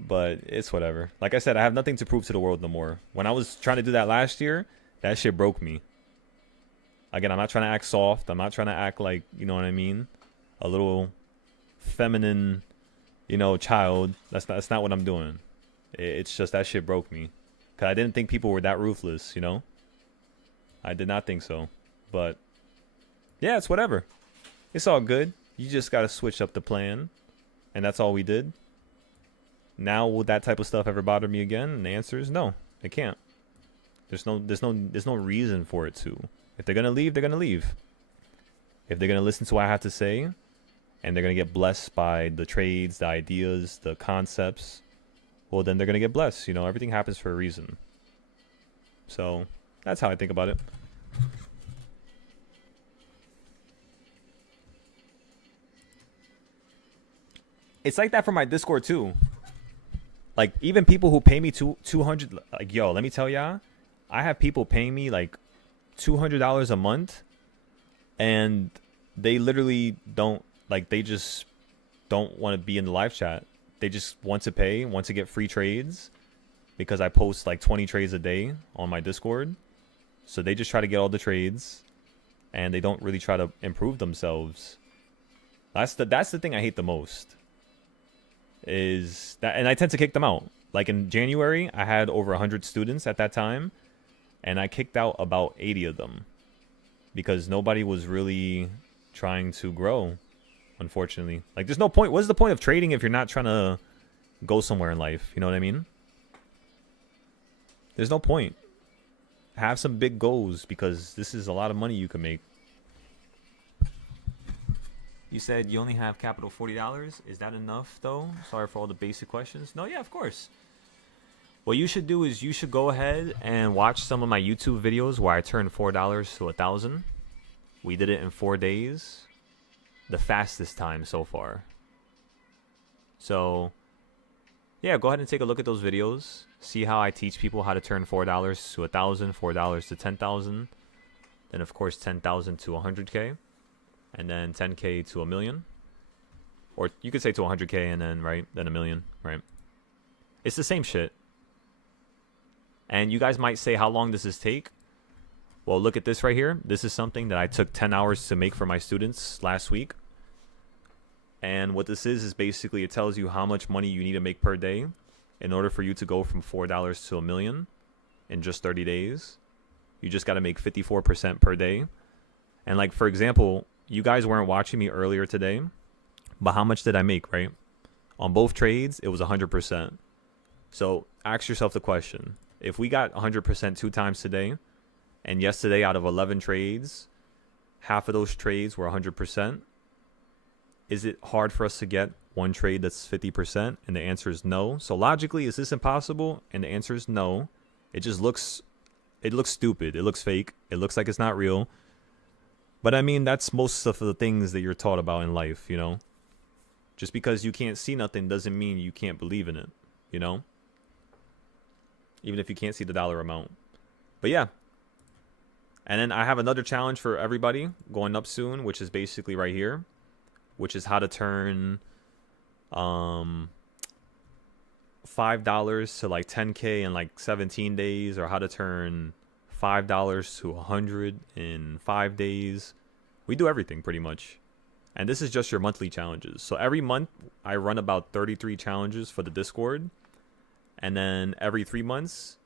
But it's whatever. Like I said, I have nothing to prove to the world no more. When I was trying to do that last year, that shit broke me. Again, I'm not trying to act soft. I'm not trying to act like, you know what I mean? A little feminine, you know, child. That's not what I'm doing. It's just that shit broke me. Because I didn't think people were that ruthless, you know? I did not think so. But, yeah, it's whatever. It's all good. You just got to switch up the plan. And that's all we did. Now, will that type of stuff ever bother me again? And the answer is no. It can't. There's no reason for it to. If they're going to leave, they're going to leave. If they're going to listen to what I have to say, and they're going to get blessed by the trades, the ideas, the concepts, well, then they're going to get blessed. You know, everything happens for a reason. So, that's how I think about it. It's like that for my Discord, too. Like, even people who pay me 200, like, yo, let me tell y'all, I have people paying me, like, $200 a month, and they literally don't, like, they just don't want to be in the live chat. They just want to pay, want to get free trades, because I post, like, 20 trades a day on my Discord. So they just try to get all the trades, and they don't really try to improve themselves. That's the thing I hate the most. Is that, and I tend to kick them out. Like in January, I had over 100 students at that time, and I kicked out about 80 of them because nobody was really trying to grow, unfortunately. Like, there's no point. What's the point of trading if you're not trying to go somewhere in life? You know what I mean? There's no point. Have some big goals, because this is a lot of money you can make. You said you only have capital $40. Is that enough, though? Sorry for all the basic questions. No, yeah, of course. What you should do is you should go ahead and watch some of my YouTube videos where I turned $4 to $1,000. We did it in 4 days. The fastest time so far. So, yeah, go ahead and take a look at those videos. See how I teach people how to turn $4 to $1,000, $4 to $10,000. Then, of course, $10,000 to $100K. And then 10K to $1 million. Or you could say to 100K and then, right, then $1 million, right? It's the same shit. And you guys might say, how long does this take? Well, look at this right here. This is something that I took 10 hours to make for my students last week. And what this is basically it tells you how much money you need to make per day in order for you to go from $4 to $1 million in just 30 days. You just got to make 54% per day. And like, for example, you guys weren't watching me earlier today, but how much did I make, right? On both trades, it was 100%. So ask yourself the question. If we got 100% 2 times today, and yesterday out of 11 trades, half of those trades were 100%, is it hard for us to get one trade that's 50%? And the answer is no. So logically, is this impossible? And the answer is no. It just looks stupid. It looks fake. It looks like it's not real. But I mean, that's most of the things that you're taught about in life, you know? Just because you can't see nothing doesn't mean you can't believe in it, you know? Even if you can't see the dollar amount. But yeah. And then I have another challenge for everybody going up soon, which is basically right here, which is how to turn $5 to like 10K in like 17 days, or how to turn $5 to 100 in 5 days. We do everything pretty much. And this is just your monthly challenges. So every month I run about 33 challenges for the Discord. And then every 3 months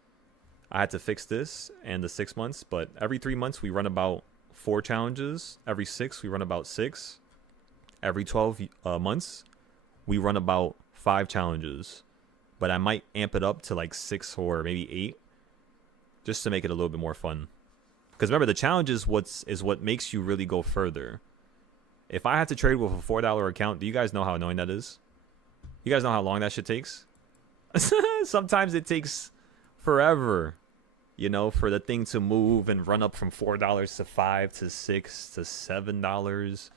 I had to fix this, and the 6 months, but every 3 months we run about 4 challenges. Every 6 we run about 6. Every 12 months we run about 5 challenges. But I might amp it up to like 6 or maybe 8 just to make it a little bit more fun. Because remember, the challenge is what makes you really go further. If I had to trade with a $4 account, do you guys know how annoying that is? You guys know how long that shit takes? Sometimes it takes forever, you know, for the thing to move and run up from $4 to $5 to $6 to $7.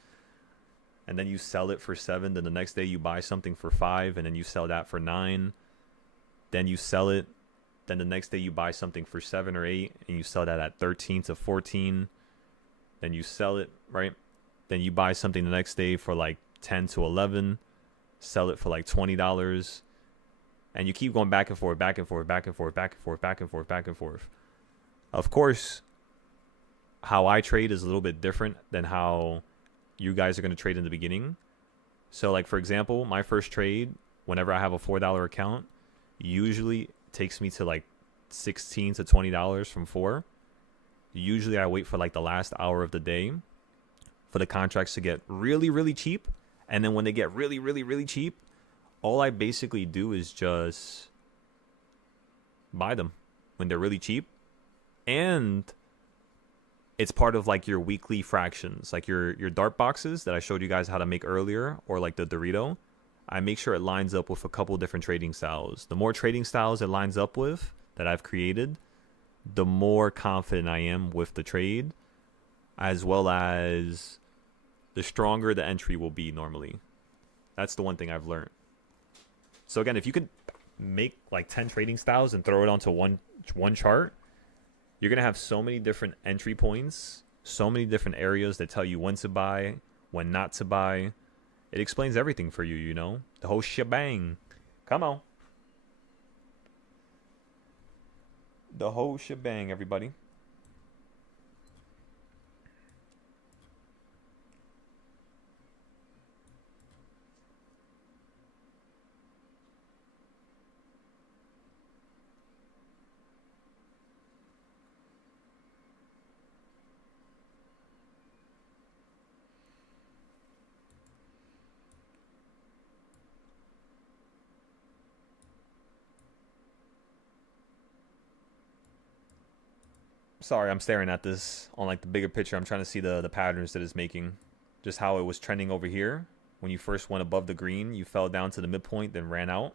And then you sell it for $7. Then the next day you buy something for $5, and then you sell that for $9. Then you sell it. Then the next day you buy something for $7 or $8, and you sell that at $13 to $14. Then you sell it, right? Then you buy something the next day for like $10 to $11, sell it for like $20, and you keep going back and forth, back and forth, back and forth, back and forth, back and forth, back and forth. Of course, how I trade is a little bit different than how you guys are going to trade in the beginning. So like, for example, my first trade, whenever I have a $4 account, usually takes me to like $16 to $20 from 4. Usually I wait for like the last hour of the day for the contracts to get really, really cheap. And then when they get really, really, really cheap, all I basically do is just buy them when they're really cheap. And it's part of like your weekly fractions, like your dart boxes that I showed you guys how to make earlier, or like the Dorito. I make sure it lines up with a couple different trading styles. The more trading styles it lines up with that I've created, the more confident I am with the trade, as well as the stronger the entry will be normally. That's the one thing I've learned. So again, if you could make like 10 trading styles and throw it onto one chart, you're going to have so many different entry points, so many different areas that tell you when to buy, when not to buy. It explains everything for you, you know? The whole shebang. Come on. The whole shebang, everybody. Sorry, I'm staring at this on like the bigger picture. I'm trying to see the patterns that it's making. Just how it was trending over here. When you first went above the green, you fell down to the midpoint, then ran out.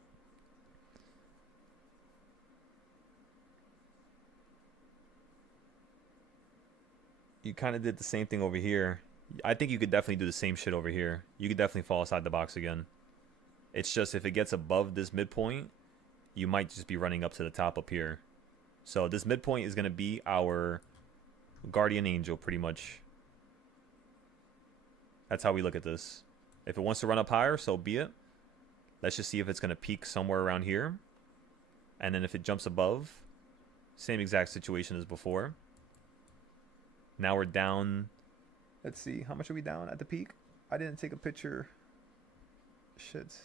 You kind of did the same thing over here. I think you could definitely do the same shit over here. You could definitely fall outside the box again. It's just if it gets above this midpoint, you might just be running up to the top up here. So this midpoint is going to be our guardian angel, pretty much. That's how we look at this. If it wants to run up higher, so be it. Let's just see if it's going to peak somewhere around here. And then if it jumps above, same exact situation as before. Now we're down. Let's see. How much are we down at the peak? I didn't take a picture. Shit.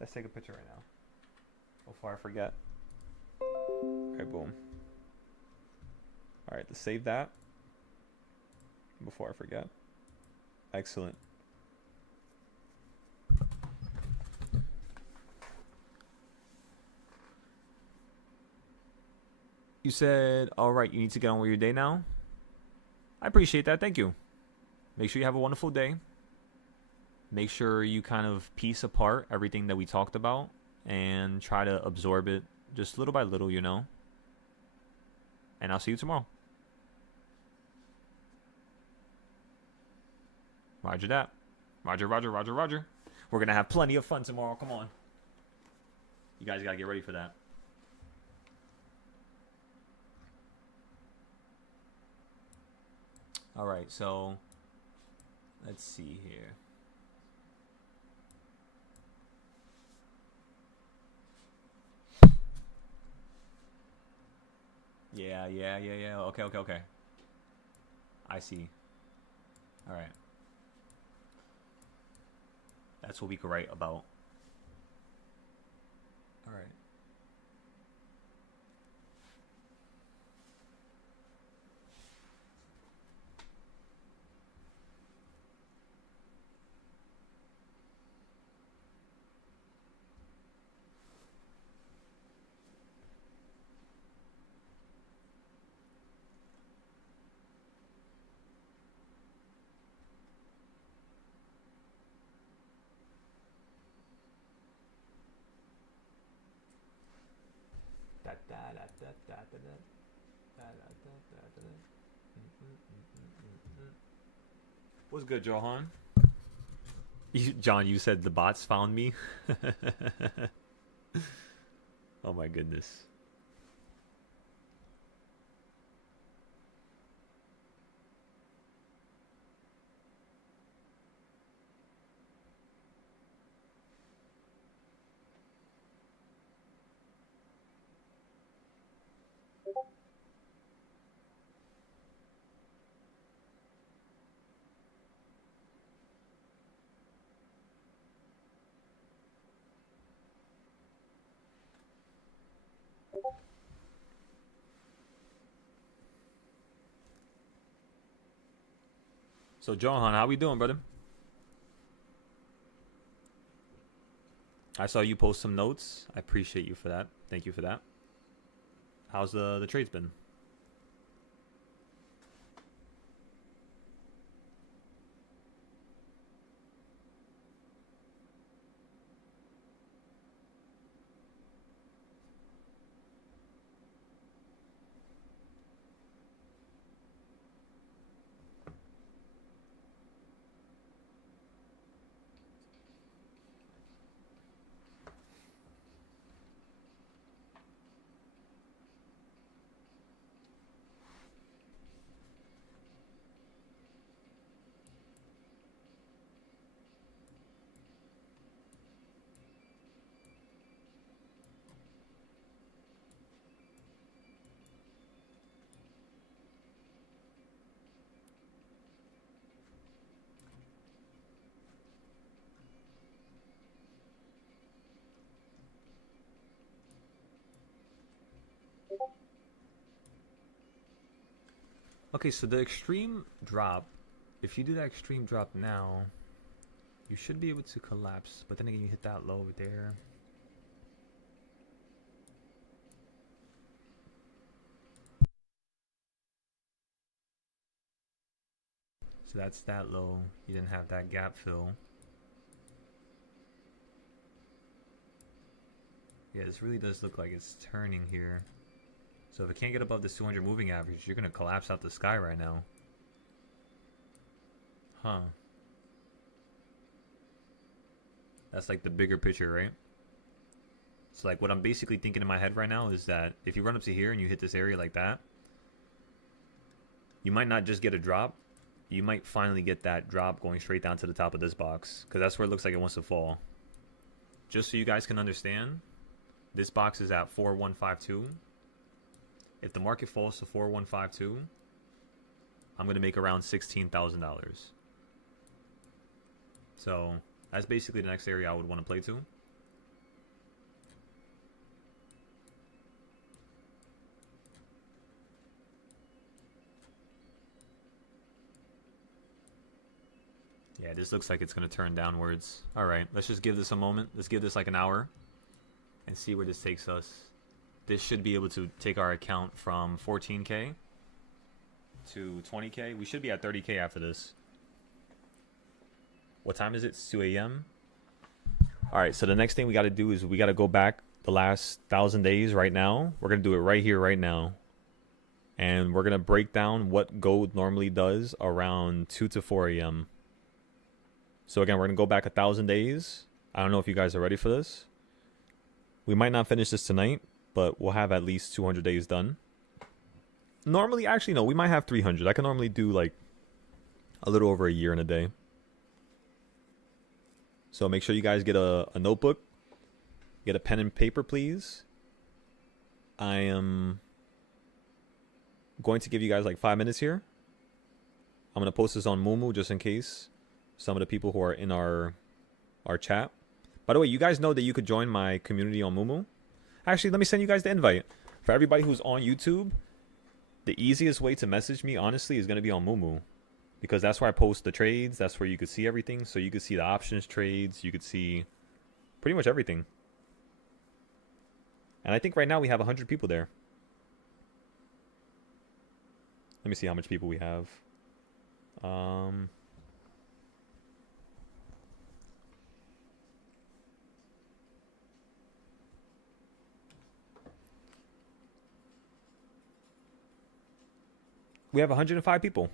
Let's take a picture right now before I forget. Alright, boom. Alright, let's save that. before I forget. Excellent. You said, all right, you need to get on with your day now. I appreciate that. Thank you. Make sure you have a wonderful day. Make sure you kind of piece apart everything that we talked about and try to absorb it just little by little, you know. And I'll see you tomorrow. Roger that. Roger, roger, roger, roger. We're going to have plenty of fun tomorrow. Come on. You guys got to get ready for that. All right, so let's see here. Yeah. Okay. I see. All right. That's what we could write about. All right. What's good, Johan? John, you said the bots found me? Oh my goodness. So, Johan, how we doing, brother? I saw you post some notes. I appreciate you for that. Thank you for that. How's the trades been? Okay, so the extreme drop, if you do that extreme drop now, you should be able to collapse. But then again, you hit that low over there. So that's that low. You didn't have that gap fill. Yeah, this really does look like it's turning here. So if it can't get above this 200 moving average, you're going to collapse out the sky right now. Huh. That's like the bigger picture, right? So like what I'm basically thinking in my head right now is that if you run up to here and you hit this area like that, you might not just get a drop. You might finally get that drop going straight down to the top of this box, because that's where it looks like it wants to fall. Just so you guys can understand, this box is at 4152. If the market falls to 4152, I'm going to make around $16,000. So that's basically the next area I would want to play to. Yeah, this looks like it's going to turn downwards. All right, let's just give this a moment. Let's give this like an hour and see where this takes us. This should be able to take our account from 14K to 20K. We should be at 30K after this. What time is it? It's 2 a.m. All right, so the next thing we got to do is we got to go back the last 1,000 days right now. We're going to do it right here, right now. And we're going to break down what gold normally does around 2 to 4 a.m. So again, we're going to go back 1,000 days. I don't know if you guys are ready for this. We might not finish this tonight, but we'll have at least 200 days done. Normally, actually, no, we might have 300. I can normally do like a little over a year in a day. So make sure you guys get a notebook. Get a pen and paper, please. I am going to give you guys like 5 minutes here. I'm going to post this on Moomoo just in case some of the people who are in our chat. By the way, you guys know that you could join my community on Moomoo. Actually, let me send you guys the invite. For everybody who's on YouTube, the easiest way to message me, honestly, is going to be on Moomoo. Because that's where I post the trades. That's where you could see everything. So you could see the options trades. You could see pretty much everything. And I think right now we have 100 people there. Let me see how much people we have. We have 105 people.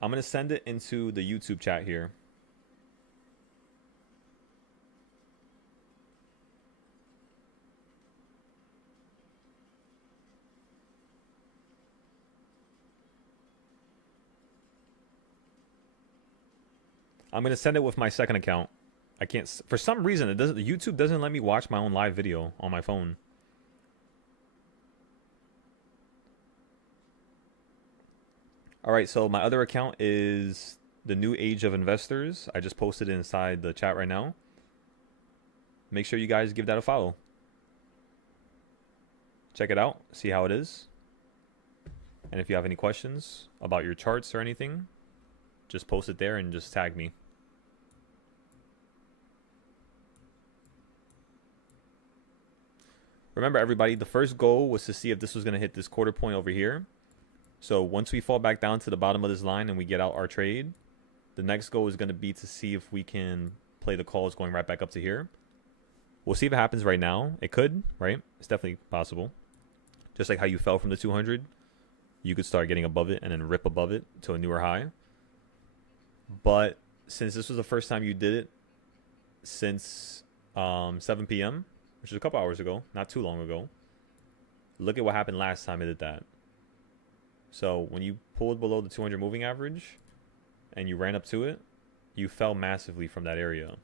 I'm going to send it into the YouTube chat here. I'm going to send it with my second account. I can't, for some reason, YouTube doesn't let me watch my own live video on my phone. All right, so my other account is the New Age of Investors. I just posted it inside the chat right now. Make sure you guys give that a follow. Check it out, see how it is. And if you have any questions about your charts or anything, just post it there and just tag me. Remember, everybody, the first goal was to see if this was going to hit this quarter point over here. So once we fall back down to the bottom of this line and we get out our trade, the next goal is going to be to see if we can play the calls going right back up to here. We'll see if it happens right now. It could, right? It's definitely possible. Just like how you fell from the 200, you could start getting above it and then rip above it to a newer high. But since this was the first time you did it since 7 p.m., which is a couple hours ago, not too long ago, look at what happened last time it did that. So when you pulled below the 200 moving average and you ran up to it, you fell massively from that area.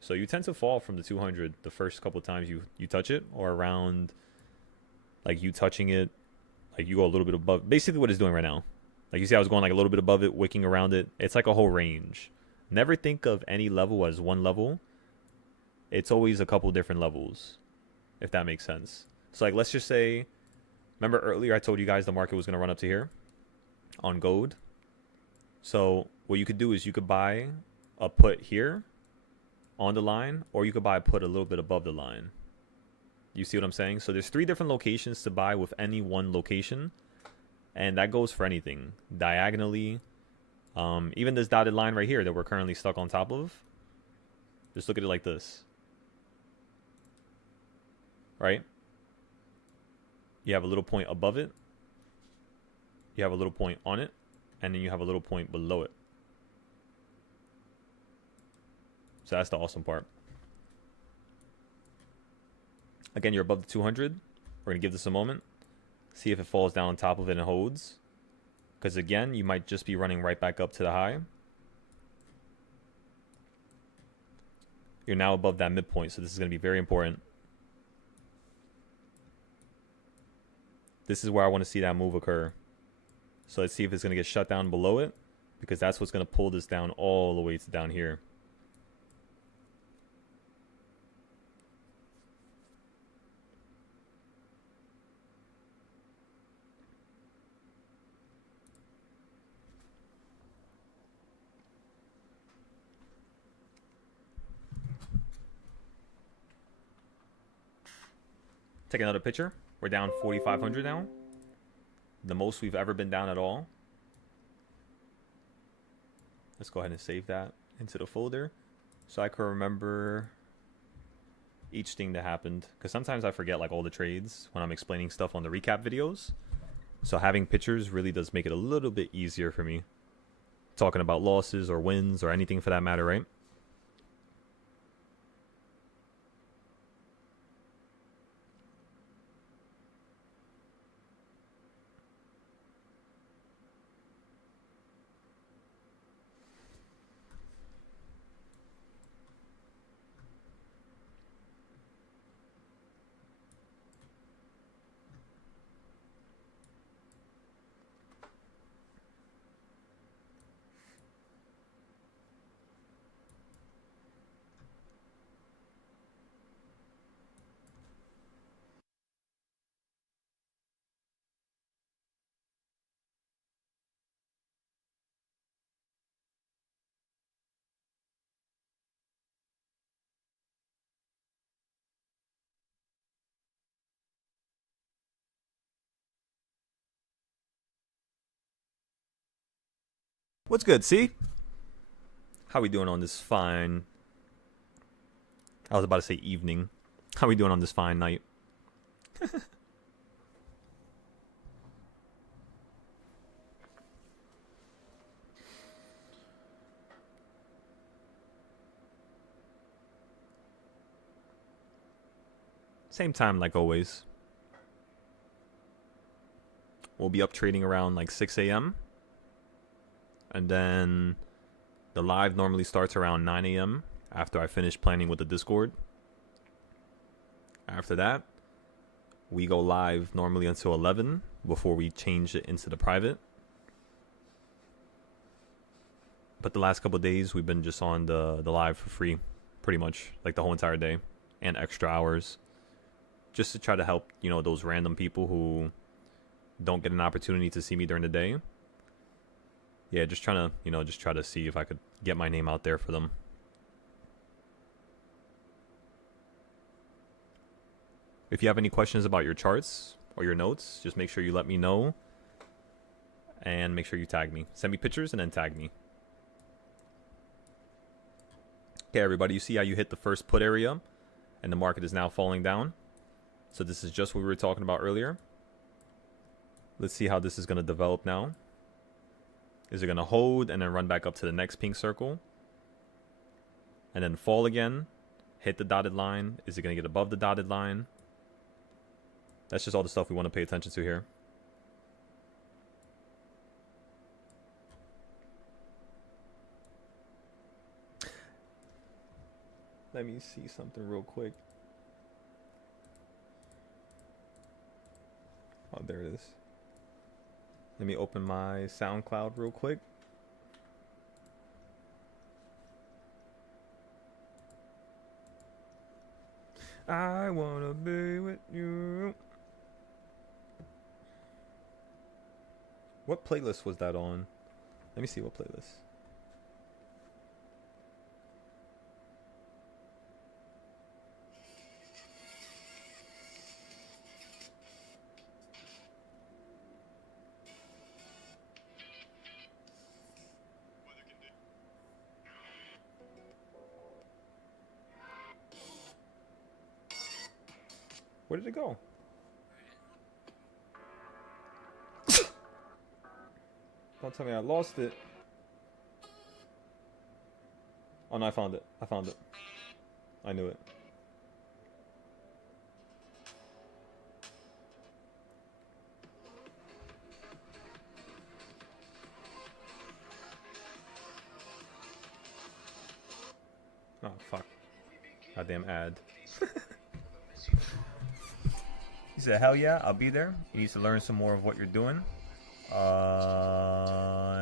So you tend to fall from the 200 the first couple times you touch it, or around like you touching it, like you go a little bit above. Basically what it's doing right now. Like you see I was going like a little bit above it, wicking around it. It's like a whole range. Never think of any level as one level. It's always a couple different levels, if that makes sense. So like let's just say, remember earlier I told you guys the market was going to run up to here on gold. So what you could do is you could buy a put here on the line, or you could buy a put a little bit above the line. You see what I'm saying? So there's 3 different locations to buy with any one location, and that goes for anything diagonally. Even this dotted line right here that we're currently stuck on top of, just look at it like this, right? You have a little point above it, you have a little point on it, and then you have a little point below it. So that's the awesome part. Again, you're above the 200. We're going to give this a moment. See if it falls down on top of it and holds. Because again, you might just be running right back up to the high. You're now above that midpoint, so this is going to be very important. This is where I want to see that move occur. So let's see if it's going to get shut down below it, because that's what's going to pull this down all the way to down here. Take another picture. We're down 4,500 now. The most we've ever been down at all. Let's go ahead and save that into the folder so I can remember each thing that happened, because sometimes I forget like all the trades when I'm explaining stuff on the recap videos. So having pictures really does make it a little bit easier for me talking about losses or wins or anything for that matter, right? What's good, see? How we doing on this fine... I was about to say evening. How we doing on this fine night? Same time like always. We'll be up trading around like 6 a.m. And then the live normally starts around 9 a.m. after I finish planning with the Discord. After that, we go live normally until 11 before we change it into the private. But the last couple of days, we've been just on the live for free, pretty much, like the whole entire day, and extra hours. Just to try to help, you know, those random people who don't get an opportunity to see me during the day. Yeah, just trying to, you know, just try to see if I could get my name out there for them. If you have any questions about your charts or your notes, just make sure you let me know. And make sure you tag me. Send me pictures and then tag me. Okay, everybody, you see how you hit the first put area and the market is now falling down. So this is just what we were talking about earlier. Let's see how this is going to develop now. Is it going to hold and then run back up to the next pink circle? And then fall again? Hit the dotted line? Is it going to get above the dotted line? That's just all the stuff we want to pay attention to here. Let me see something real quick. Oh, there it is. Let me open my SoundCloud real quick. I wanna be with you. What playlist was that on? Let me see what playlist. Where did it go? Don't tell me I lost it. Oh no, I found it. I found it. I knew it. Oh, fuck. Goddamn ad. He said, hell yeah, I'll be there. You need to learn some more of what you're doing.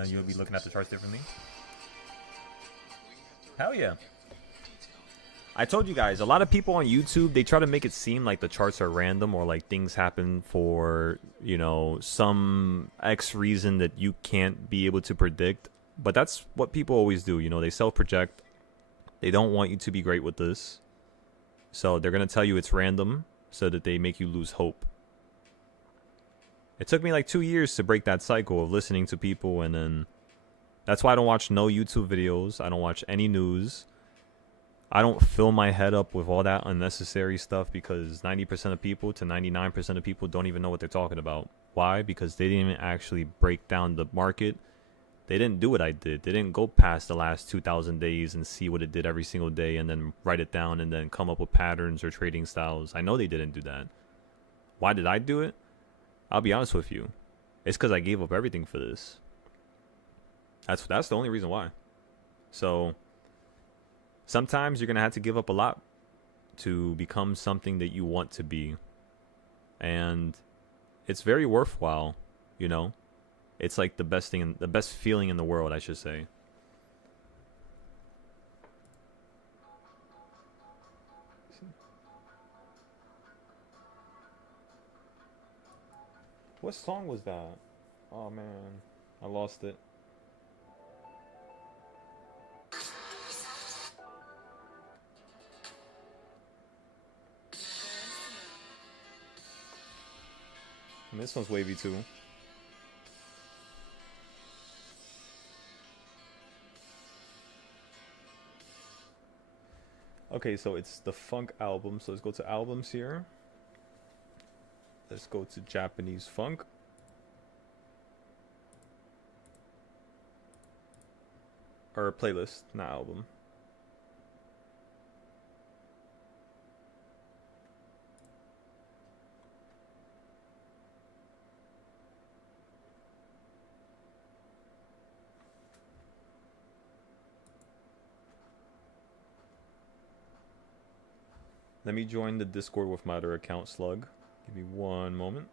You'll be looking at the charts differently. Hell yeah. I told you guys, a lot of people on YouTube, they try to make it seem like the charts are random or like things happen for, you know, some X reason that you can't be able to predict. But that's what people always do. You know, they self-project. They don't want you to be great with this. So they're going to tell you it's random. so that they make you lose hope. It took me like 2 years to break that cycle of listening to people, and then that's why I don't watch no YouTube videos. I don't watch any news. I don't fill my head up with all that unnecessary stuff, because 90% of people to 99% of people don't even know what they're talking about. Why? Because they didn't even actually break down the market. They didn't do what I did. They didn't go past the last 2,000 days and see what it did every single day and then write it down and then come up with patterns or trading styles. I know they didn't do that. Why did I do it? I'll be honest with you. It's because I gave up everything for this. That's the only reason why. So sometimes you're going to have to give up a lot to become something that you want to be. And it's very worthwhile, you know? It's like the best thing, the best feeling in the world, I should say. What song was that? Oh man, I lost it. And this one's wavy too. Okay, so it's the funk album. So let's go to albums here. Let's go to Japanese funk. Or playlist, not album. Let me join the Discord with my other account, Slug. Give me one moment.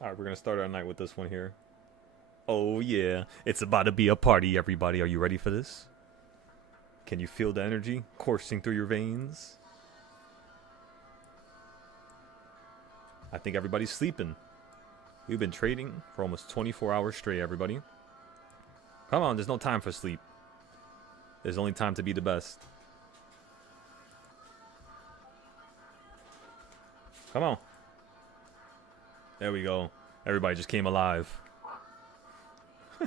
Alright, we're gonna start our night with this one here. Oh yeah, it's about to be a party, everybody. Are you ready for this? Can you feel the energy coursing through your veins? I think everybody's sleeping. We've been trading for almost 24 hours straight, everybody. Come on, there's no time for sleep. There's only time to be the best. Come on. There we go. Everybody just came alive. I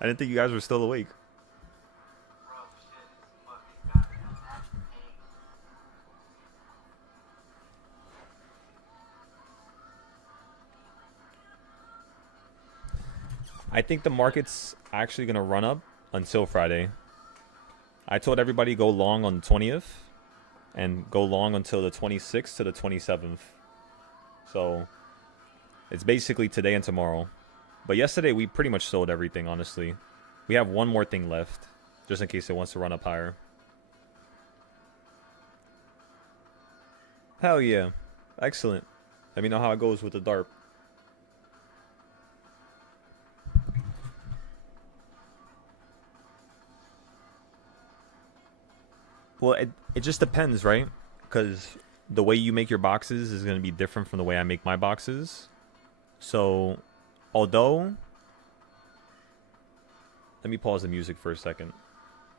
didn't think you guys were still awake. I think the market's actually going to run up until Friday. I told everybody go long on the 20th. And go long until the 26th to the 27th. So it's basically today and tomorrow. But yesterday we pretty much sold everything, honestly. We have one more thing left, just in case it wants to run up higher. Hell yeah. Excellent. Let me know how it goes with the DARP. Well, it just depends, right? Because the way you make your boxes is going to be different from the way I make my boxes. So, although... Let me pause the music for a second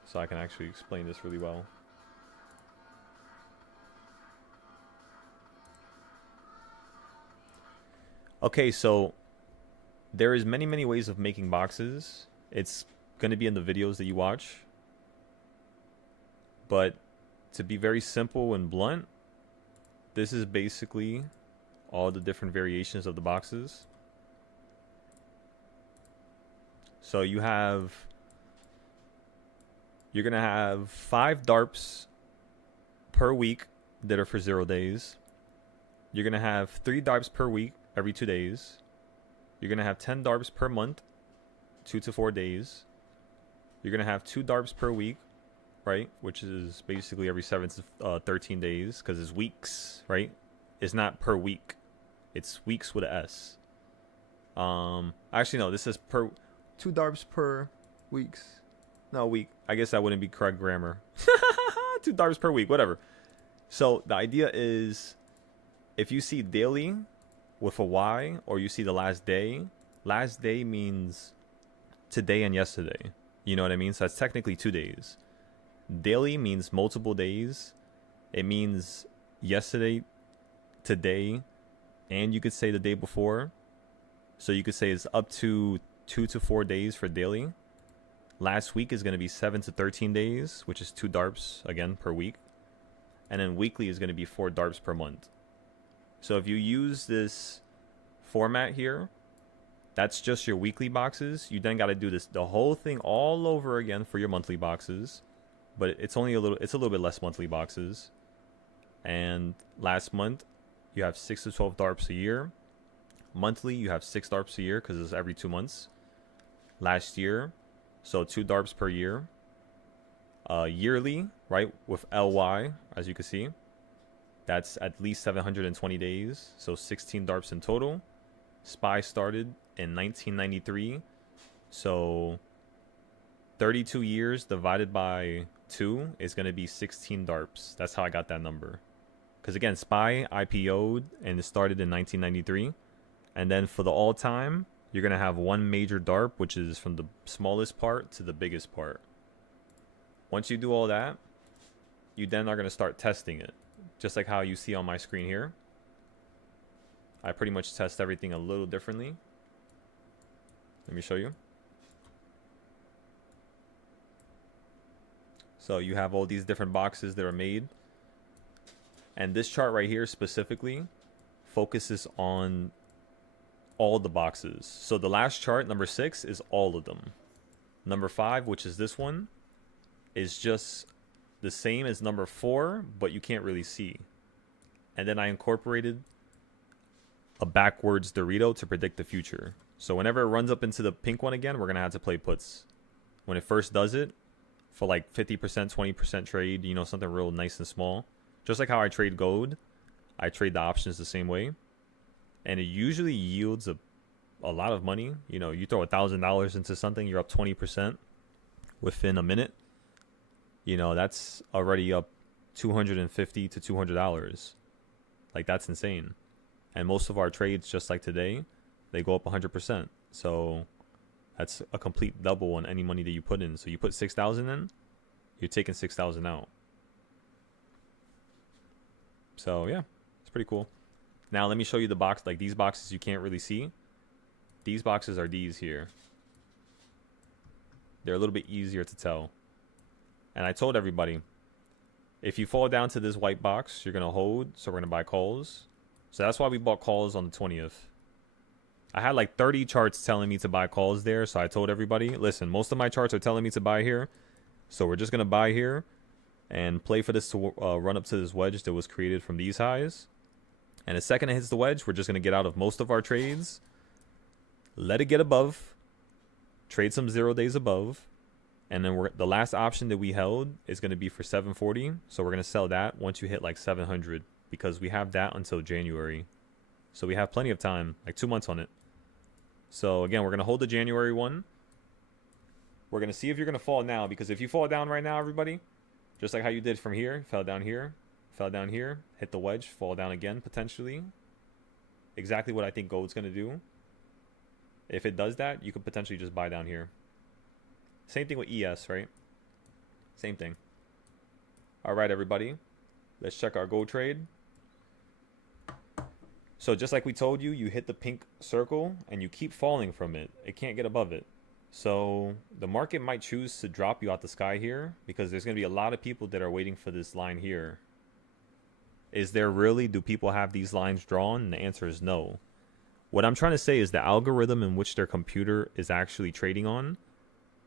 so I can actually explain this really well. Okay, so there is many ways of making boxes. It's going to be in the videos that you watch. But to be very simple and blunt, this is basically all the different variations of the boxes. So you're going to have 5 DARPs per week that are for 0 days. You're going to have 3 DARPs per week every 2 days. You're going to have 10 DARPs per month, 2 to 4 days. You're going to have 2 DARPs per week, right? Which is basically every 7 to 13 days because it's weeks, right? It's not per week. It's weeks with an S. Actually, no, this is per 2 DARPs per weeks. No, week. I guess that wouldn't be correct grammar. 2 DARPs per week, whatever. So the idea is if you see daily with a Y or you see the last day means today and yesterday. You know what I mean? So that's technically 2 days. Daily means multiple days. It means yesterday, today, and you could say the day before. So you could say it's up to 2 to 4 days for daily. Last week is going to be 7 to 13 days, which is 2 DARPs, again, per week. And then weekly is going to be 4 DARPs per month. So if you use this format here, that's just your weekly boxes. You then got to do the whole thing all over again for your monthly boxes. But it's a little bit less monthly boxes. And last month, you have 6 to 12 DARPs a year. Monthly, you have 6 DARPs a year because it's every 2 months. Last year, so 2 DARPs per year. Yearly, right, with LY, as you can see, that's at least 720 days, so 16 DARPs in total. SPY started in 1993, so 32 years divided by 2 is going to be 16 DARPs. That's how I got that number. Because again, SPY IPO'd and it started in 1993. And then for the all-time, you're going to have one major DARP, which is from the smallest part to the biggest part. Once you do all that, you then are going to start testing it. Just like how you see on my screen here. I pretty much test everything a little differently. Let me show you. So you have all these different boxes that are made. And this chart right here specifically focuses on all the boxes. So the last chart, number 6, is all of them. Number 5, which is this one, is just the same as number 4, but you can't really see. And then I incorporated a backwards Dorito to predict the future. So whenever it runs up into the pink one again, we're going to have to play puts. When it first does it, for like 50%, 20% trade, you know, something real nice and small. Just like how I trade gold, I trade the options the same way. And it usually yields a lot of money. You know, you throw $1,000 into something, you're up 20% within a minute. You know, that's already up $250 to $200. Like, that's insane. And most of our trades, just like today, they go up 100%. So that's a complete double on any money that you put in. So you put 6,000 in, you're taking 6,000 out. So yeah, it's pretty cool. Now let me show you the box. Like these boxes you can't really see. These boxes are these here. They're a little bit easier to tell. And I told everybody, if you fall down to this white box, you're going to hold. So we're going to buy calls. So that's why we bought calls on the 20th. I had like 30 charts telling me to buy calls there. So I told everybody, listen, most of my charts are telling me to buy here. So we're just going to buy here and play for this to run up to this wedge that was created from these highs. And the second it hits the wedge, we're just going to get out of most of our trades. Let it get above. Trade some 0 days above. And then the last option that we held is going to be for 740. So we're going to sell that once you hit like 700. Because we have that until January. So we have plenty of time. Like 2 months on it. So again, we're going to hold the January one. We're going to see if you're going to fall now. Because if you fall down right now, everybody, just like how you did from here, fell down here. Fell down here, hit the wedge, fall down again, potentially. Exactly what I think gold's going to do. If it does that, you could potentially just buy down here. Same thing with ES, right? Same thing. All right, everybody. Let's check our gold trade. So just like we told you, you hit the pink circle and you keep falling from it. It can't get above it. So the market might choose to drop you out the sky here because there's going to be a lot of people that are waiting for this line here. Is there really? Do people have these lines drawn? And the answer is no. What I'm trying to say is the algorithm in which their computer is actually trading on,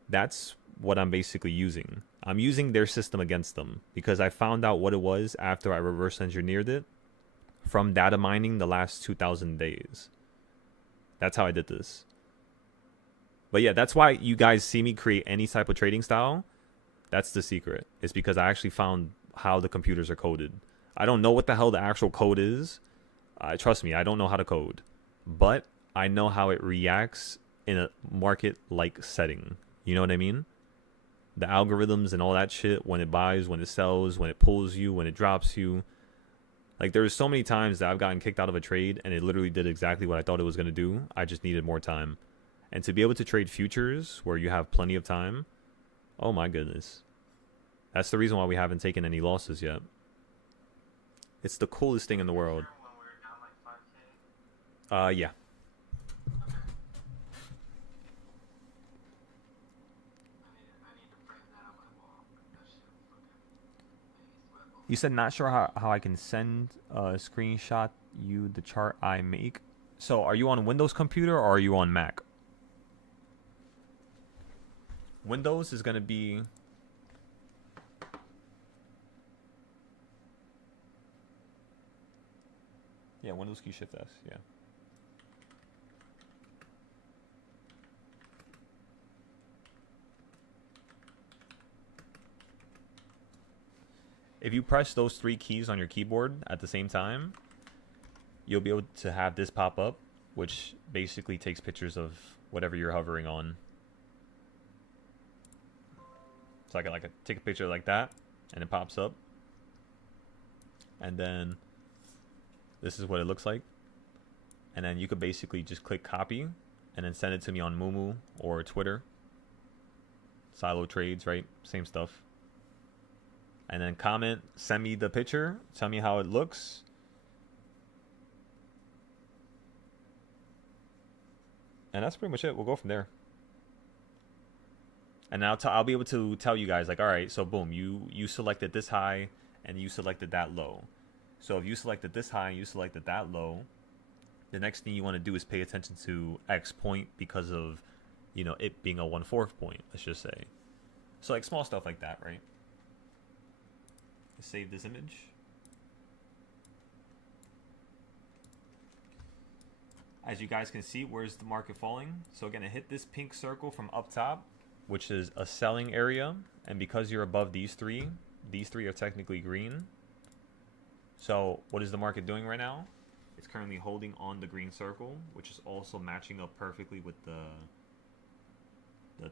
that's what I'm basically using. I'm using their system against them because I found out what it was after I reverse engineered it from data mining the last 2,000 days. That's how I did this. But yeah, that's why you guys see me create any type of trading style. That's the secret. It's because I actually found how the computers are coded. I don't know what the hell the actual code is. Trust me, I don't know how to code. But I know how it reacts in a market-like setting. You know what I mean? The algorithms and all that shit, when it buys, when it sells, when it pulls you, when it drops you. Like, there's so many times that I've gotten kicked out of a trade and it literally did exactly what I thought it was going to do. I just needed more time. And to be able to trade futures where you have plenty of time, oh my goodness. That's the reason why we haven't taken any losses yet. It's the coolest thing in the world. When we were down like 5K? Yeah. I need to frame that on my wall. That shit fucking amazing. You said not sure how I can send a screenshot you the chart I make. So are you on Windows computer or are you on Mac? Windows is going to be... Yeah, Windows key shift S, yeah. If you press those 3 keys on your keyboard at the same time, you'll be able to have this pop up, which basically takes pictures of whatever you're hovering on. So I can take a picture like that, and it pops up. And then this is what it looks like. And then you could basically just click copy, and then send it to me on Moomoo or Twitter. Silo trades, right? Same stuff. And then comment, send me the picture, tell me how it looks. And that's pretty much it. We'll go from there. And now I'll be able to tell you guys, like, all right, so boom, you selected this high and you selected that low. So if you selected this high and you selected that low, the next thing you want to do is pay attention to X point because of, you know, it being a 1/4 point, let's just say. So like small stuff like that, right? Save this image. As you guys can see, where's the market falling? So again, I hit this pink circle from up top, which is a selling area. And because you're above these three are technically green. So what is the market doing right now? It's currently holding on the green circle, which is also matching up perfectly with the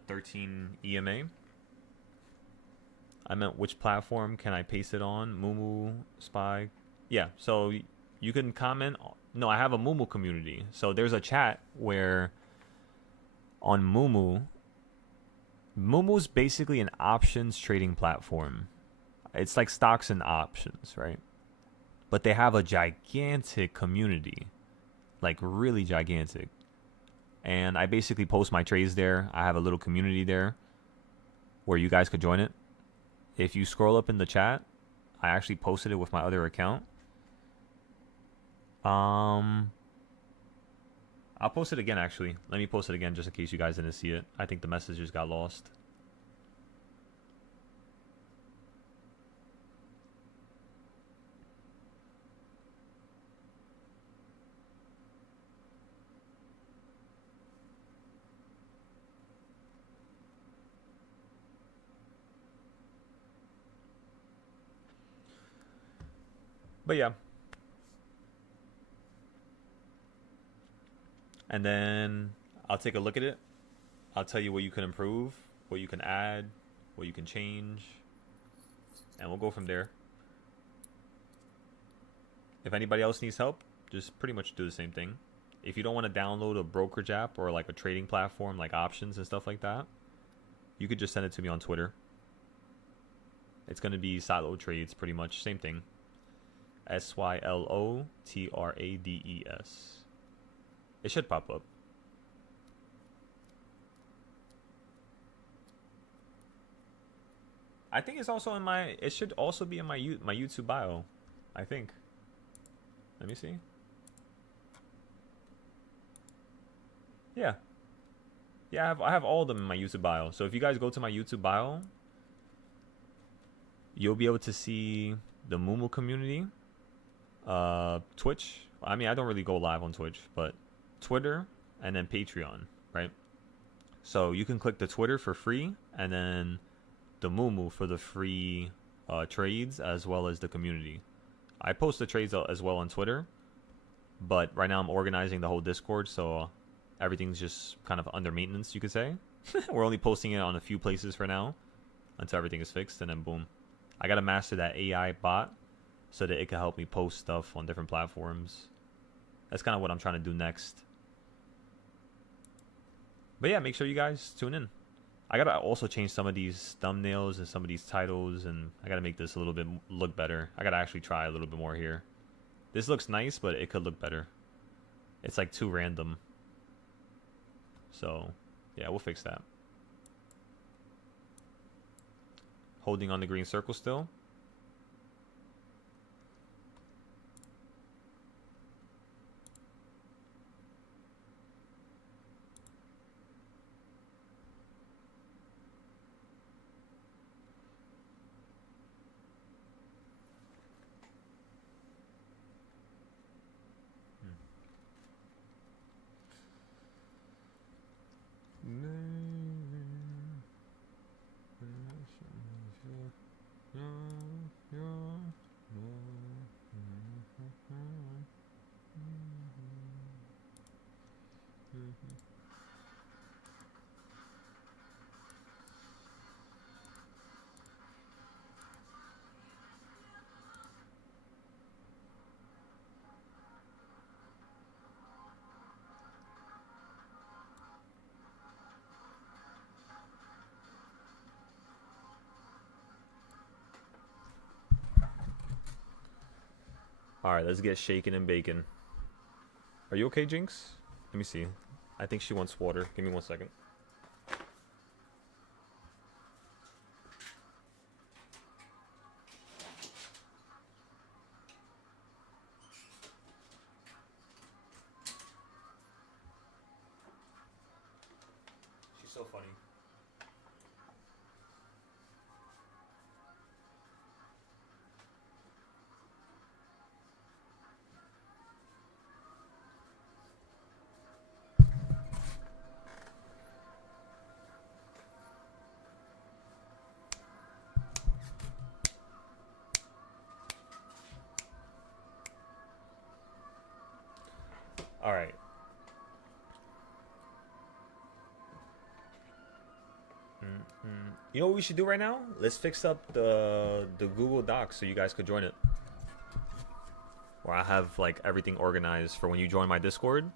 13 EMA. I meant which platform can I paste it on? Moomoo, Spy. Yeah, so you can comment. No, I have a Moomoo community. So there's a chat where on Moomoo, Moomoo's basically an options trading platform. It's like stocks and options, right? But they have a gigantic community, like really gigantic. And I basically post my trades there. I have a little community there where you guys could join it. If you scroll up in the chat, I actually posted it with my other account. I'll post it again, actually. Let me post it again just in case you guys didn't see it. I think the message just got lost. But yeah. And then I'll take a look at it. I'll tell you what you can improve, what you can add, what you can change. And we'll go from there. If anybody else needs help, just pretty much do the same thing. If you don't want to download a brokerage app or like a trading platform like options and stuff like that, you could just send it to me on Twitter. It's going to be Silo Trades, pretty much. Same thing. SYLOTRADES. It should pop up. I think it's also in my... It should also be in my YouTube bio. I think. Let me see. Yeah. Yeah, I have all of them in my YouTube bio. So if you guys go to my YouTube bio, you'll be able to see the Moomoo community. Twitch. I mean, I don't really go live on Twitch, but Twitter and then Patreon, right? So you can click the Twitter for free, and then the Moomoo for the free trades, as well as the community. I post the trades as well on Twitter, but right now I'm organizing the whole Discord, so everything's just kind of under maintenance, you could say. We're only posting it on a few places for now until everything is fixed, and then boom. I gotta master that AI bot so that it can help me post stuff on different platforms. That's kind of what I'm trying to do next. But yeah, make sure you guys tune in. I gotta also change some of these thumbnails and some of these titles, and I gotta make this a little bit look better. I gotta actually try a little bit more here. This looks nice, but it could look better. It's like too random. So yeah, we'll fix that. Holding on the green circle still. Alright, let's get shaken and bacon. Are you okay, Jinx? Let me see. I think she wants water. Give me 1 second. She's so funny. All right. You know what we should do right now? Let's fix up the Google Docs so you guys could join it. Where I have like everything organized for when you join my Discord.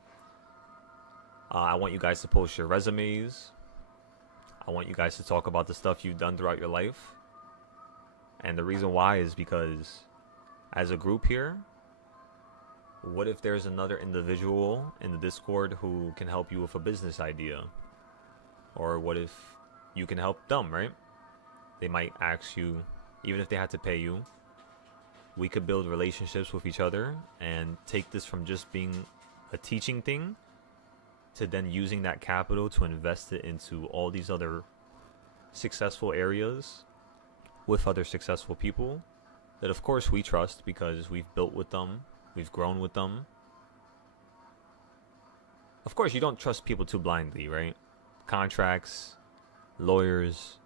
I want you guys to post your resumes. I want you guys to talk about the stuff you've done throughout your life. And the reason why is because as a group here, what if there's another individual in the Discord who can help you with a business idea? Or what if you can help them, right? They might ask you, even if they had to pay you, we could build relationships with each other and take this from just being a teaching thing to then using that capital to invest it into all these other successful areas with other successful people that of course we trust because we've built with them, we've grown with them. Of course you don't trust people too blindly, right? Contracts, lawyers,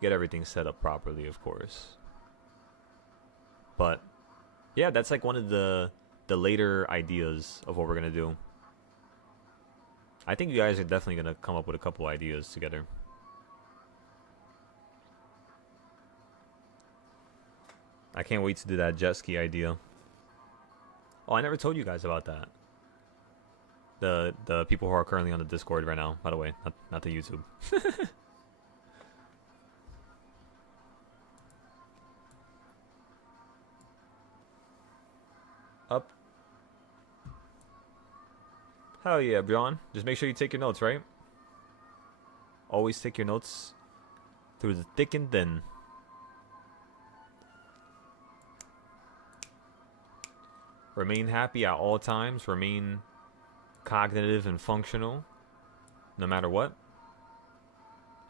get everything set up properly, of course. But yeah, that's like one of the later ideas of what we're gonna do. I think you guys are definitely gonna come up with a couple ideas together. I can't wait to do that jet ski idea. Oh, I never told you guys about that. The people who are currently on the Discord right now, by the way, not the YouTube. Up. Hell yeah, Bjorn. Just make sure you take your notes, right? Always take your notes through the thick and thin. Remain happy at all times. Remain cognitive and functional no matter what.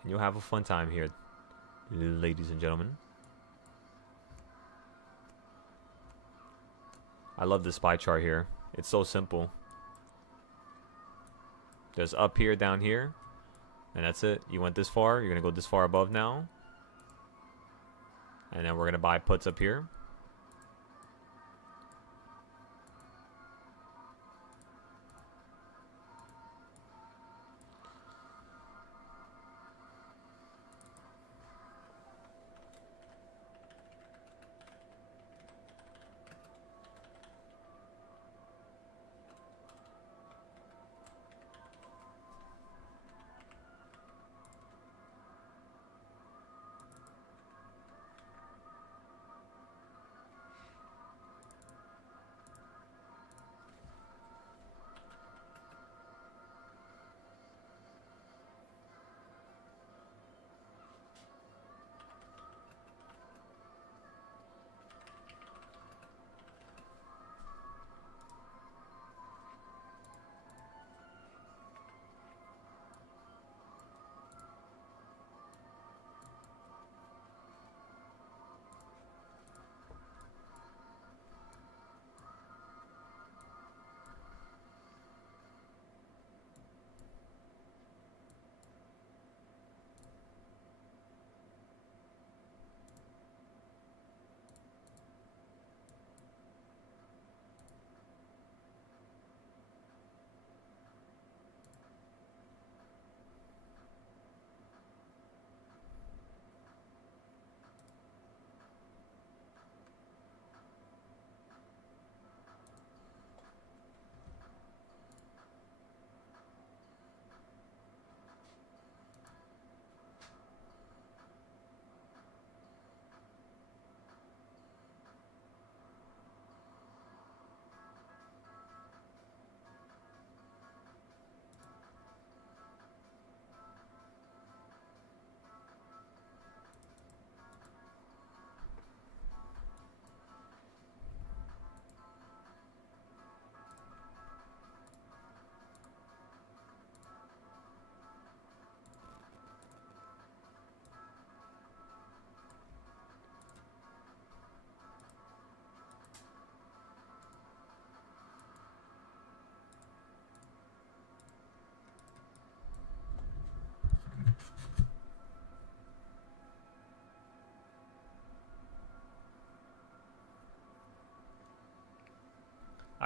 And you'll have a fun time here, ladies and gentlemen. I love this pie chart here. It's so simple. Just up here, down here, and that's it. You went this far. You're gonna go this far above now, and then we're gonna buy puts up here.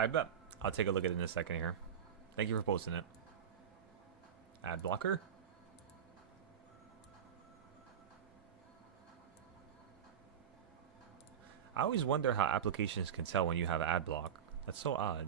I bet. I'll take a look at it in a second here. Thank you for posting it. Ad blocker? I always wonder how applications can tell when you have ad block. That's so odd.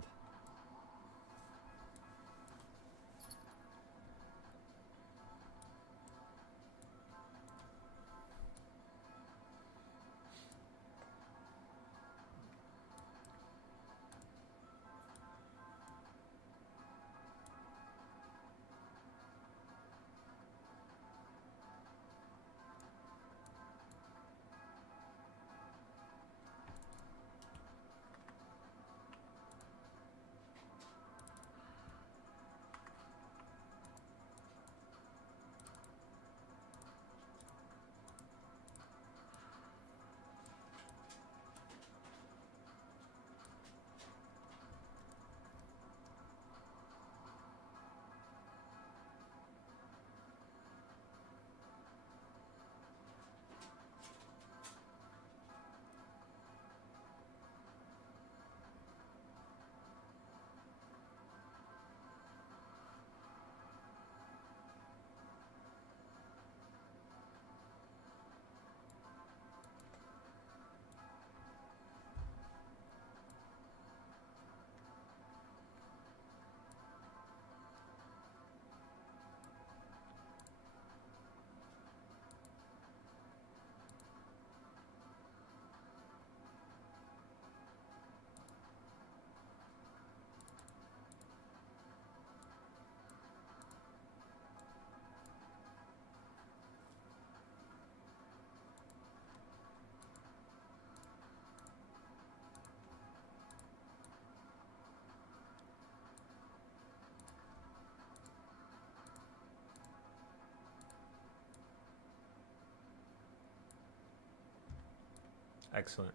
Excellent.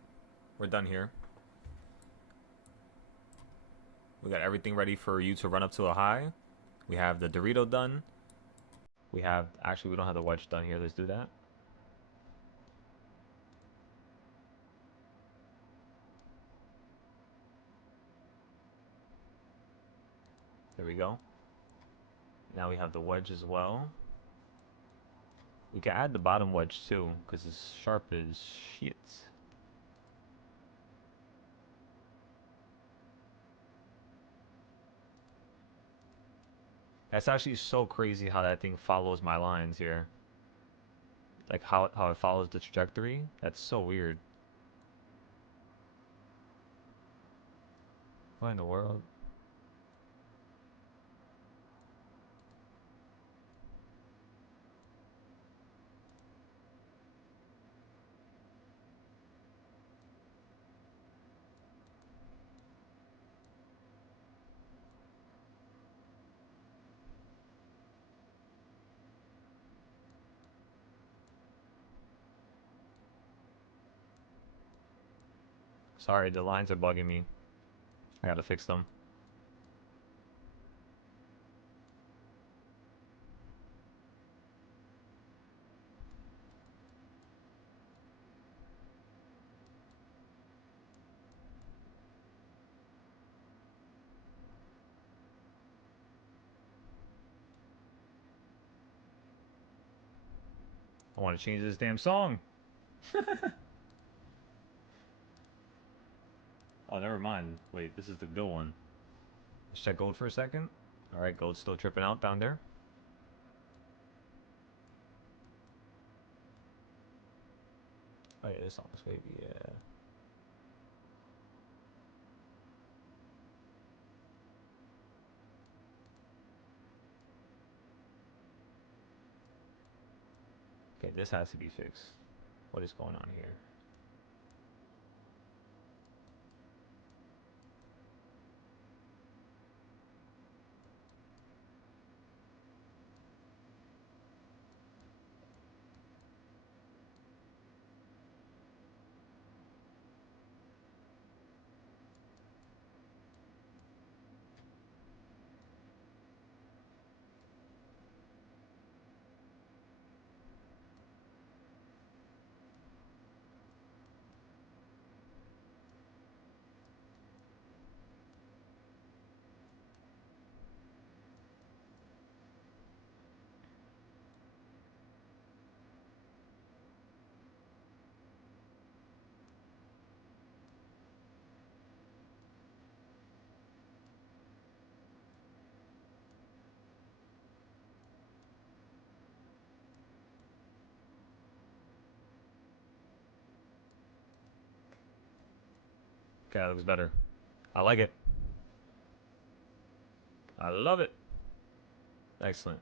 We're done here. We got everything ready for you to run up to a high. We have the Dorito done. We have, actually, we don't have the wedge done here. Let's do that. There we go. Now we have the wedge as well. We can add the bottom wedge too, because it's sharp as shit. That's actually so crazy how that thing follows my lines here. Like how it follows the trajectory. That's so weird. What in the world? Sorry, the lines are bugging me. I gotta fix them. I want to change this damn song. Oh, never mind. Wait, this is the good one. Let's check gold for a second. Alright, gold's still tripping out down there. Oh yeah, this song's baby, yeah. Okay, this has to be fixed. What is going on here? Okay, that looks better. I like it. I love it. Excellent.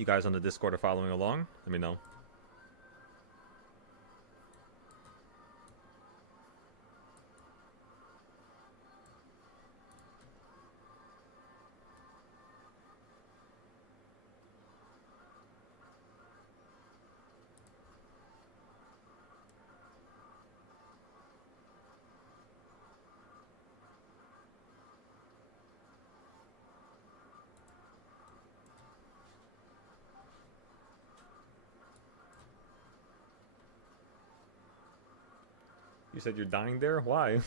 You guys on the Discord are following along? Let me know. You said you're dying there? Why?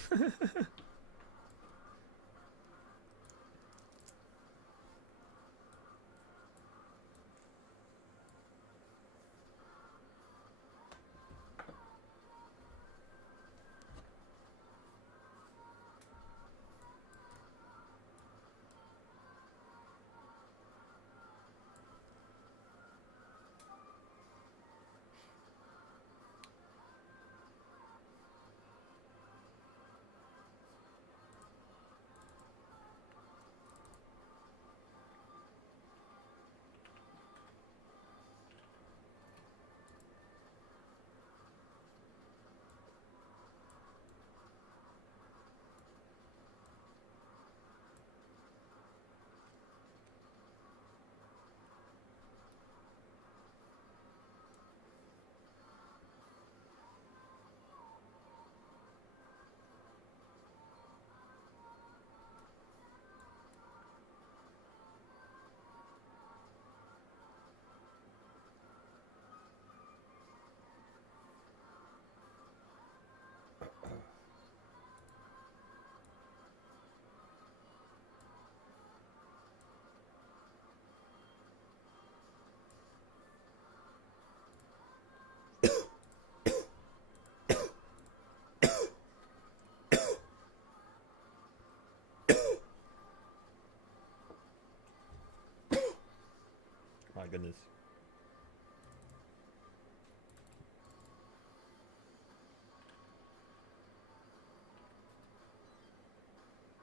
My goodness.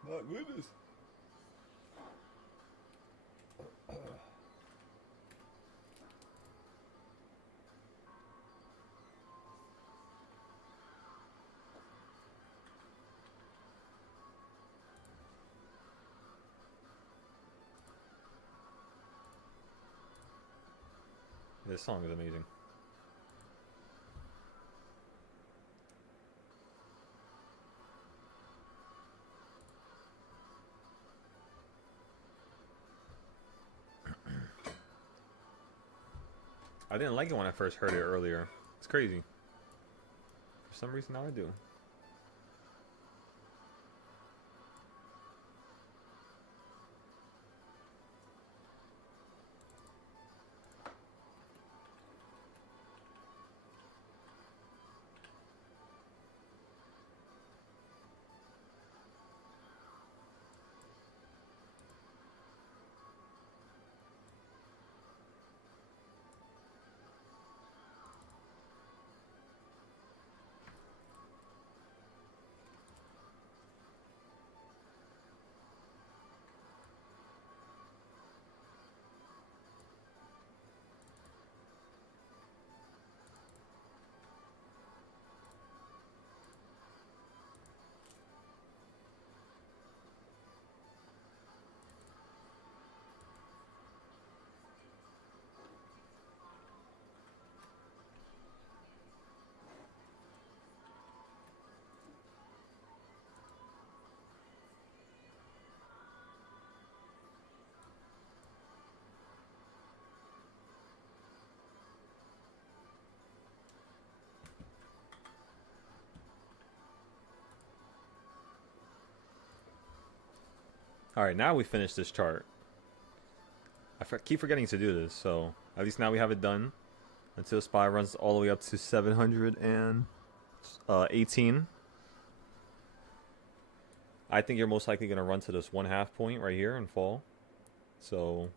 My goodness. This song is amazing. I didn't like it when I first heard it earlier. It's crazy. For some reason now I do. All right, now we finish this chart. Keep forgetting to do this, so at least now we have it done. Until SPY runs all the way up to 718. I think you're most likely going to run to this 1/2 point right here and fall. So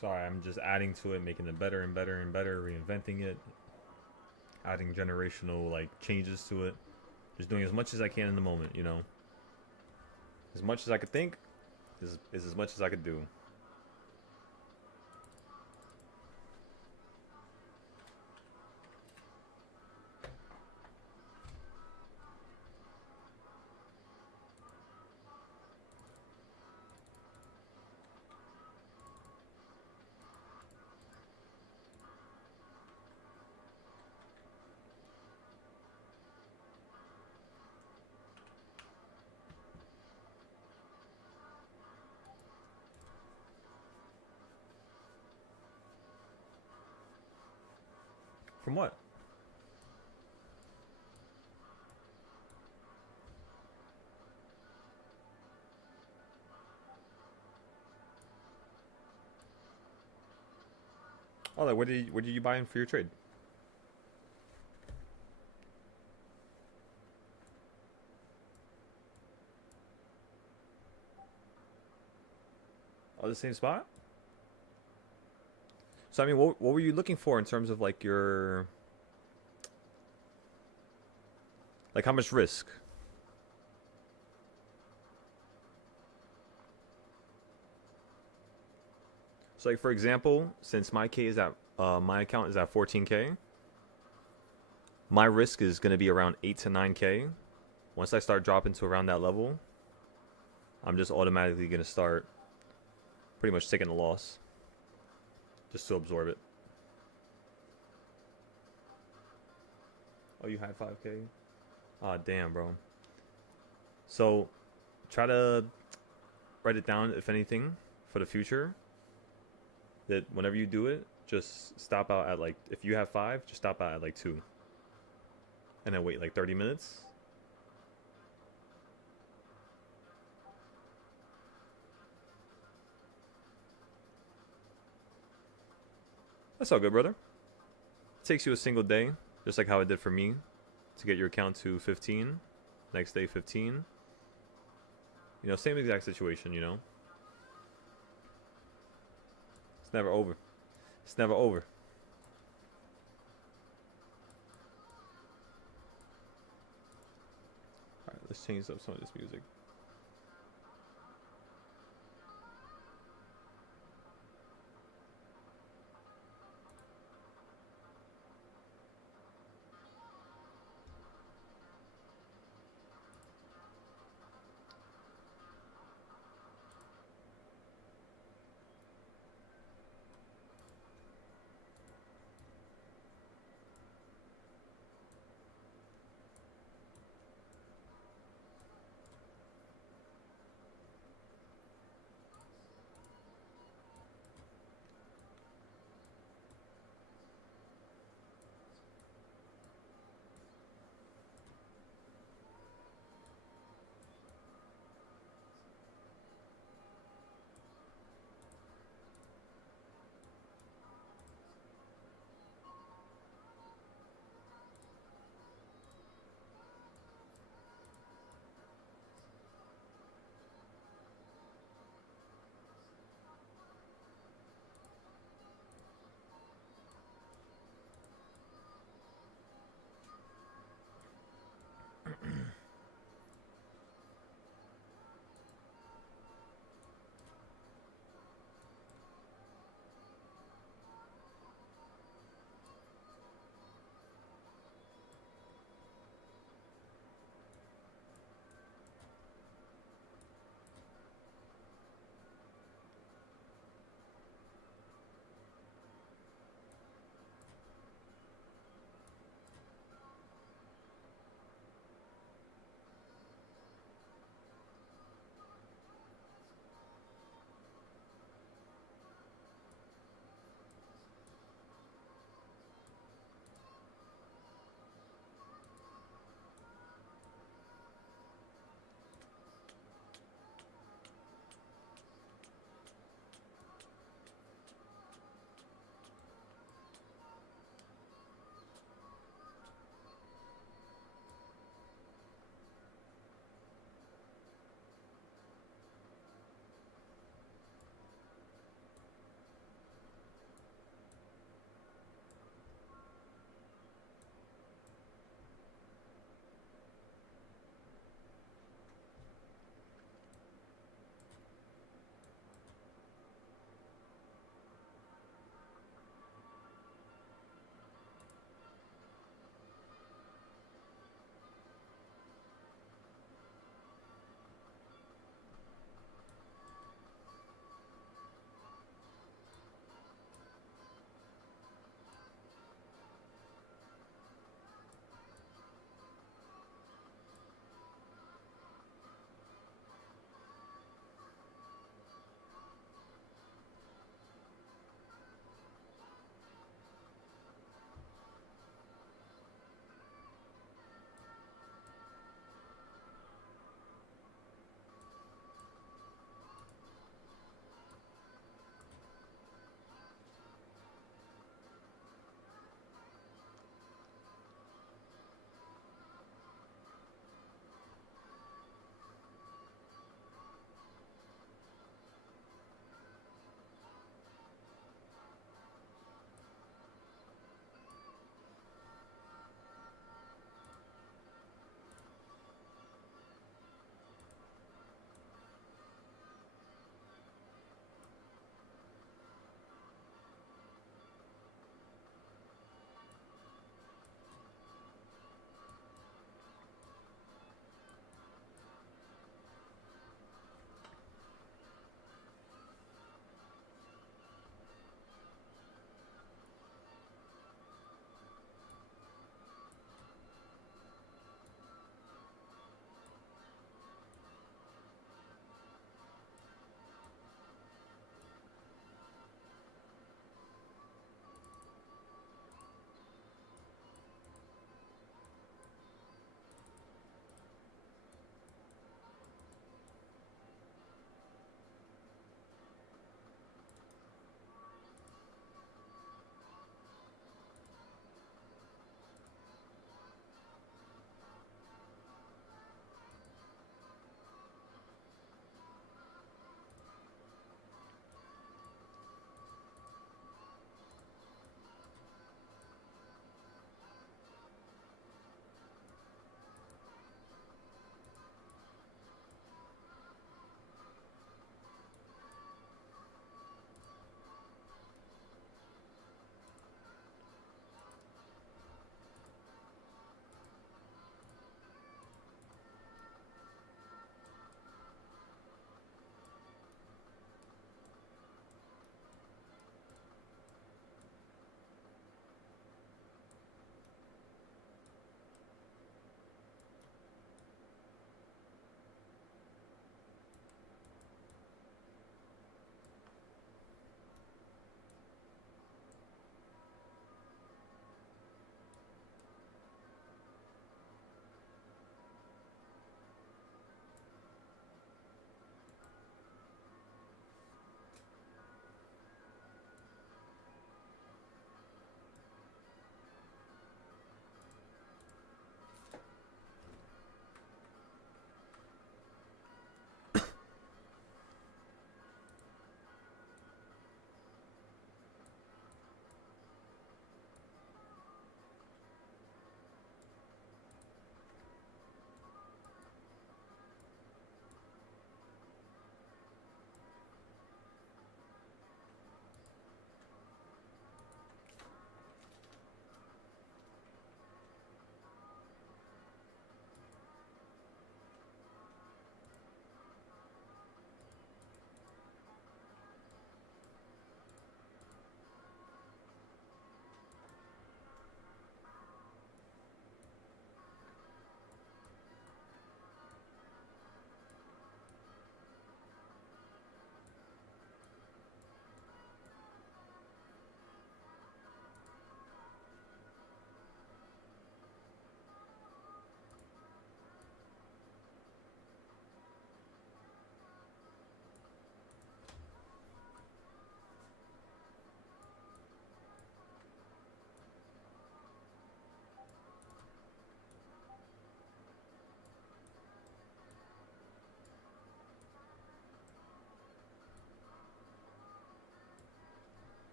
sorry, I'm just adding to it, making it better and better and better, reinventing it, adding generational like changes to it. Just doing as much as I can in the moment, you know. As much as I could think is as much as I could do. From what? Oh, like what did you buy in for your trade? Oh, the same spot? So I mean, what were you looking for in terms of like your, like how much risk? So like for example, since my K is at my account is at 14K, my risk is gonna be around 8 to 9K. Once I start dropping to around that level, I'm just automatically gonna start pretty much taking the loss, just to absorb it. Oh, you had 5K? Ah, damn, bro. So try to write it down, if anything, for the future. That whenever you do it, just stop out at like, if you have 5, just stop out at like 2. And then wait like 30 minutes. That's all good, brother. It takes you a single day, just like how it did for me, to get your account to 15. Next day, 15. You know, same exact situation, you know. It's never over. It's never over. Alright, let's change up some of this music.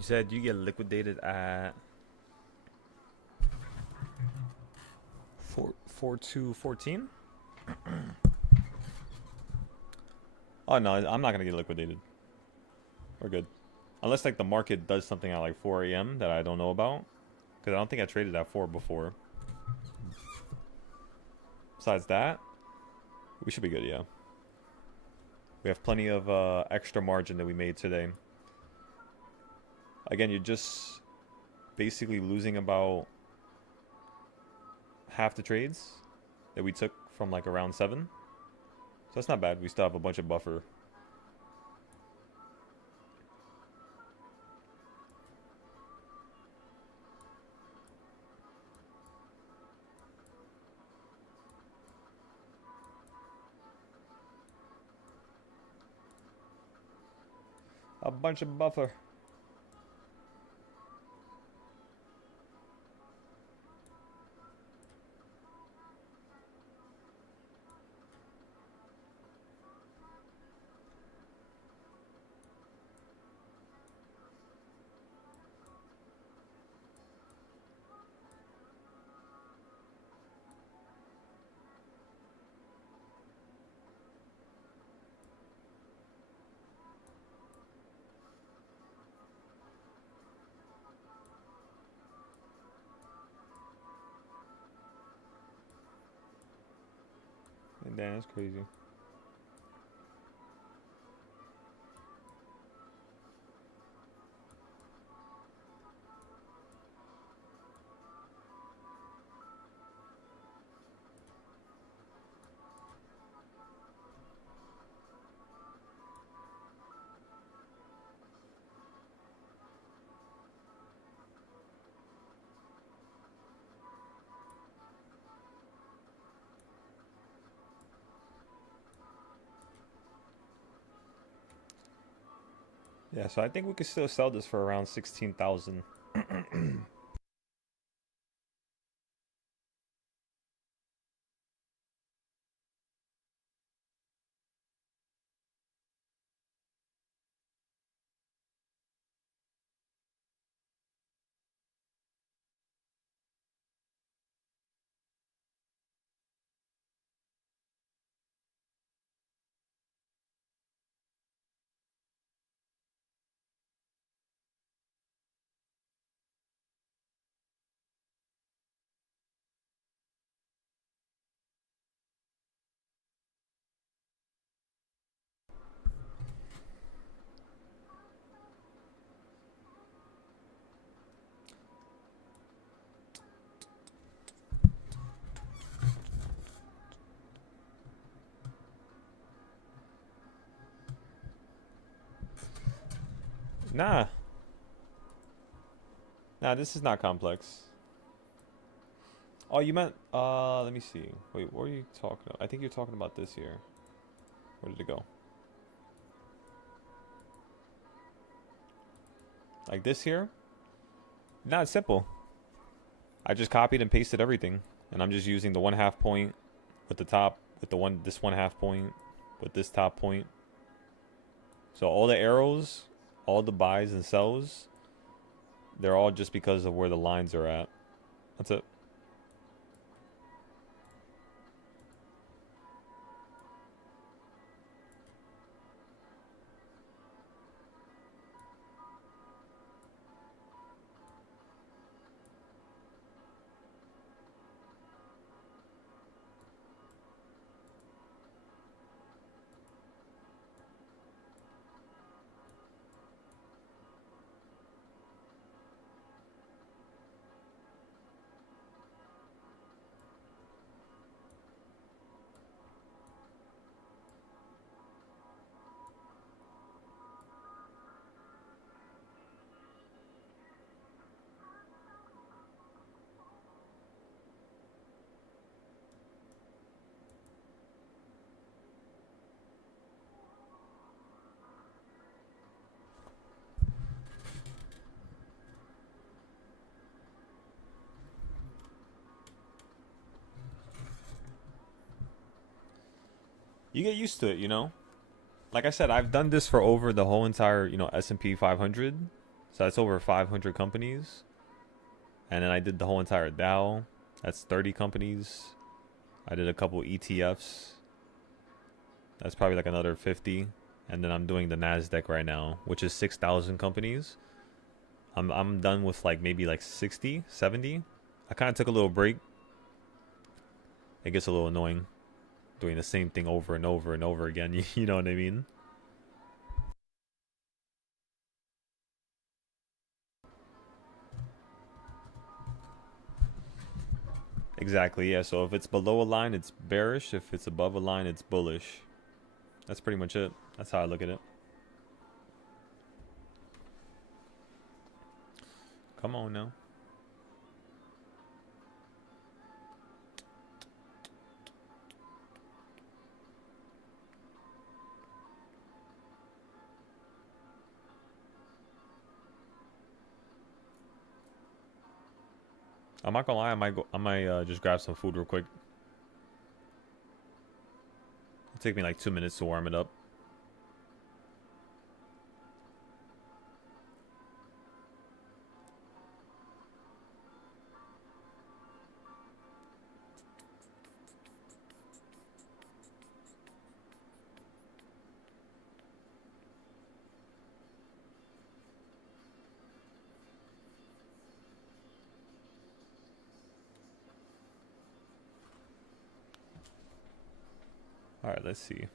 You said you get liquidated at 4.214. Oh no, I'm not gonna get liquidated. We're good. Unless like the market does something at like 4 a.m. that I don't know about. Because I don't think I traded at 4 before. Besides that, we should be good, yeah. We have plenty of extra margin that we made today. Again, you're just basically losing about half the trades that we took from like around 7. So that's not bad. We still have a bunch of buffer. A bunch of buffer. Damn, that's crazy. Yeah, so I think we could still sell this for around 16,000. Nah. Nah, this is not complex. Oh, you meant, let me see. Wait, what are you talking about? I think you're talking about this here. Where did it go? Like this here? Nah, it's simple. I just copied and pasted everything. And I'm just using the 1/2 point with the top, with this 1/2 point, with this top point. So all the arrows, all the buys and sells, they're all just because of where the lines are at. That's it. You get used to it, you know? Like I said, I've done this for over the whole entire, S&P 500. So that's over 500 companies. And then I did the whole entire Dow. That's 30 companies. I did a couple ETFs. That's probably like another 50. And then I'm doing the NASDAQ right now, which is 6,000 companies. I'm done with like maybe like 60, 70. I kind of took a little break. It gets a little annoying doing the same thing over and over and over again. You know what I mean? Exactly, yeah. So if it's below a line, it's bearish. If it's above a line, it's bullish. That's pretty much it. That's how I look at it. Come on now. I'm not gonna lie, I might just grab some food real quick. It'll take me like 2 minutes to warm it up. All right, let's see.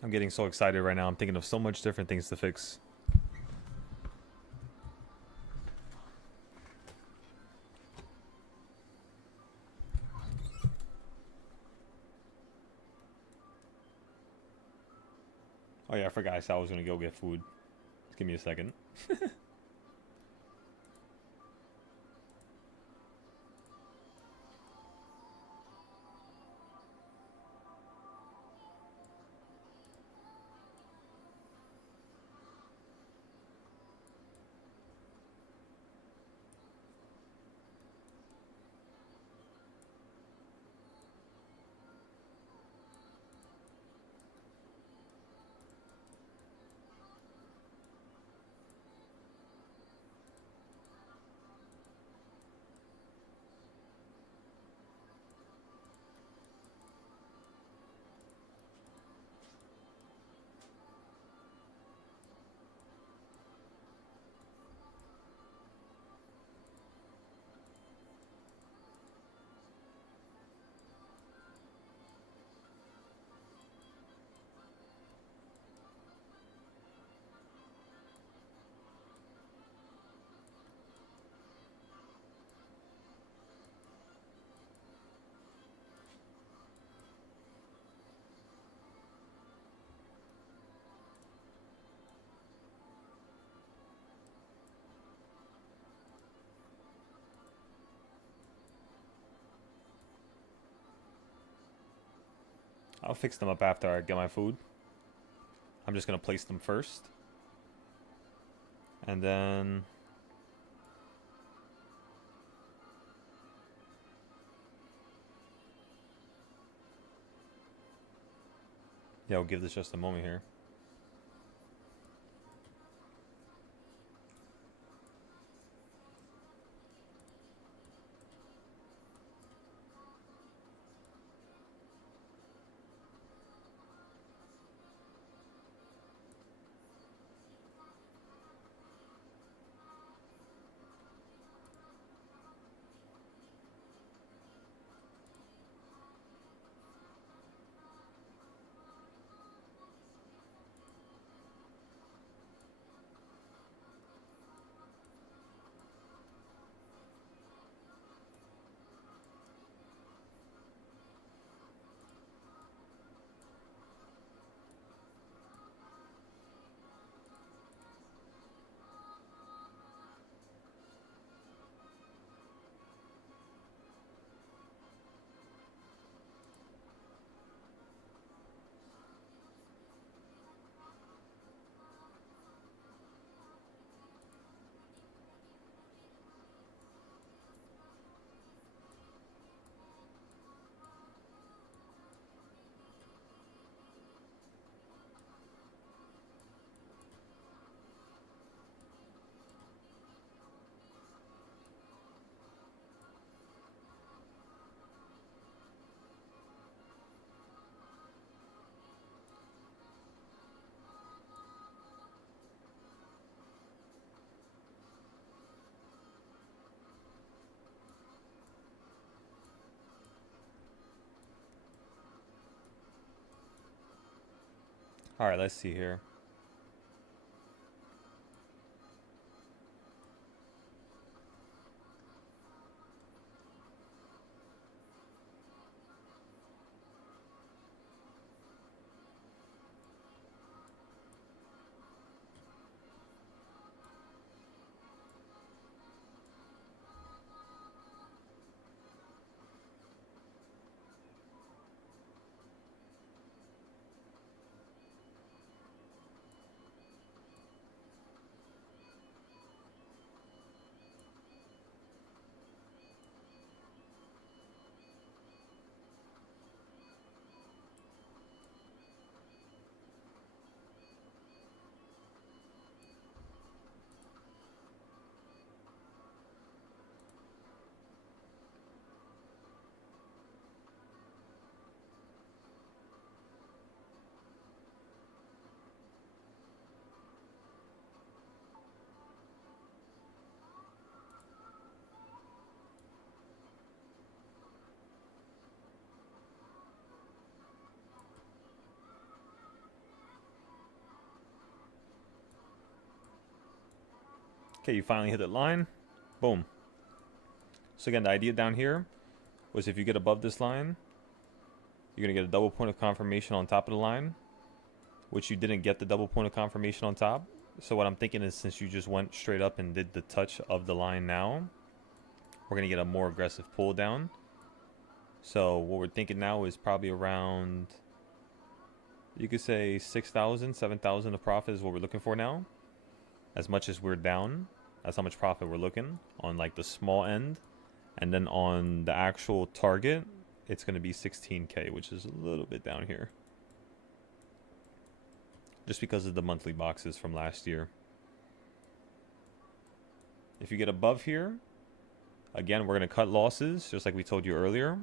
I'm getting so excited right now. I'm thinking of so much different things to fix. Oh yeah, I forgot I said I was gonna go get food. Just give me a second. I'll fix them up after I get my food. I'm just gonna place them first. And then... yeah, we'll give this just a moment here. Alright, let's see here. Okay, you finally hit the line. Boom. So again, the idea down here was if you get above this line, you're going to get a double point of confirmation on top of the line, which you didn't get the double point of confirmation on top. So what I'm thinking is since you just went straight up and did the touch of the line now, we're going to get a more aggressive pull down. So what we're thinking now is probably around, you could say 6,000, 7,000 of profit is what we're looking for now. As much as we're down, that's how much profit we're looking on like the small end. And then on the actual target, it's going to be 16K, which is a little bit down here. Just because of the monthly boxes from last year. If you get above here, again, we're going to cut losses, just like we told you earlier.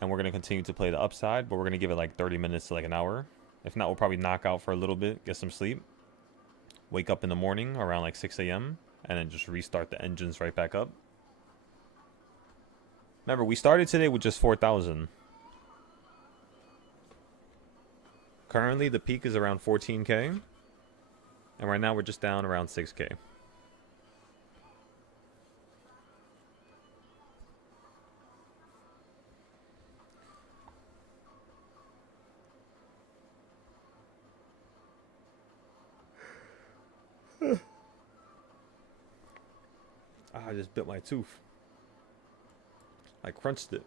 And we're going to continue to play the upside, but we're going to give it like 30 minutes to like an hour. If not, we'll probably knock out for a little bit, get some sleep. Wake up in the morning around like 6 a.m. and then just restart the engines right back up. Remember, we started today with just 4,000. Currently, the peak is around 14K. And right now, we're just down around 6K. I just bit my tooth. I crunched it.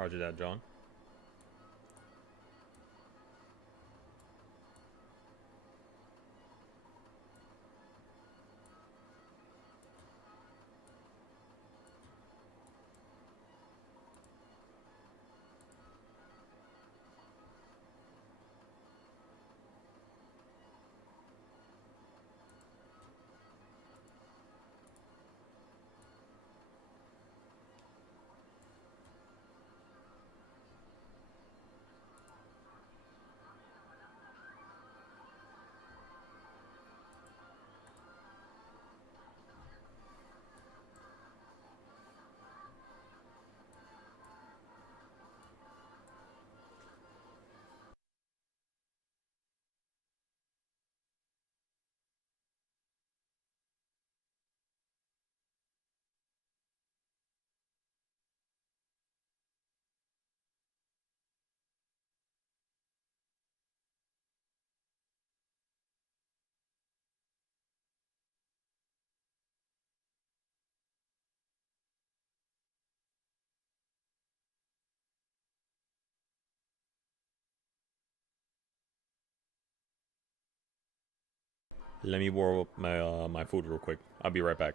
Roger that, John. Let me warm up my my food real quick. I'll be right back.